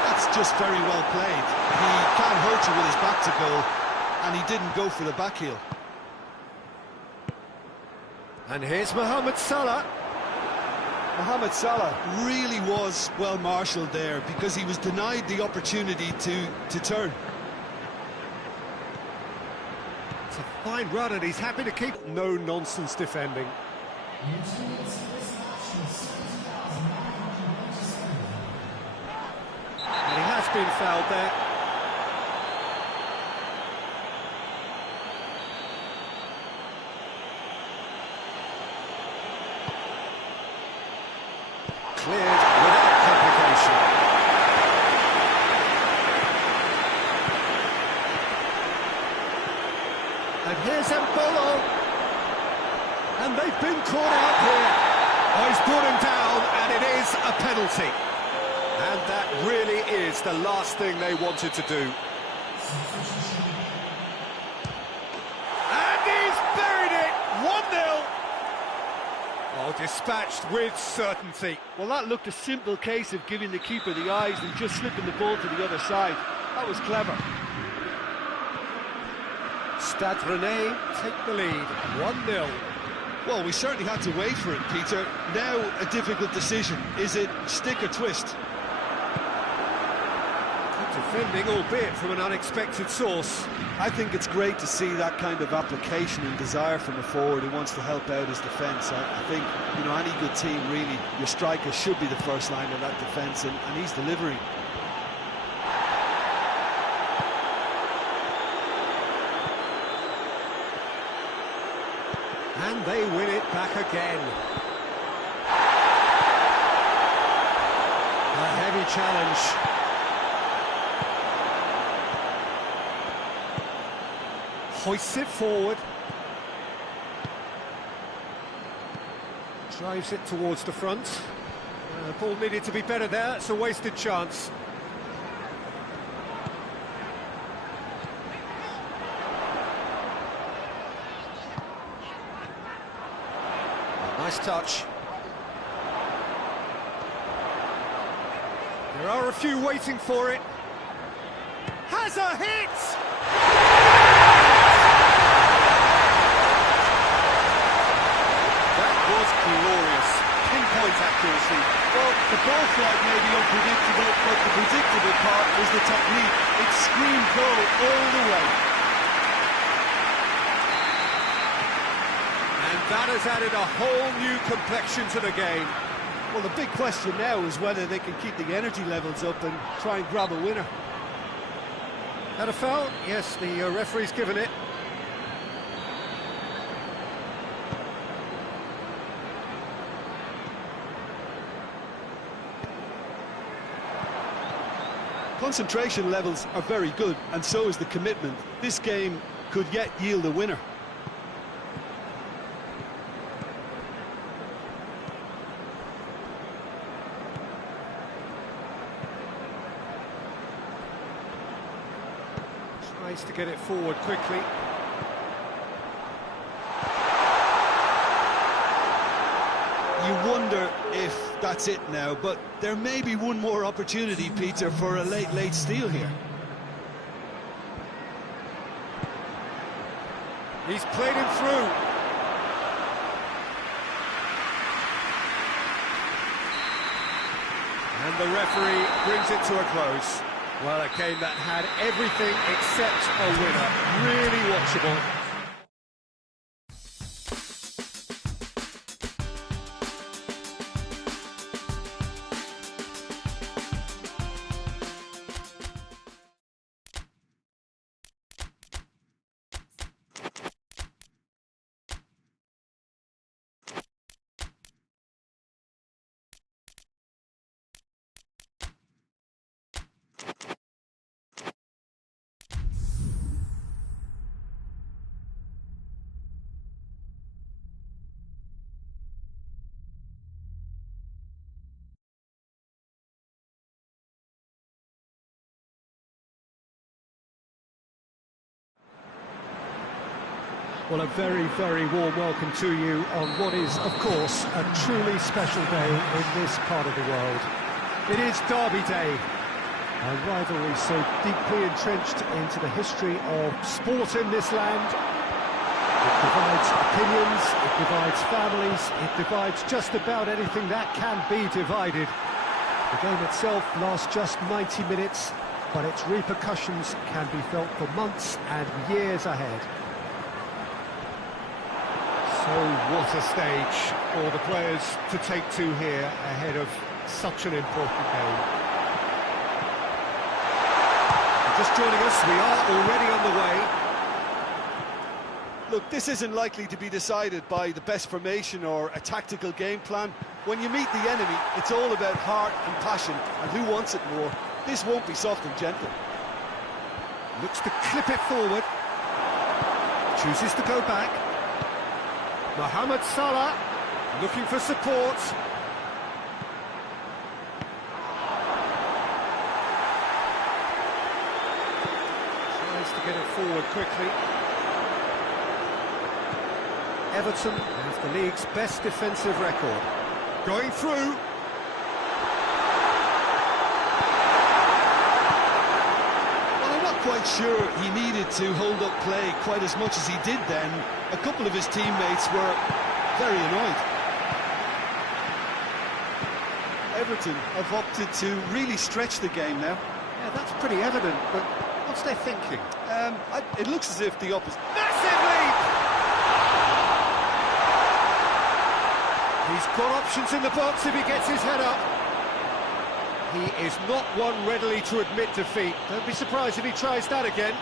That's just very well played. He can't hurt you with his back to goal, and he didn't go for the back heel. And here's Mohamed Salah. Mohamed Salah really was well marshalled there because he was denied the opportunity to turn. It's a fine run and he's happy to keep no-nonsense defending. And he has been fouled there. Cleared without complication. And here's Embolo. And they've been caught out here. Oh, he's brought him down, and it is a penalty. And that really is the last thing they wanted to do. And he's buried it! 1-0. Oh, dispatched with certainty. Well, that looked a simple case of giving the keeper the eyes and just slipping the ball to the other side. That was clever. Stade Rennais take the lead, 1-0. Well, we certainly had to wait for it, Peter. Now a difficult decision. Is it stick or twist? Good defending, albeit from an unexpected source. I think it's great to see that kind of application and desire from a forward who wants to help out his defence. I think, you know, any good team, really, your striker should be the first line of that defence, and he's delivering. And they win it back again. A heavy challenge. Hoists it forward. Drives it towards the front. Ball needed to be better there, it's a wasted chance. Nice touch. There are a few waiting for it. Has a hit! That was glorious. Pinpoint accuracy. Well, the ball flight may be unpredictable, but the predictable part was the technique. It screamed goal all the way. That has added a whole new complexion to the game. Well, the big question now is whether they can keep the energy levels up and try and grab a winner. Had a foul? Yes, the referee's given it. Concentration levels are very good, and so is the commitment. This game could yet yield a winner. Tries to get it forward quickly. You wonder if that's it now, but there may be one more opportunity, Peter, for a late steal here. He's played him through. And the referee brings it to a close. Well, a game that had everything except a winner. Really watchable. Well, a very, very warm welcome to you on what is, of course, a truly special day in this part of the world. It is Derby Day, a rivalry so deeply entrenched into the history of sport in this land. It divides opinions, it divides families, it divides just about anything that can be divided. The game itself lasts just 90 minutes, but its repercussions can be felt for months and years ahead. So what a stage for the players to take to here ahead of such an important game. Just joining us, we are already on the way. Look, this isn't likely to be decided by the best formation or a tactical game plan. When you meet the enemy, it's all about heart and passion, and who wants it more. This won't be soft and gentle. Looks to clip it forward. Chooses to go back. Mohamed Salah looking for support. Tries to get it forward quickly. Everton have the league's best defensive record. Going through. Well, I'm not quite sure he needed to hold up play quite as much as he did then. A couple of his teammates were very annoyed. Everton have opted to really stretch the game now. Yeah, that's pretty evident, but what's their thinking? It looks as if the opposite... Massive leap! He's got options in the box if he gets his head up. He is not one readily to admit defeat. Don't be surprised if he tries that again.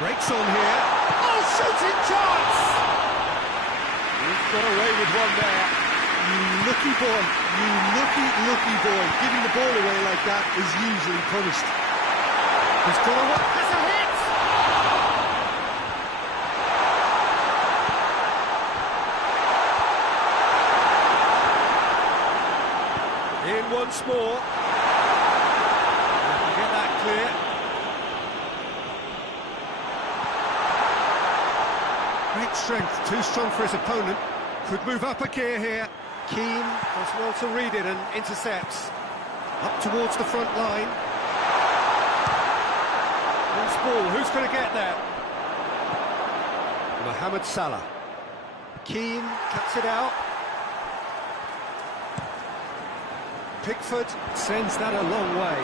Breaks on here. Oh, shooting chance! He's got away with one there. You lucky boy, you lucky boy. Giving the ball away like that is usually punished. He's got away. That's a hit! In once more. Get that clear. Great strength, too strong for his opponent. Could move up a gear here. Keane does well to read it and intercepts. Up towards the front line. Loose ball, who's going to get there? Mohamed Salah. Keane cuts it out. Pickford sends that a long way.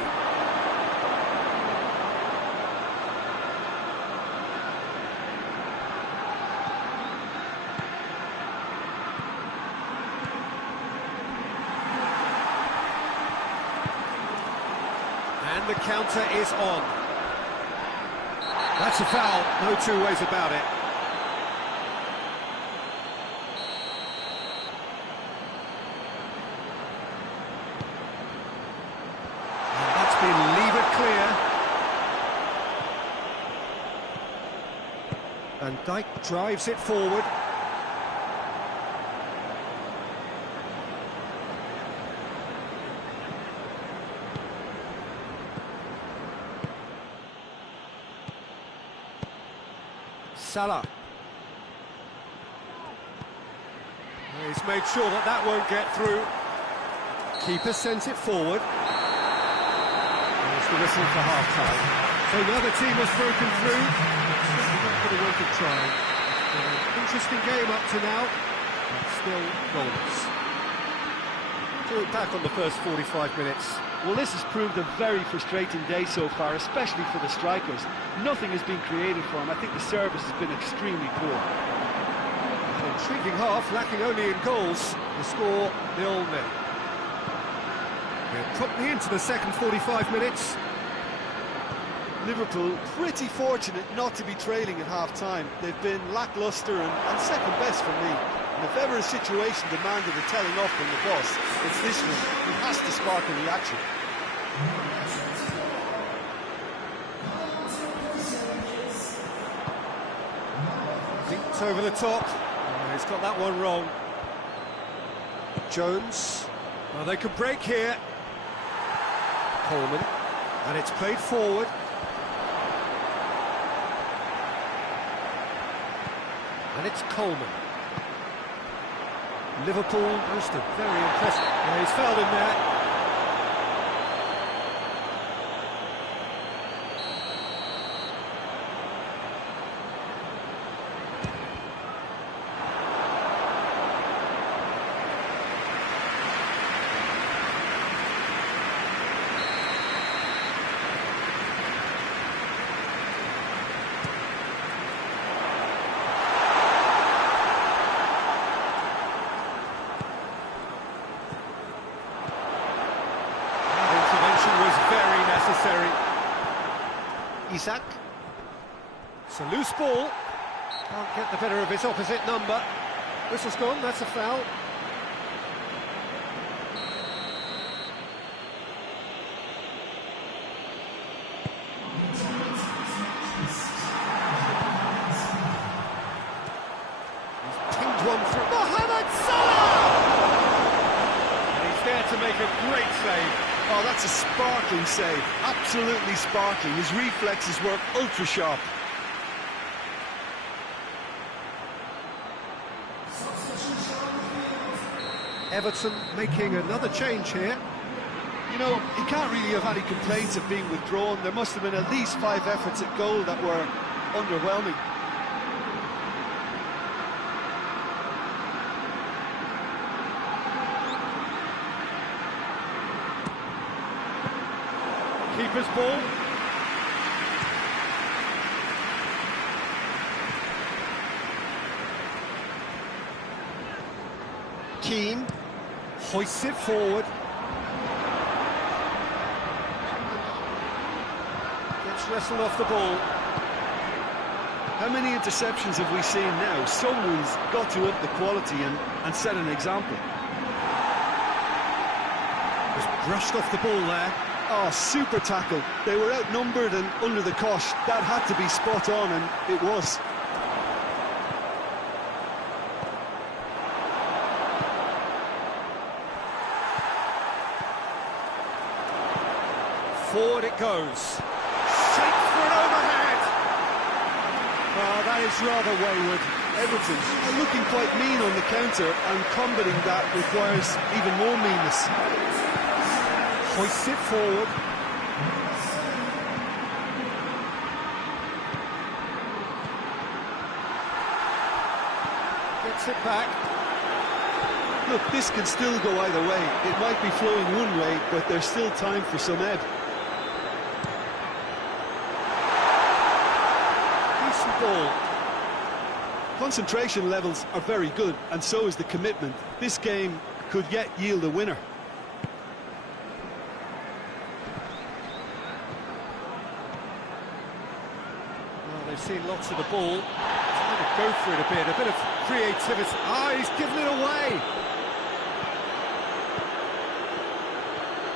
And the counter is on. That's a foul, no two ways about it. And that's been levered clear. And Dijk drives it forward. Salah. He's made sure that that won't get through. Keeper sends it forward. There's the whistle for half-time. So the other team has broken through. Certainly not going to worth a try. An interesting game up to now, but still goalless. To look back on the first 45 minutes. Well, this has proved a very frustrating day so far, especially for the strikers. Nothing has been created for them. I think the service has been extremely poor. An intriguing half, lacking only in goals. The score 0-0. We're promptly into the second 45 minutes. Liverpool pretty fortunate not to be trailing at half-time. They've been lacklustre and second best for me. And if ever a situation demanded a telling off from the boss, it's this one. He has to spark a reaction. Dinked over the top. Oh, he's got that one wrong. Jones. Oh, they could break here. Coleman. And it's played forward. And it's Coleman. Liverpool most are very impressive. Yeah, he's fouled him there. Isak. It's a loose ball. Can't get the better of his opposite number. Whistle's gone, that's a foul. He's pinged one through. Mohamed Salah! And he's there to make a great save. Oh, that's a sparkling save. Absolutely sparkling. His reflexes work ultra sharp. Everton making another change here. You know, he can't really have any complaints of being withdrawn. There must have been at least 5 efforts at goal that were underwhelming. Keeper's ball. Keane hoists it forward. Gets wrestled off the ball. How many interceptions have we seen now? Someone's got to up the quality and set an example. Just brushed off the ball there. Oh, super tackle. They were outnumbered and under the cosh. That had to be spot on, and it was. Forward it goes. Shaped for an overhead. Oh, that is rather wayward. Everton are looking quite mean on the counter, and combating that requires even more meanness. Hoists it forward. Gets it back. Look, this can still go either way. It might be flowing one way, but there's still time for some ebb. Decent ball. Concentration levels are very good, and so is the commitment. This game could yet yield a winner. Well, they've seen lots of the ball. Trying to go for it a bit of creativity. Ah, he's given it away.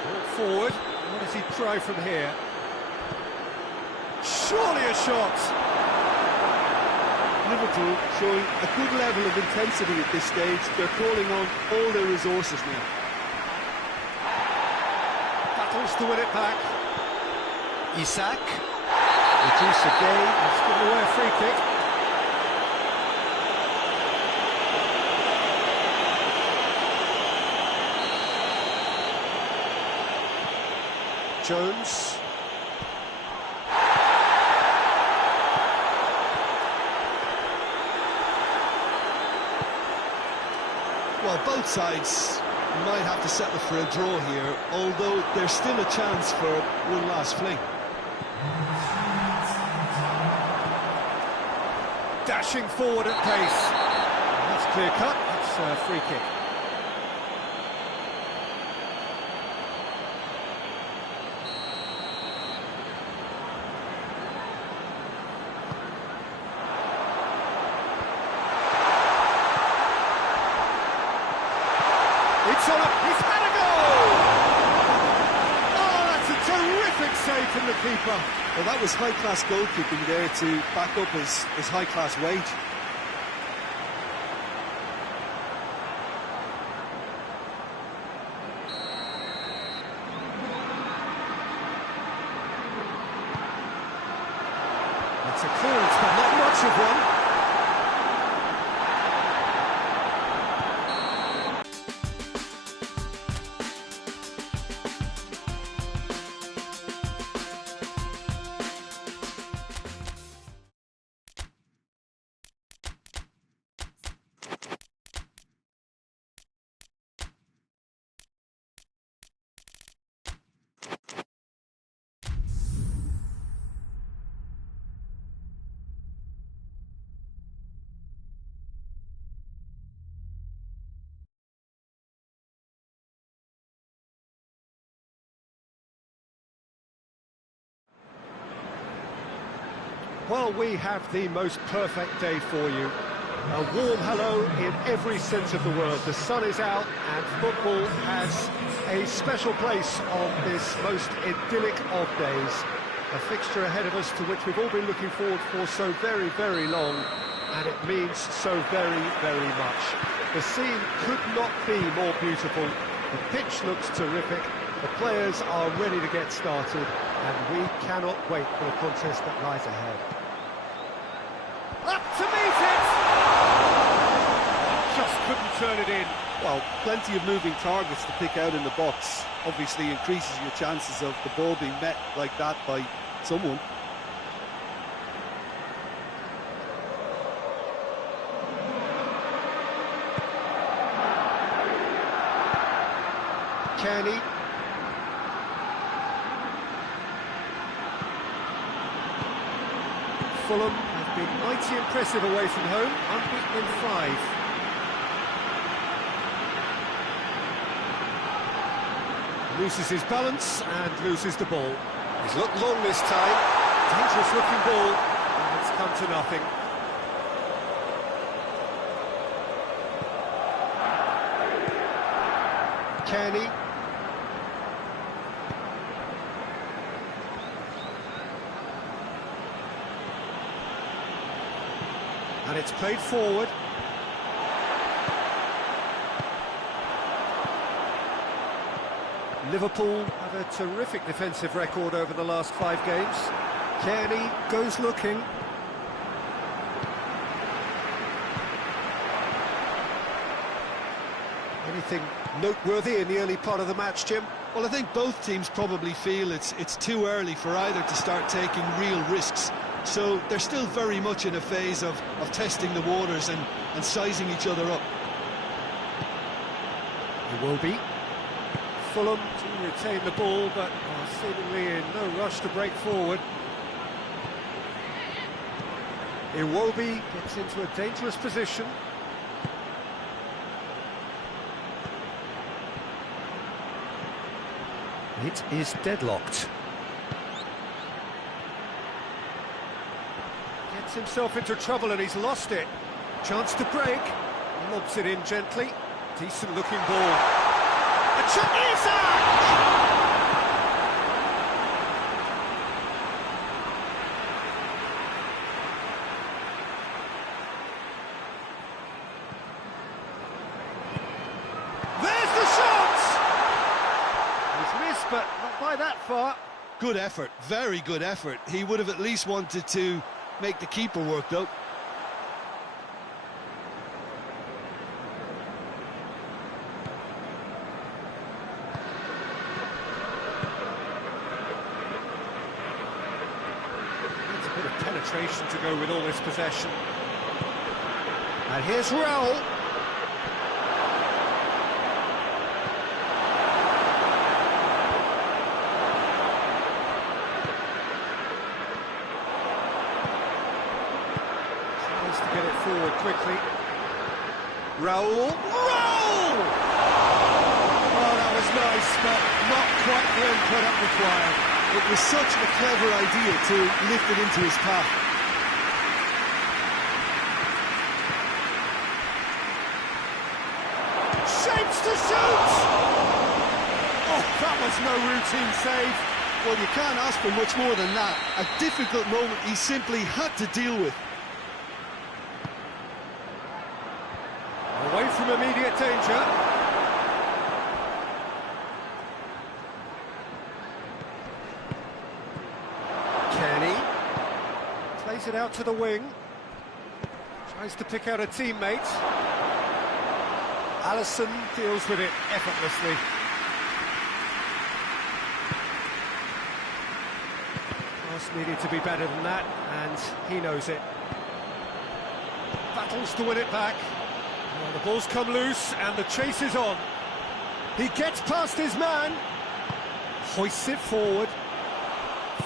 Ball forward. What does he try from here? Surely a shot. Liverpool showing a good level of intensity at this stage. They're calling on all their resources now. Battles to win it back. Isak. Reduce the game. He's given away a free kick. Jones. Well, both sides might have to settle for a draw here, although there's still a chance for one last fling. Dashing forward at pace. That's clear cut. That's a free kick. It's on up. He's had a goal! Oh, that's a terrific save from the keeper. Well, that was high-class goalkeeping there to back up his high-class wage. It's a clearance, but not much of one. Well, we have the most perfect day for you. A warm hello in every sense of the word. The sun is out and football has a special place on this most idyllic of days. A fixture ahead of us to which we've all been looking forward for so very, very long, and it means so very, very much. The scene could not be more beautiful. The pitch looks terrific. The players are ready to get started, and we cannot wait for the contest that lies ahead. Up to meet it! Just couldn't turn it in. Well, plenty of moving targets to pick out in the box. Obviously increases your chances of the ball being met like that by someone. Kenny. Fulham have been mighty impressive away from home, unbeaten in 5. Loses his balance and loses the ball. He's looked long this time. Dangerous looking ball, and it's come to nothing. Kenny. And it's played forward. Liverpool have a terrific defensive record over the last 5 games. Kenny goes looking. Anything noteworthy in the early part of the match, Jim? Well, I think both teams probably feel it's too early for either to start taking real risks. So they're still very much in a phase of testing the waters and sizing each other up. It will be. Fulham to retain the ball, but are seemingly in no rush to break forward. Iwobi gets into a dangerous position. It is deadlocked. Gets himself into trouble and he's lost it. Chance to break. Lobs it in gently. Decent looking ball. A There's the shot! He's missed, but not by that far. Good effort, very good effort. He would have at least wanted to make the keeper work, though. Needs a bit of penetration to go with all this possession. And here's Raul. To get it forward quickly. Raul! Raul! Oh, that was nice, but not quite the end product required. It was such a clever idea to lift it into his path. Shapes to shoot! Oh, that was no routine save. Well, you can't ask for much more than that. A difficult moment he simply had to deal with. Away from immediate danger. Kenny plays it out to the wing. Tries to pick out a teammate. Allison deals with it effortlessly. Pass needed to be better than that, and he knows it. Battles to win it back. Well, the ball's come loose and the chase is on. He gets past his man. Hoists it forward.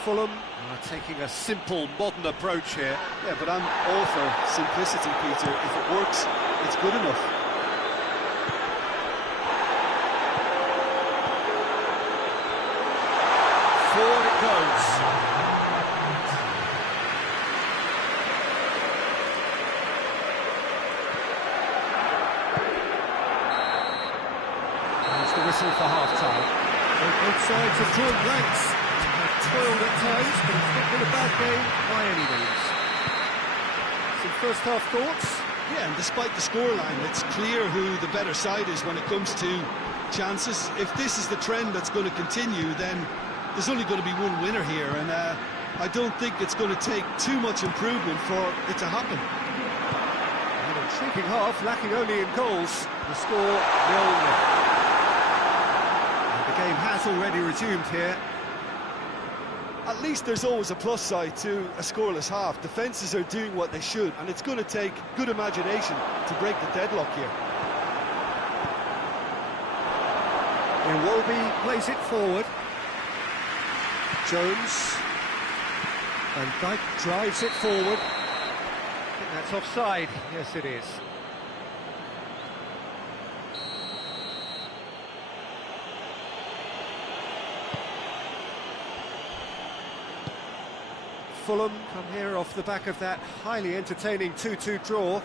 Fulham are taking a simple, modern approach here. Yeah, but I'm all for simplicity, Peter. If it works, it's good enough. Forward it goes. whistle for half-time. Both sides have drawn blanks. They have toiled at times, but it's not been a bad game by any means. Some first-half thoughts? Yeah, and despite the scoreline, it's clear who the better side is when it comes to chances. If this is the trend that's going to continue, then there's only going to be one winner here, and I don't think it's going to take too much improvement for it to happen. And intriguing half, lacking only in goals. The score 0-0. And the game has already resumed here. At least there's always a plus side to a scoreless half. Defences are doing what they should, and it's going to take good imagination to break the deadlock here. Iwobi plays it forward. Jones. And Dyke drives it forward. I think that's offside. Yes, it is. Fulham come here off the back of that highly entertaining 2-2 draw.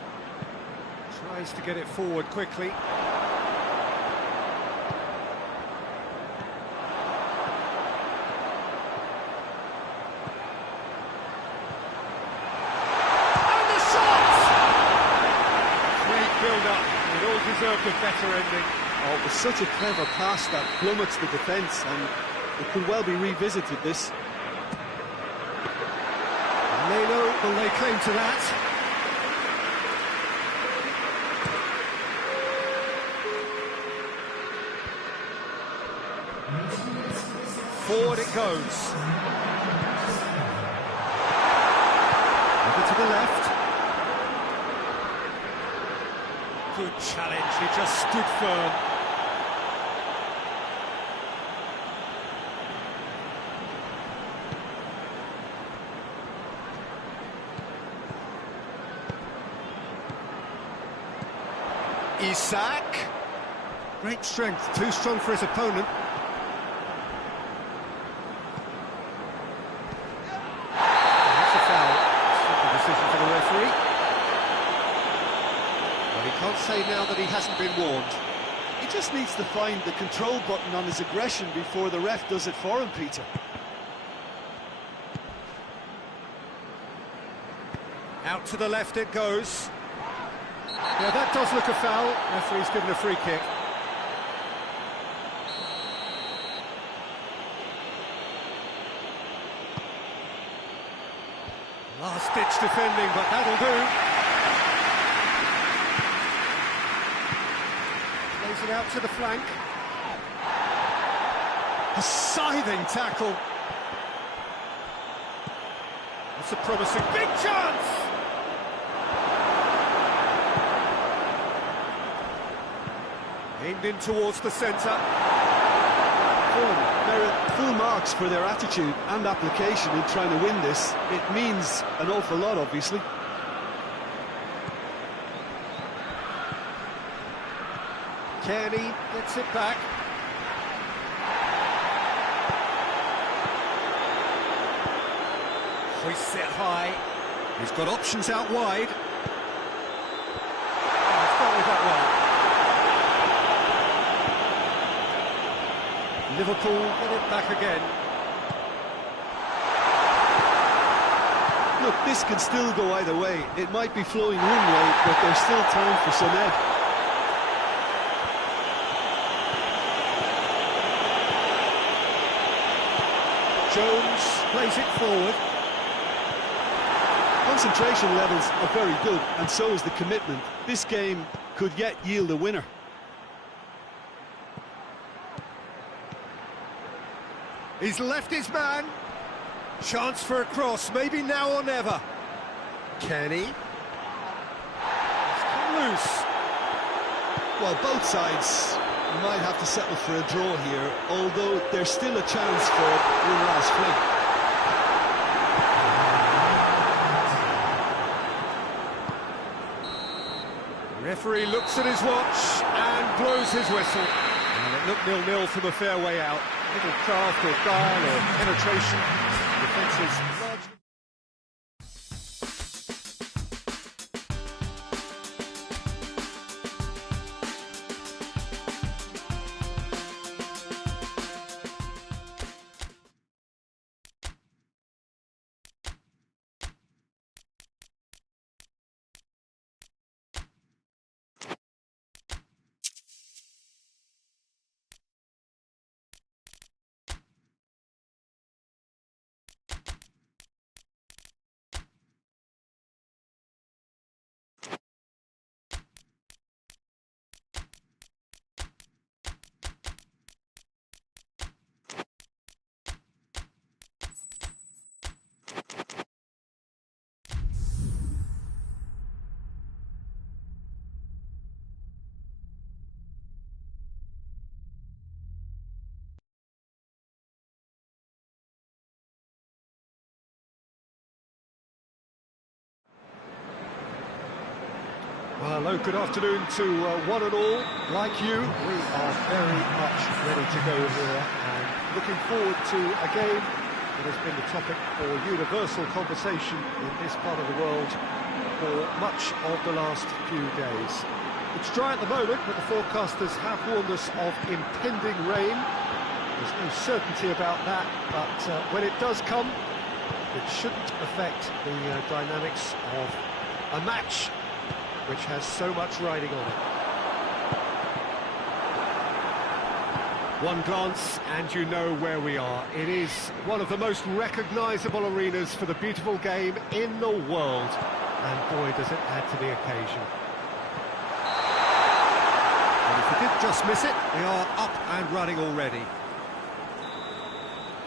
Tries to get it forward quickly. And the shot! Great build-up. It all deserved a better ending. Oh, it was such a clever pass that plummets the defence, and it could well be revisited, this. Leno will lay claim to that. Forward it goes. Over to the left. Good challenge, he just stood firm. Isak. Great strength, too strong for his opponent. That's a foul. Simple decision for the referee. Well, he can't say now that he hasn't been warned. He just needs to find the control button on his aggression before the ref does it for him, Peter. Out to the left it goes. Yeah, that does look a foul. Referee's given a free kick. Last-ditch defending, but that'll do. Plays it out to the flank. A scything tackle. That's a promising big chance! Aimed in towards the centre. They're full marks for their attitude and application in trying to win this. It means an awful lot, obviously. Kearney gets it back. Hoists it high. He's got options out wide. Oh, he's dealt with that well. Liverpool get it back again. Look, this can still go either way. It might be flowing one way, but there's still time for some ebb. Jones plays it forward. Concentration levels are very good, and so is the commitment. This game could yet yield a winner. He's left his man. Chance for a cross, maybe now or never. Kenny. It's come loose. Well, both sides might have to settle for a draw here, although there's still a chance for one last flick. The referee looks at his watch and blows his whistle. And it looked 0-0 from a fair way out. Little craft or guile or penetration. Defences largely... Well, hello, good afternoon to one and all. Like you, we are very much ready to go here and looking forward to a game that has been the topic for universal conversation in this part of the world for much of the last few days. It's dry at the moment, but the forecasters have warned us of impending rain. There's no certainty about that, but when it does come, it shouldn't affect the dynamics of a match which has so much riding on it. One glance and you know where we are. It is one of the most recognisable arenas for the beautiful game in the world. And boy, does it add to the occasion. And if we did just miss it, we are up and running already.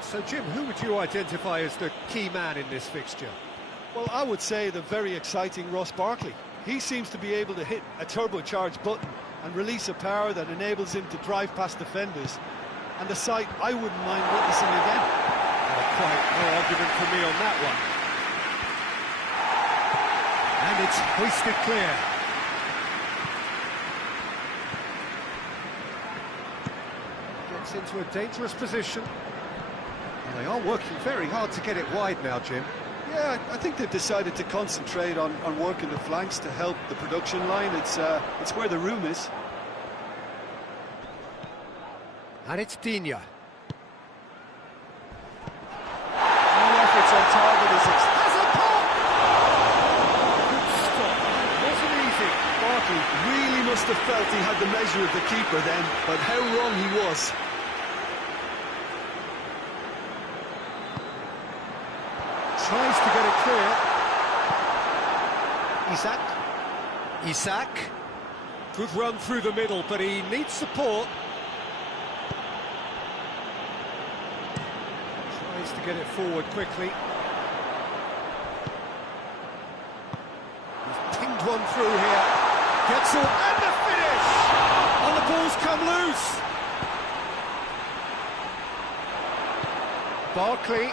So Jim, who would you identify as the key man in this fixture? Well, I would say the very exciting Ross Barkley. He seems to be able to hit a turbocharged button and release a power that enables him to drive past defenders. And the sight I wouldn't mind witnessing again. Quite no argument for me on that one. And it's hoisted clear. Gets into a dangerous position. And they are working very hard to get it wide now, Jim. Yeah, I think they've decided to concentrate on working the flanks to help the production line. It's where the room is. And it's Diachi. No efforts on target as Has a pop! Good stop. Wasn't easy. Barkley really must have felt he had the measure of the keeper then, but how wrong he was. Tries to get it clear. Isak. Good run through the middle, but he needs support. Tries to get it forward quickly. He's pinged one through here. Gets it, and the finish! And the ball's come loose. Barkley.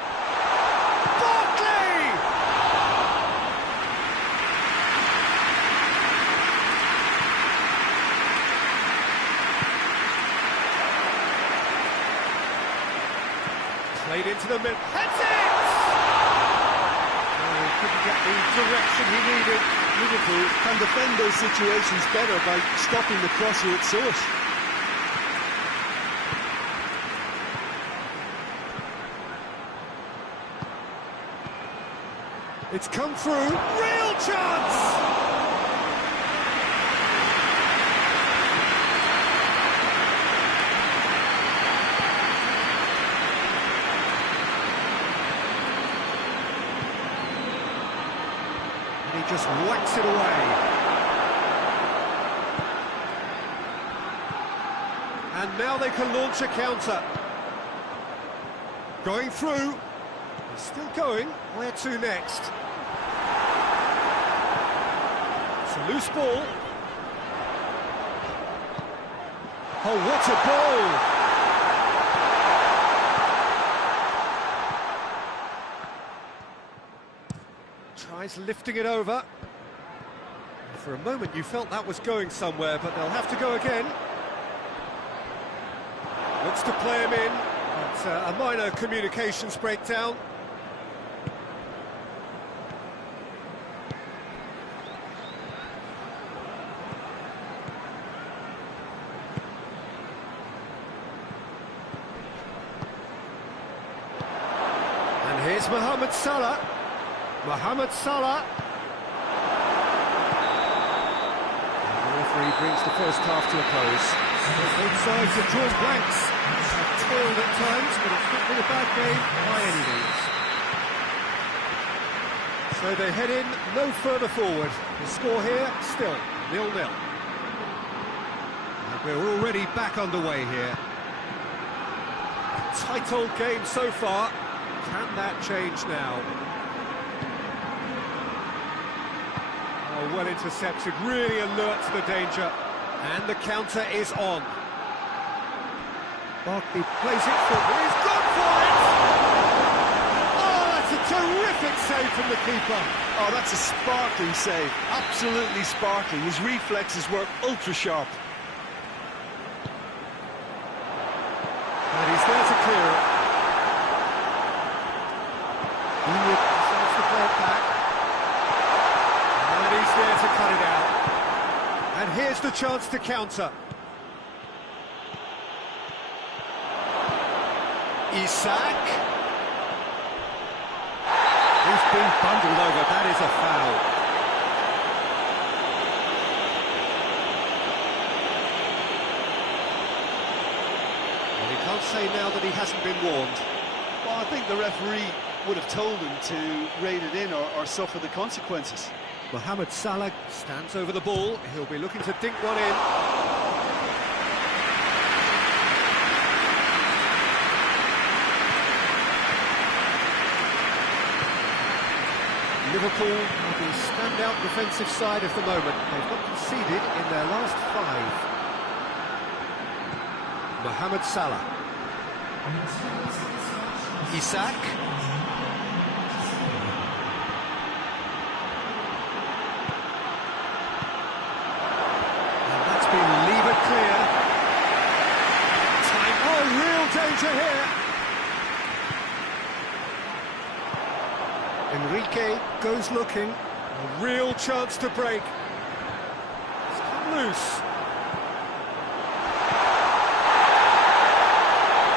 Played into the middle. That's it! Oh, he couldn't get the direction he needed. Liverpool can defend those situations better by stopping the crosser at source. It's come through. Real chance! He just whacks it away. And now they can launch a counter. Going through. He's still going. Where to next? It's a loose ball. Oh, what a ball! Tries lifting it over. For a moment you felt that was going somewhere, but they'll have to go again. Looks to play him in, but a minor communications breakdown. And here's Mohamed Salah. Mohamed Salah. And the referee brings the first half to a close. Both sides have drawn blanks. Have toiled at times, but it's not been a bad game by any means. So they head in no further forward. The score here, still 0-0. And we're already back underway here. A tight old game so far. Can that change now? Oh, well intercepted, really alert to the danger. And the counter is on. Barkley plays it forward, he's gone for it! Oh, that's a terrific save from the keeper. Oh, that's a sparkling save. Absolutely sparkling. His reflexes were ultra sharp. And he's there to clear it. He decides to play it back. And he's there to cut it out. And here's the chance to counter. Isak. He's been bundled over. That is a foul. Well, he can't say now that he hasn't been warned. Well, I think the referee would have told him to rein it in or suffer the consequences. Mohamed Salah stands over the ball. He'll be looking to dink one in. Liverpool are the standout defensive side of the moment. They've not conceded in their last 5. Mohamed Salah. Isak. And that's been levered clear. Time. Oh, real danger here. Enrique goes looking. A real chance to break. It's come loose.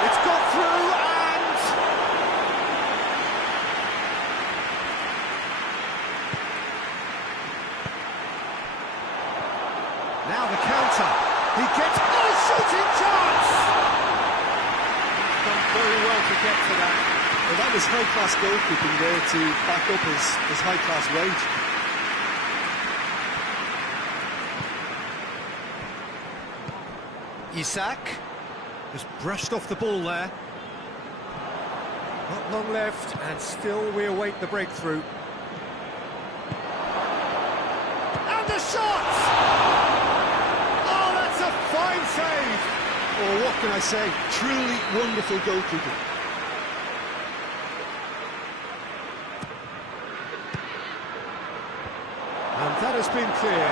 It's got through and... Now the counter. He gets... Oh, shooting chance! Done very well to get to that. Well, that was high-class goalkeeping there to back up his high-class wage. Isak. Just brushed off the ball there. Not long left, and still we await the breakthrough. And the shot! Oh, that's a fine save! Oh, what can I say? Truly wonderful goalkeeping. And that has been clear.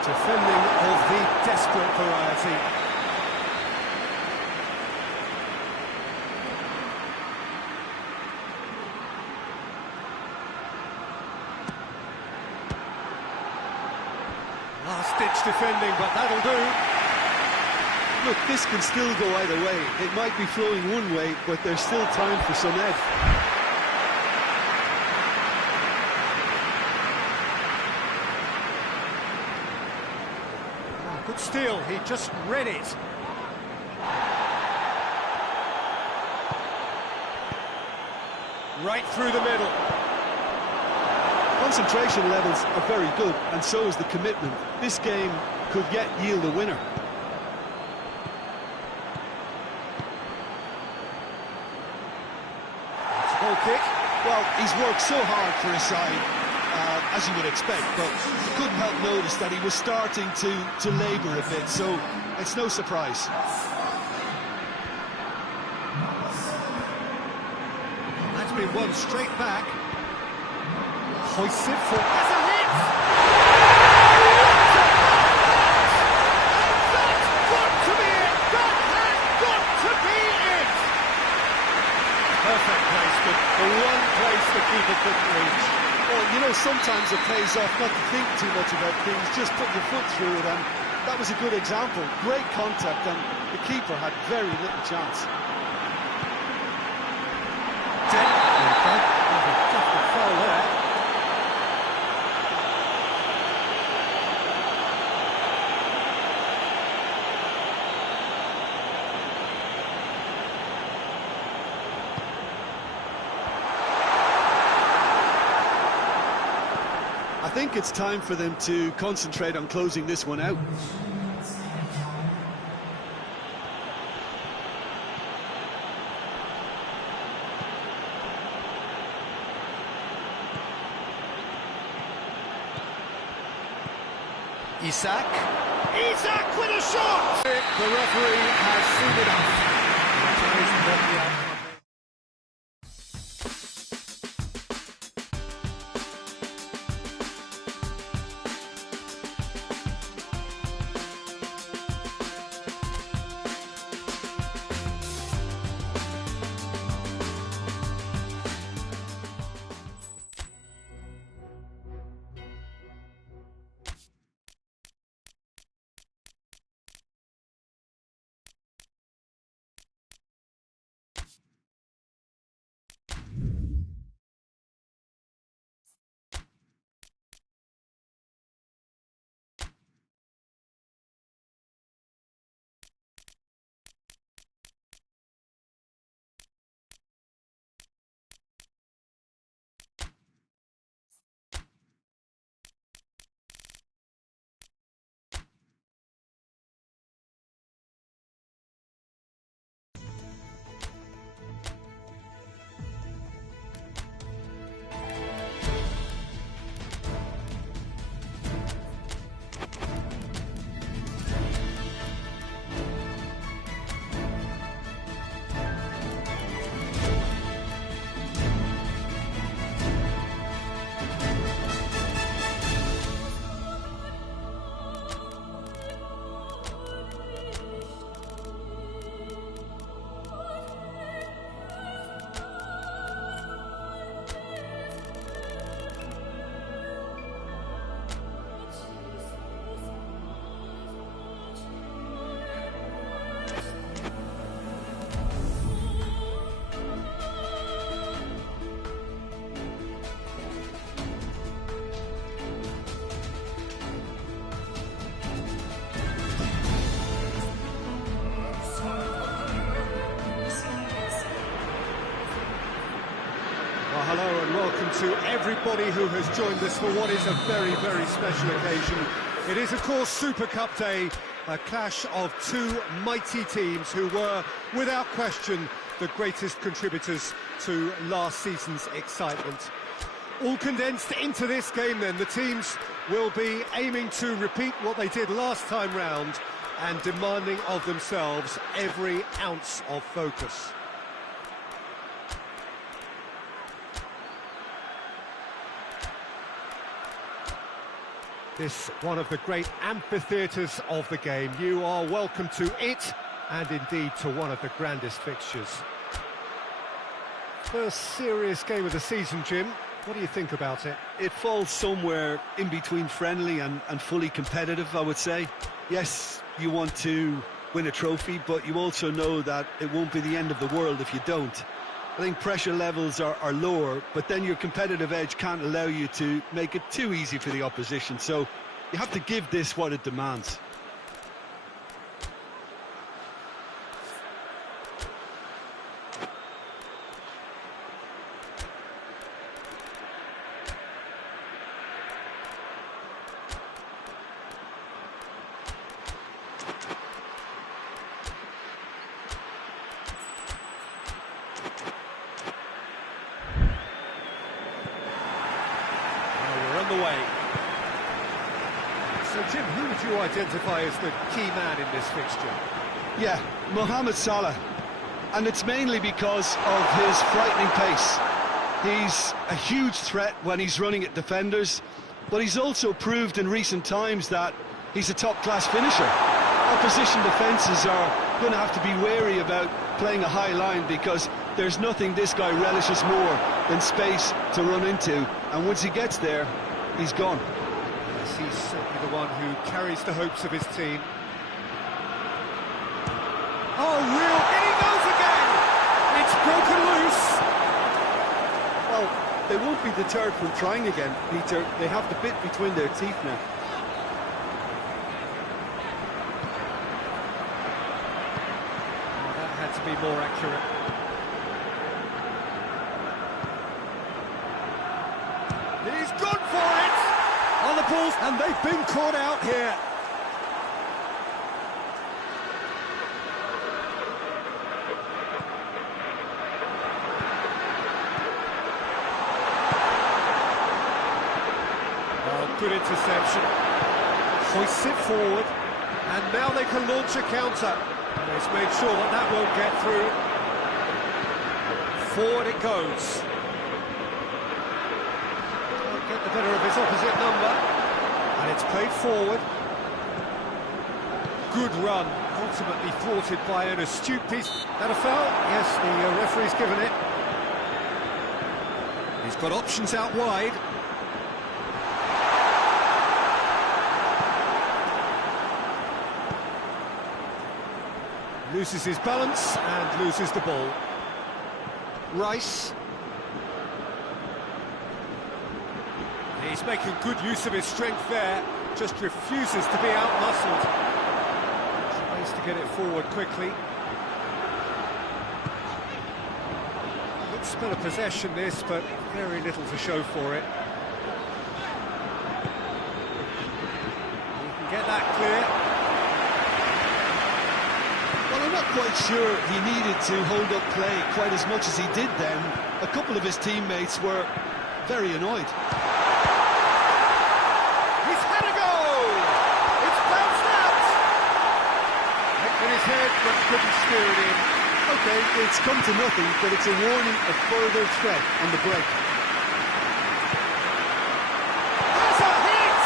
Defending of the desperate variety. Last-ditch defending, but that'll do. Look, this can still go either way. It might be flowing one way, but there's still time for some ebb. Oh, good steal, he just read it. Right through the middle. Concentration levels are very good, and so is the commitment. This game could yet yield a winner. Goal kick. Well, he's worked so hard for his side, as you would expect, but you couldn't help notice that he was starting to labour a bit, so it's no surprise. That's been one straight back. Hoists it for... That's a hit! That's got to be it! That has got to be it! Perfect placement. The one place the keeper couldn't reach. Well, you know, sometimes it pays off not to think too much about things, just put your foot through it, and that was a good example. Great contact, and the keeper had very little chance. Foul there. I think it's time for them to concentrate on closing this one out. Isak. Isak with a shot! The referee has seen enough. That is the and welcome to everybody who has joined us for what is a very, very special occasion. It is, of course, Super Cup Day, a clash of two mighty teams who were, without question, the greatest contributors to last season's excitement. All condensed into this game then, the teams will be aiming to repeat what they did last time round and demanding of themselves every ounce of focus. This one of the great amphitheatres of the game. You are welcome to it, and indeed to one of the grandest fixtures. First serious game of the season, Jim. What do you think about it? It falls somewhere in between friendly and fully competitive, I would say. Yes, you want to win a trophy, but you also know that it won't be the end of the world if you don't. I think pressure levels are lower, but then your competitive edge can't allow you to make it too easy for the opposition, so you have to give this what it demands. Way. So, Jim, who would you identify as the key man in this fixture? Yeah, Mohamed Salah. And it's mainly because of his frightening pace. He's a huge threat when he's running at defenders, but he's also proved in recent times that he's a top-class finisher. Opposition defences are going to have to be wary about playing a high line because there's nothing this guy relishes more than space to run into, and once he gets there, he's gone. Yes, he's certainly the one who carries the hopes of his team. Oh, real... In he goes again! It's broken loose! Well, they won't be deterred from trying again, Peter. They have the bit between their teeth now. Oh, that had to be more accurate. He's gone for it! On the balls, and they've been caught out here. Oh, good interception. Hoists it forward, and now they can launch a counter. And he's made sure that that won't get through. Forward it goes. Get the better of his opposite number, and it's played forward. Good run, ultimately thwarted by an astute piece. That a foul? Yes, the referee's given it. He's got options out wide. Loses his balance and loses the ball. Rice. He's making good use of his strength there, just refuses to be out-muscled. Tries to get it forward quickly. Good spell of possession this, but very little to show for it. He can get that clear. Well, I'm not quite sure he needed to hold up play quite as much as he did then. A couple of his teammates were very annoyed. Head, but couldn't steer it in. Okay, it's come to nothing, but it's a warning of further threat on the break. That's a hit!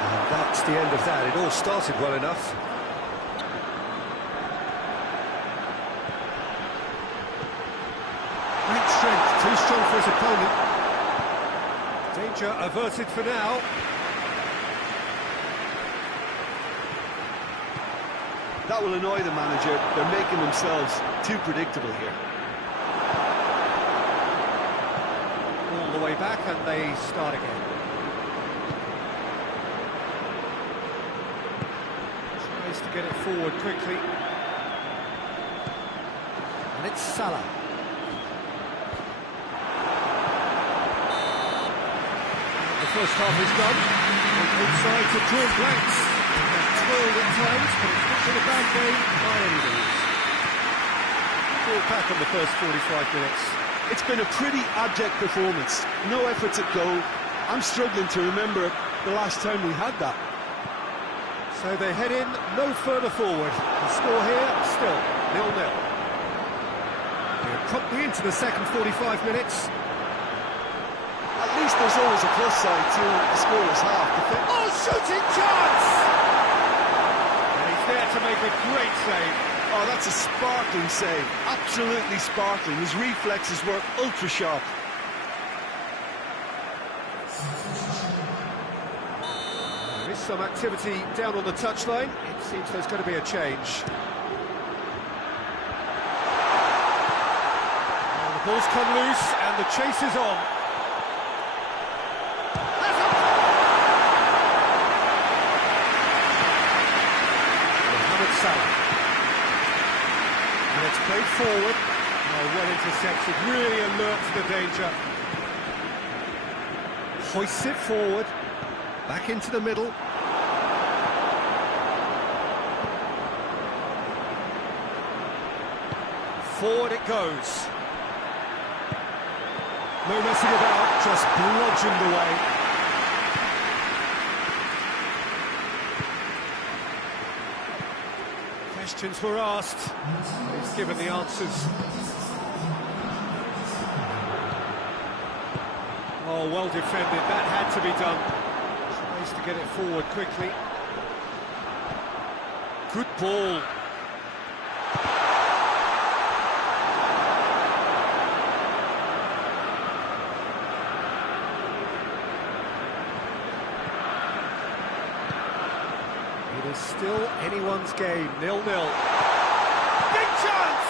And that's the end of that. It all started well enough. Great strength, too strong for his opponent. Danger averted for now. That will annoy the manager. They're making themselves too predictable here. All the way back, and they start again. Tries to get it forward quickly. And it's Salah. The first half is done. Both sides have drawn blanks. They've toiled at times, but it's not been a bad game by any means. Ball back on the first 45 minutes. It's been a pretty abject performance. No efforts at goal. I'm struggling to remember the last time we had that. So they head in no further forward. The score here, still 0-0. We're promptly into the second 45 minutes. At least there's always a plus side to a scoreless half. Oh, shooting chance! And he's there to make a great save. Oh, that's a sparkling save. Absolutely sparkling. His reflexes were ultra sharp. There is some activity down on the touchline. It seems there's going to be a change. And the ball's come loose and the chase is on. Mohamed Salah. And it's played forward. Oh, well intercepted, really alert to the danger. Hoists it forward. Back into the middle. Forward it goes. No messing about, just bludgeoned away. Questions were asked. He's given the answers. Oh, well defended. That had to be done. Tries to get it forward quickly. Good ball. It is still anyone's game, 0-0. Big chance!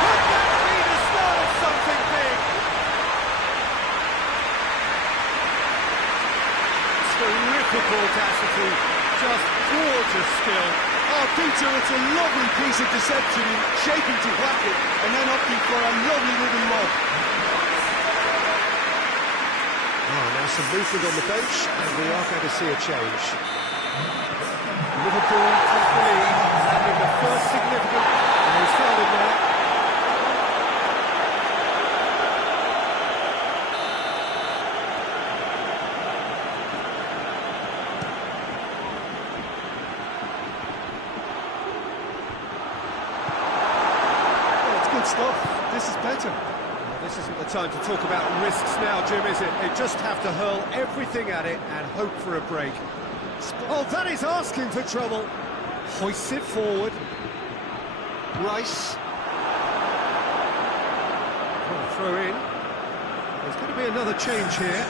Could that be the start of something big? Terrific audacity, just gorgeous skill. Oh, Peter, it's a lovely piece of deception, shaping to whack it, and then opting for a lovely little lob. Now some movement on the bench, and we are going to see a change. Liverpool take the lead, having the first significant. And he's found him there. Well, it's good stuff. This is better. This isn't the time to talk about risks now, Jim, is it? They just have to hurl everything at it and hope for a break. Oh, that is asking for trouble. Hoists it forward. Rice. Oh, throw in. There's going to be another change here.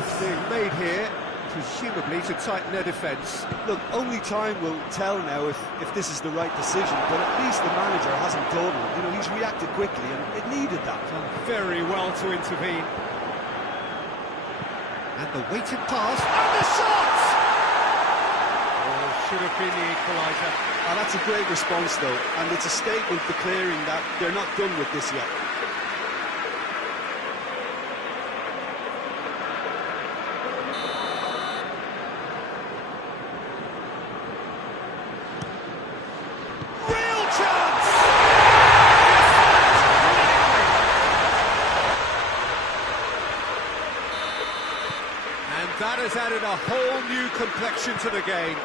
It's being made here, presumably to tighten their defence. Look, only time will tell now if this is the right decision, but at least the manager hasn't dawdled. You know, he's reacted quickly, and it needed that. Done very well to intervene. And the weighted pass, and the shot! Oh, should have been the equaliser. Oh, that's a great response, though, and it's a statement declaring that they're not done with this yet. That has added a whole new complexion to the game.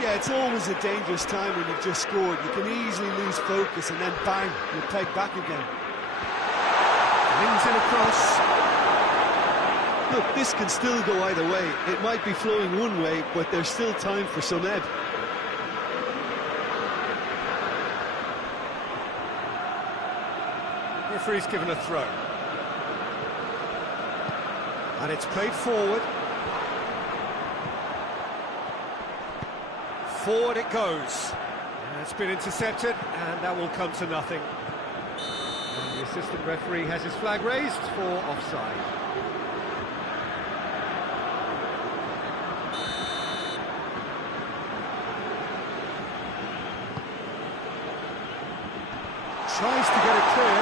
Yeah, it's always a dangerous time when you've just scored. You can easily lose focus and then bang, you're pegged back again. Wings in across. Look, this can still go either way. It might be flowing one way, but there's still time for some ebb. Referee's given a throw. And it's played forward. Forward it goes. And it's been intercepted, and that will come to nothing. And the assistant referee has his flag raised for offside. tries to get it clear.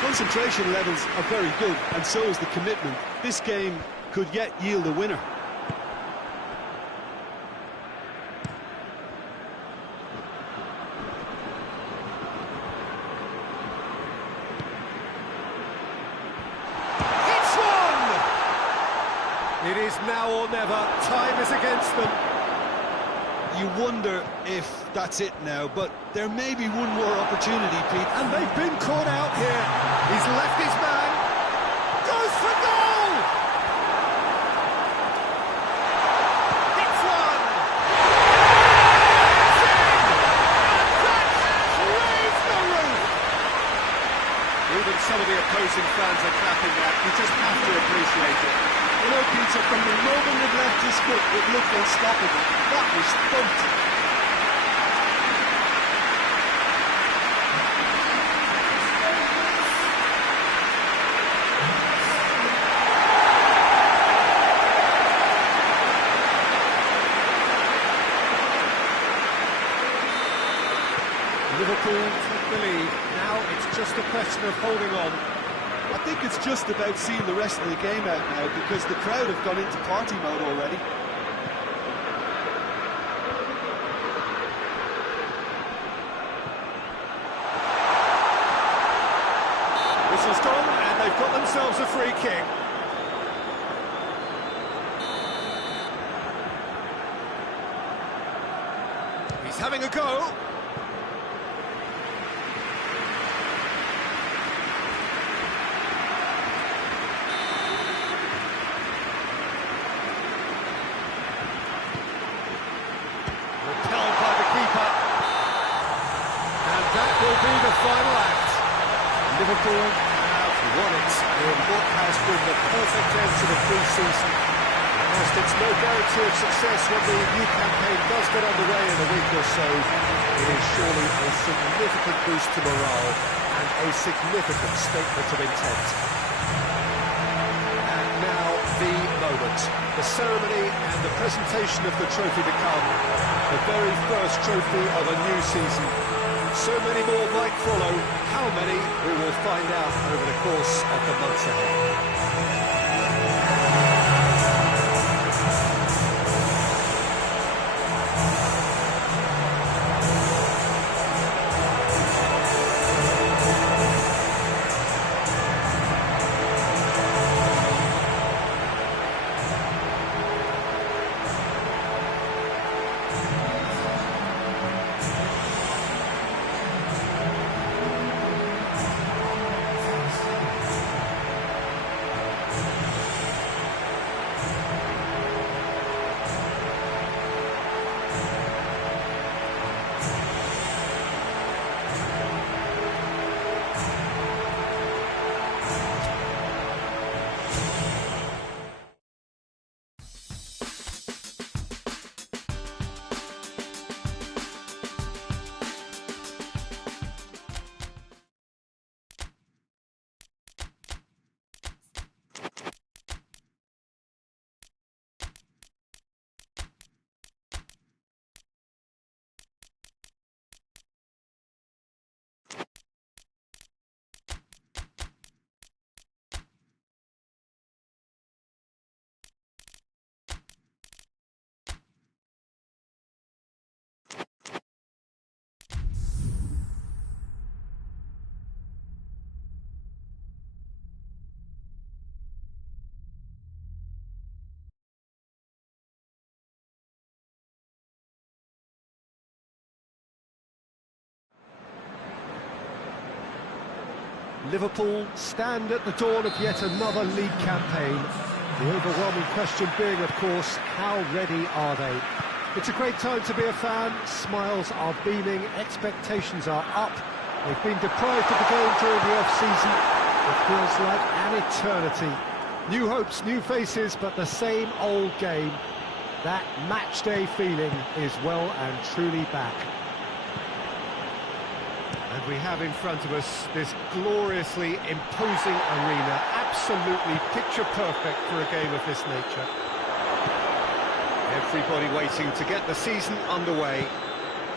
Concentration levels are very good, and so is the commitment. This game could yet yield a winner. It's one! It is now or never. Time is against them. You wonder if that's it now, but there may be one more opportunity, Pete. And they've been caught out here. He's left his man. Goes for goal! It's one! It's in! And that raised the roof! Even some of the opposing fans are clapping that. You just have to appreciate it. You know, Peter, from the moment it left his foot, it looked unstoppable. That was thumped. Liverpool take the lead. Now it's just a question of holding on. I think it's just about seeing the rest of the game out now, because the crowd have gone into party mode already. Whistle's gone, and they've got themselves a free kick. He's having a go. Repelled by the keeper. And that will be the final act. Liverpool have won it in what has been the perfect end to the pre-season. Whilst it's no guarantee of success when the new campaign does get underway in a week or so, it is surely a significant boost to morale and a significant statement of intent. And now the moment, the ceremony and the presentation of the trophy to come, the very first trophy of a new season. So many more might follow. How many, we will find out over the course of the months ahead. Liverpool stand at the dawn of yet another league campaign. The overwhelming question being, of course, how ready are they? It's a great time to be a fan. Smiles are beaming, expectations are up. They've been deprived of the game during the off-season. It feels like an eternity. New hopes, new faces, but the same old game. That match-day feeling is well and truly back. And we have in front of us this gloriously imposing arena, absolutely picture perfect for a game of this nature. Everybody waiting to get the season underway.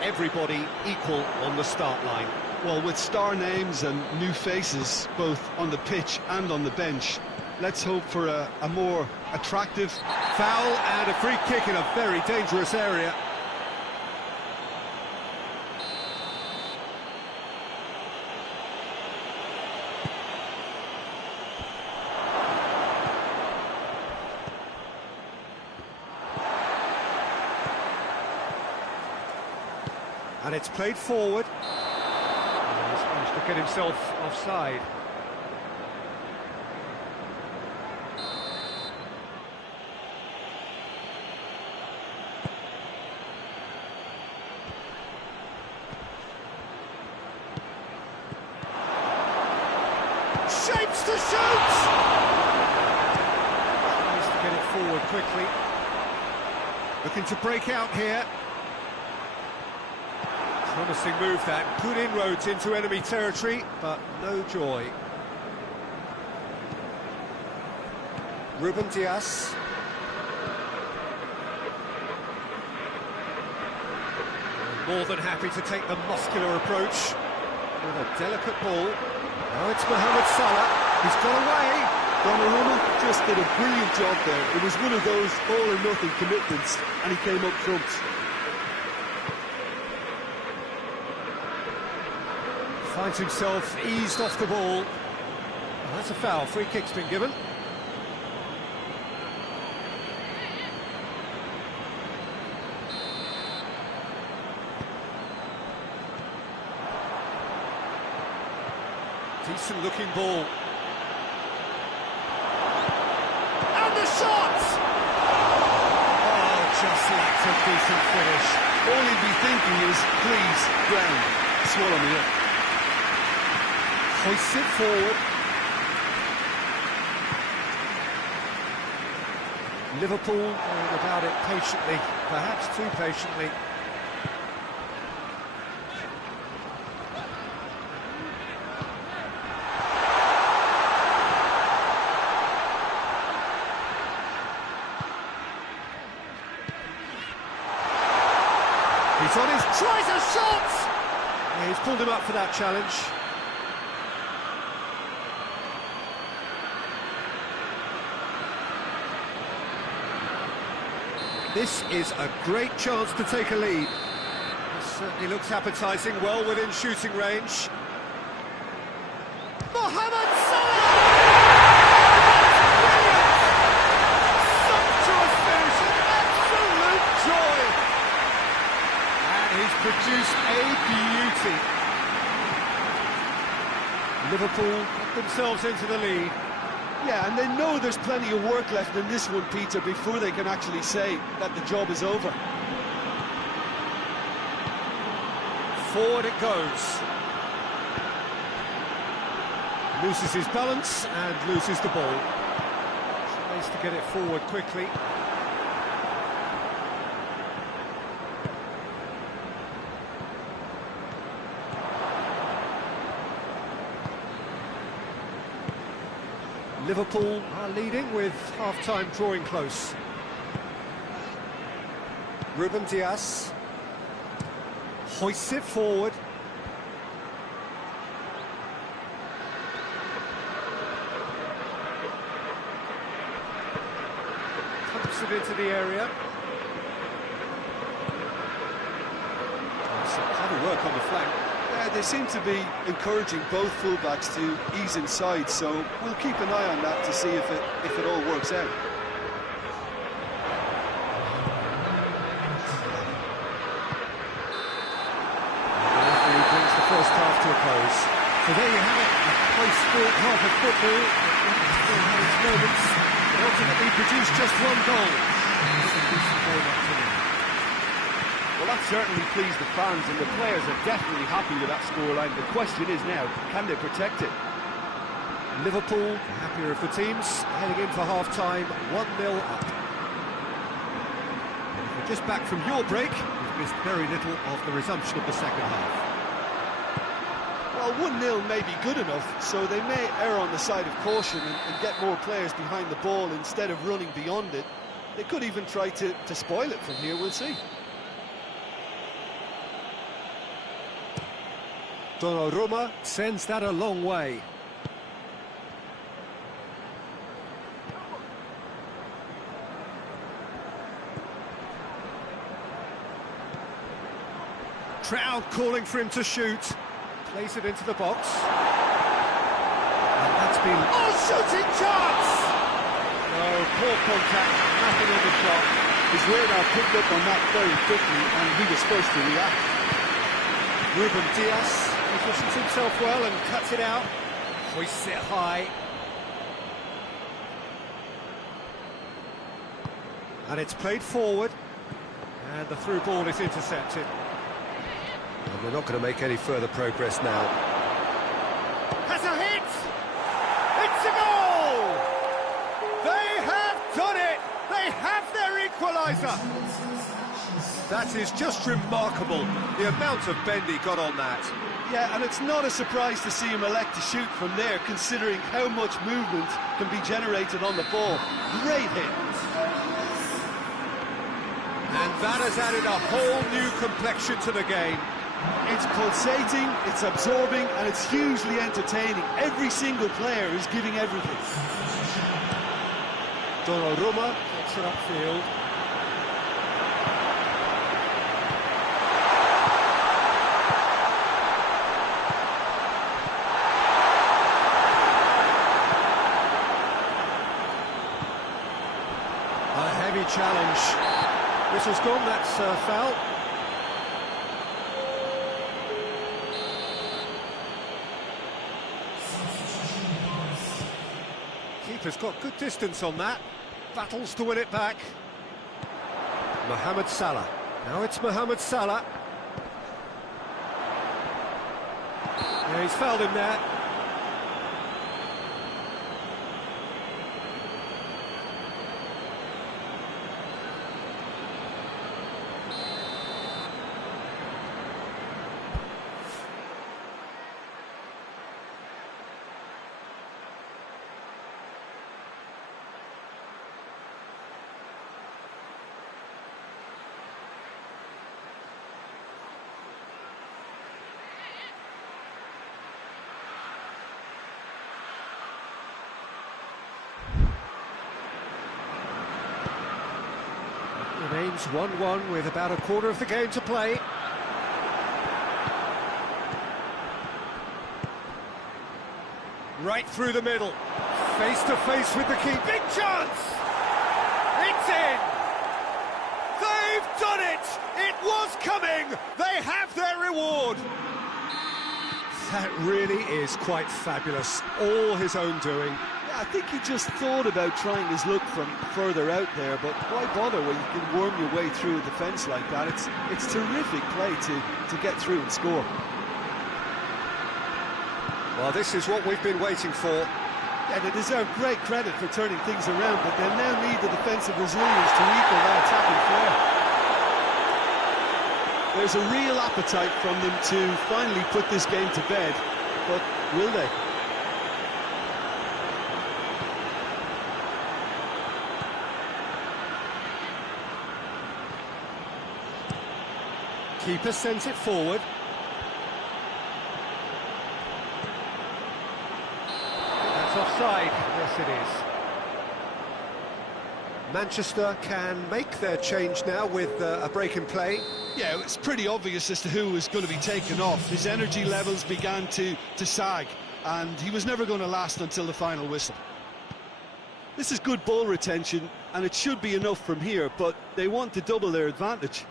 everybody equal on the start line. Well, with star names and new faces, both on the pitch and on the bench, let's hope for a more attractive... Foul and a free kick in a very dangerous area. And it's played forward. He's managed to get himself offside. Shapes to shoot! Needs to get it forward quickly. Looking to break out here. Promising move that, good inroads into enemy territory, but no joy. Ruben Dias. More than happy to take the muscular approach with a delicate ball. Now it's Mohamed Salah, he's got away. Donnarumma just did a brilliant job there. It was one of those all-or-nothing commitments, and he came up trumps. Finds himself eased off the ball. Well, that's a foul, free kick's been given. Decent looking ball. And the shot! Oh, just lacked a decent finish. All he'd be thinking is, please, ground, swallow me up. Hoists it forward. Liverpool going about it patiently, perhaps too patiently. He's on his... tries a shot! Yeah, he's pulled him up for that challenge. This is a great chance to take a lead. This certainly looks appetising, well within shooting range. Mohamed Salah! Sumptuous finish, an absolute joy! And he's produced a beauty. Liverpool get themselves into the lead. Yeah, and they know there's plenty of work left in this one, Peter, before they can actually say that the job is over. Forward it goes. Loses his balance and loses the ball. Tries to get it forward quickly. Liverpool are leading with half-time drawing close. Ruben Dias hoists it forward. Pumps it into the area. Some clever work on the flank. Yeah, they seem to be encouraging both fullbacks to ease inside, so we'll keep an eye on that to see if it all works out. The referee brings the first half to a close. So there you have it, a close-fought half of football. It still had its moments, but ultimately produced just one goal. It's a decent game up to now. Well, that certainly pleased the fans, and the players are definitely happy with that scoreline. The question is now, can they protect it? Liverpool, the happier of the teams, heading in for half-time, 1-0 up. And if you're just back from your break, you've missed very little of the resumption of the second half. Well, 1-0 may be good enough, so they may err on the side of caution and get more players behind the ball instead of running beyond it. They could even try to spoil it from here, we'll see. Donnarumma sends that a long way. Crowd calling for him to shoot. Plays it into the box. And that's been... Oh, shooting chance! Oh, poor contact, nothing on the shot. His radar picked up on that very quickly, and he was supposed to react. Ruben Diaz positions himself well and cuts it out. Hoists it high. And it's played forward. And the through ball is intercepted. And we're not going to make any further progress now. Has a hit! It's a goal! They have done it! They have their equaliser! That is just remarkable, the amount of bend he got on that. Yeah, and it's not a surprise to see him elect to shoot from there, considering how much movement can be generated on the ball. Great hit. And that has added a whole new complexion to the game. It's pulsating, it's absorbing, and it's hugely entertaining. Every single player is giving everything. Donnarumma gets it upfield. A heavy challenge. Whistle's gone, that's foul. Keeper's got good distance on that. Battles to win it back. Mohamed Salah. Now it's Mohamed Salah. Yeah, he's fouled him there. Remains 1-1 with about a quarter of the game to play. Right through the middle. Face to face with the keeper. Big chance! It's in! They've done it! It was coming! They have their reward! That really is quite fabulous. All his own doing. I think he just thought about trying his luck from further out there, but why bother when you can worm your way through a defence like that? It's terrific play to get through and score. Well, this is what we've been waiting for. Yeah, they deserve great credit for turning things around, but they now need the defensive resilience to equal that attacking flair. There's a real appetite from them to finally put this game to bed, but will they? Keeper sends it forward. That's offside. Yes, it is. Manchester can make their change now with a break in play. Yeah, it's pretty obvious as to who was going to be taken off. His energy levels began to sag, and he was never going to last until the final whistle. This is good ball retention, and it should be enough from here, but they want to double their advantage.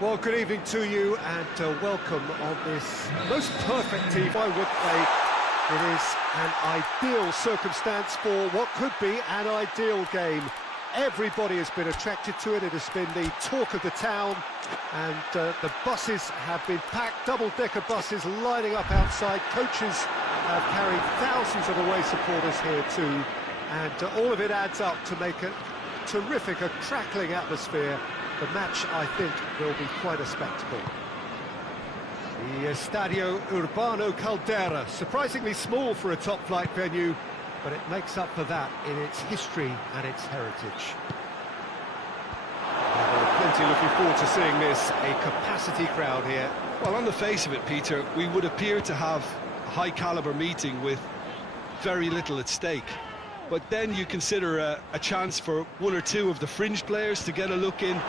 Well, good evening to you and welcome on this most perfect eve. I would play. It is an ideal circumstance for what could be an ideal game. Everybody has been attracted to it. It has been the talk of the town, and the buses have been packed, double-decker buses lining up outside. Coaches have carried thousands of away supporters here too, and all of it adds up to make a terrific, a crackling atmosphere. The match, I think, will be quite a spectacle. The Estadio Urbano Caldera, surprisingly small for a top-flight venue, but it makes up for that in its history and its heritage. And there are plenty looking forward to seeing this, a capacity crowd here. Well, on the face of it, Peter, we would appear to have a high-caliber meeting with very little at stake. But then you consider a chance for one or two of the fringe players to get a look in,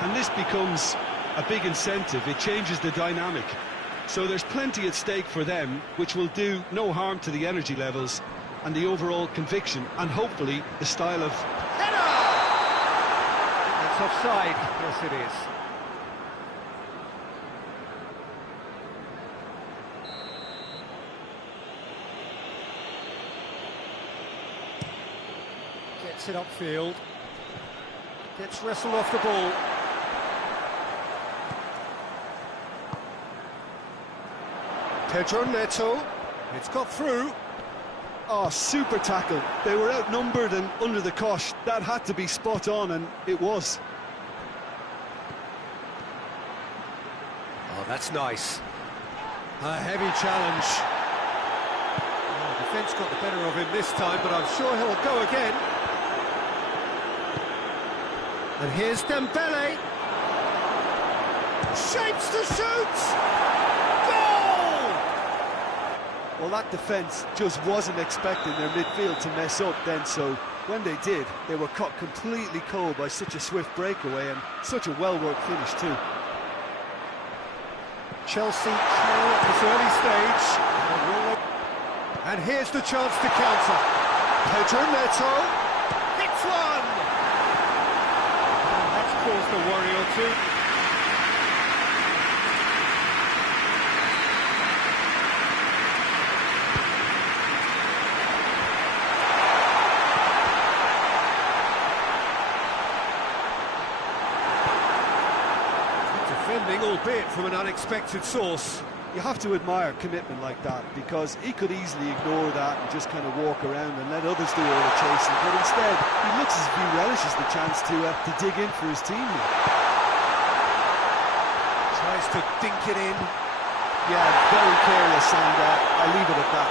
and this becomes a big incentive. It changes the dynamic. So there's plenty at stake for them, which will do no harm to the energy levels and the overall conviction, and hopefully the style of... Header! That's offside. Yes, it is. Gets it upfield. Gets wrestled off the ball. Pedro Neto. It's got through. Oh, super tackle. They were outnumbered and under the cosh. That had to be spot on, and it was. Oh, that's nice. A heavy challenge. Oh, the defence got the better of him this time, but I'm sure he'll go again. And here's Dembele. Shapes to shoot! Goal! Well, that defence just wasn't expecting their midfield to mess up then, so when they did, they were caught completely cold by such a swift breakaway and such a well-worked finish too. Chelsea trail at this early stage. And here's the chance to counter. Pedro Neto hits one! And that's caused a worry or two. Defending, albeit from an unexpected source. You have to admire commitment like that, because he could easily ignore that and just kind of walk around and let others do all the chasing, but instead he looks as if he relishes the chance to dig in for his team. Tries to dink it in. Yeah, very careless, and I'll leave it at that.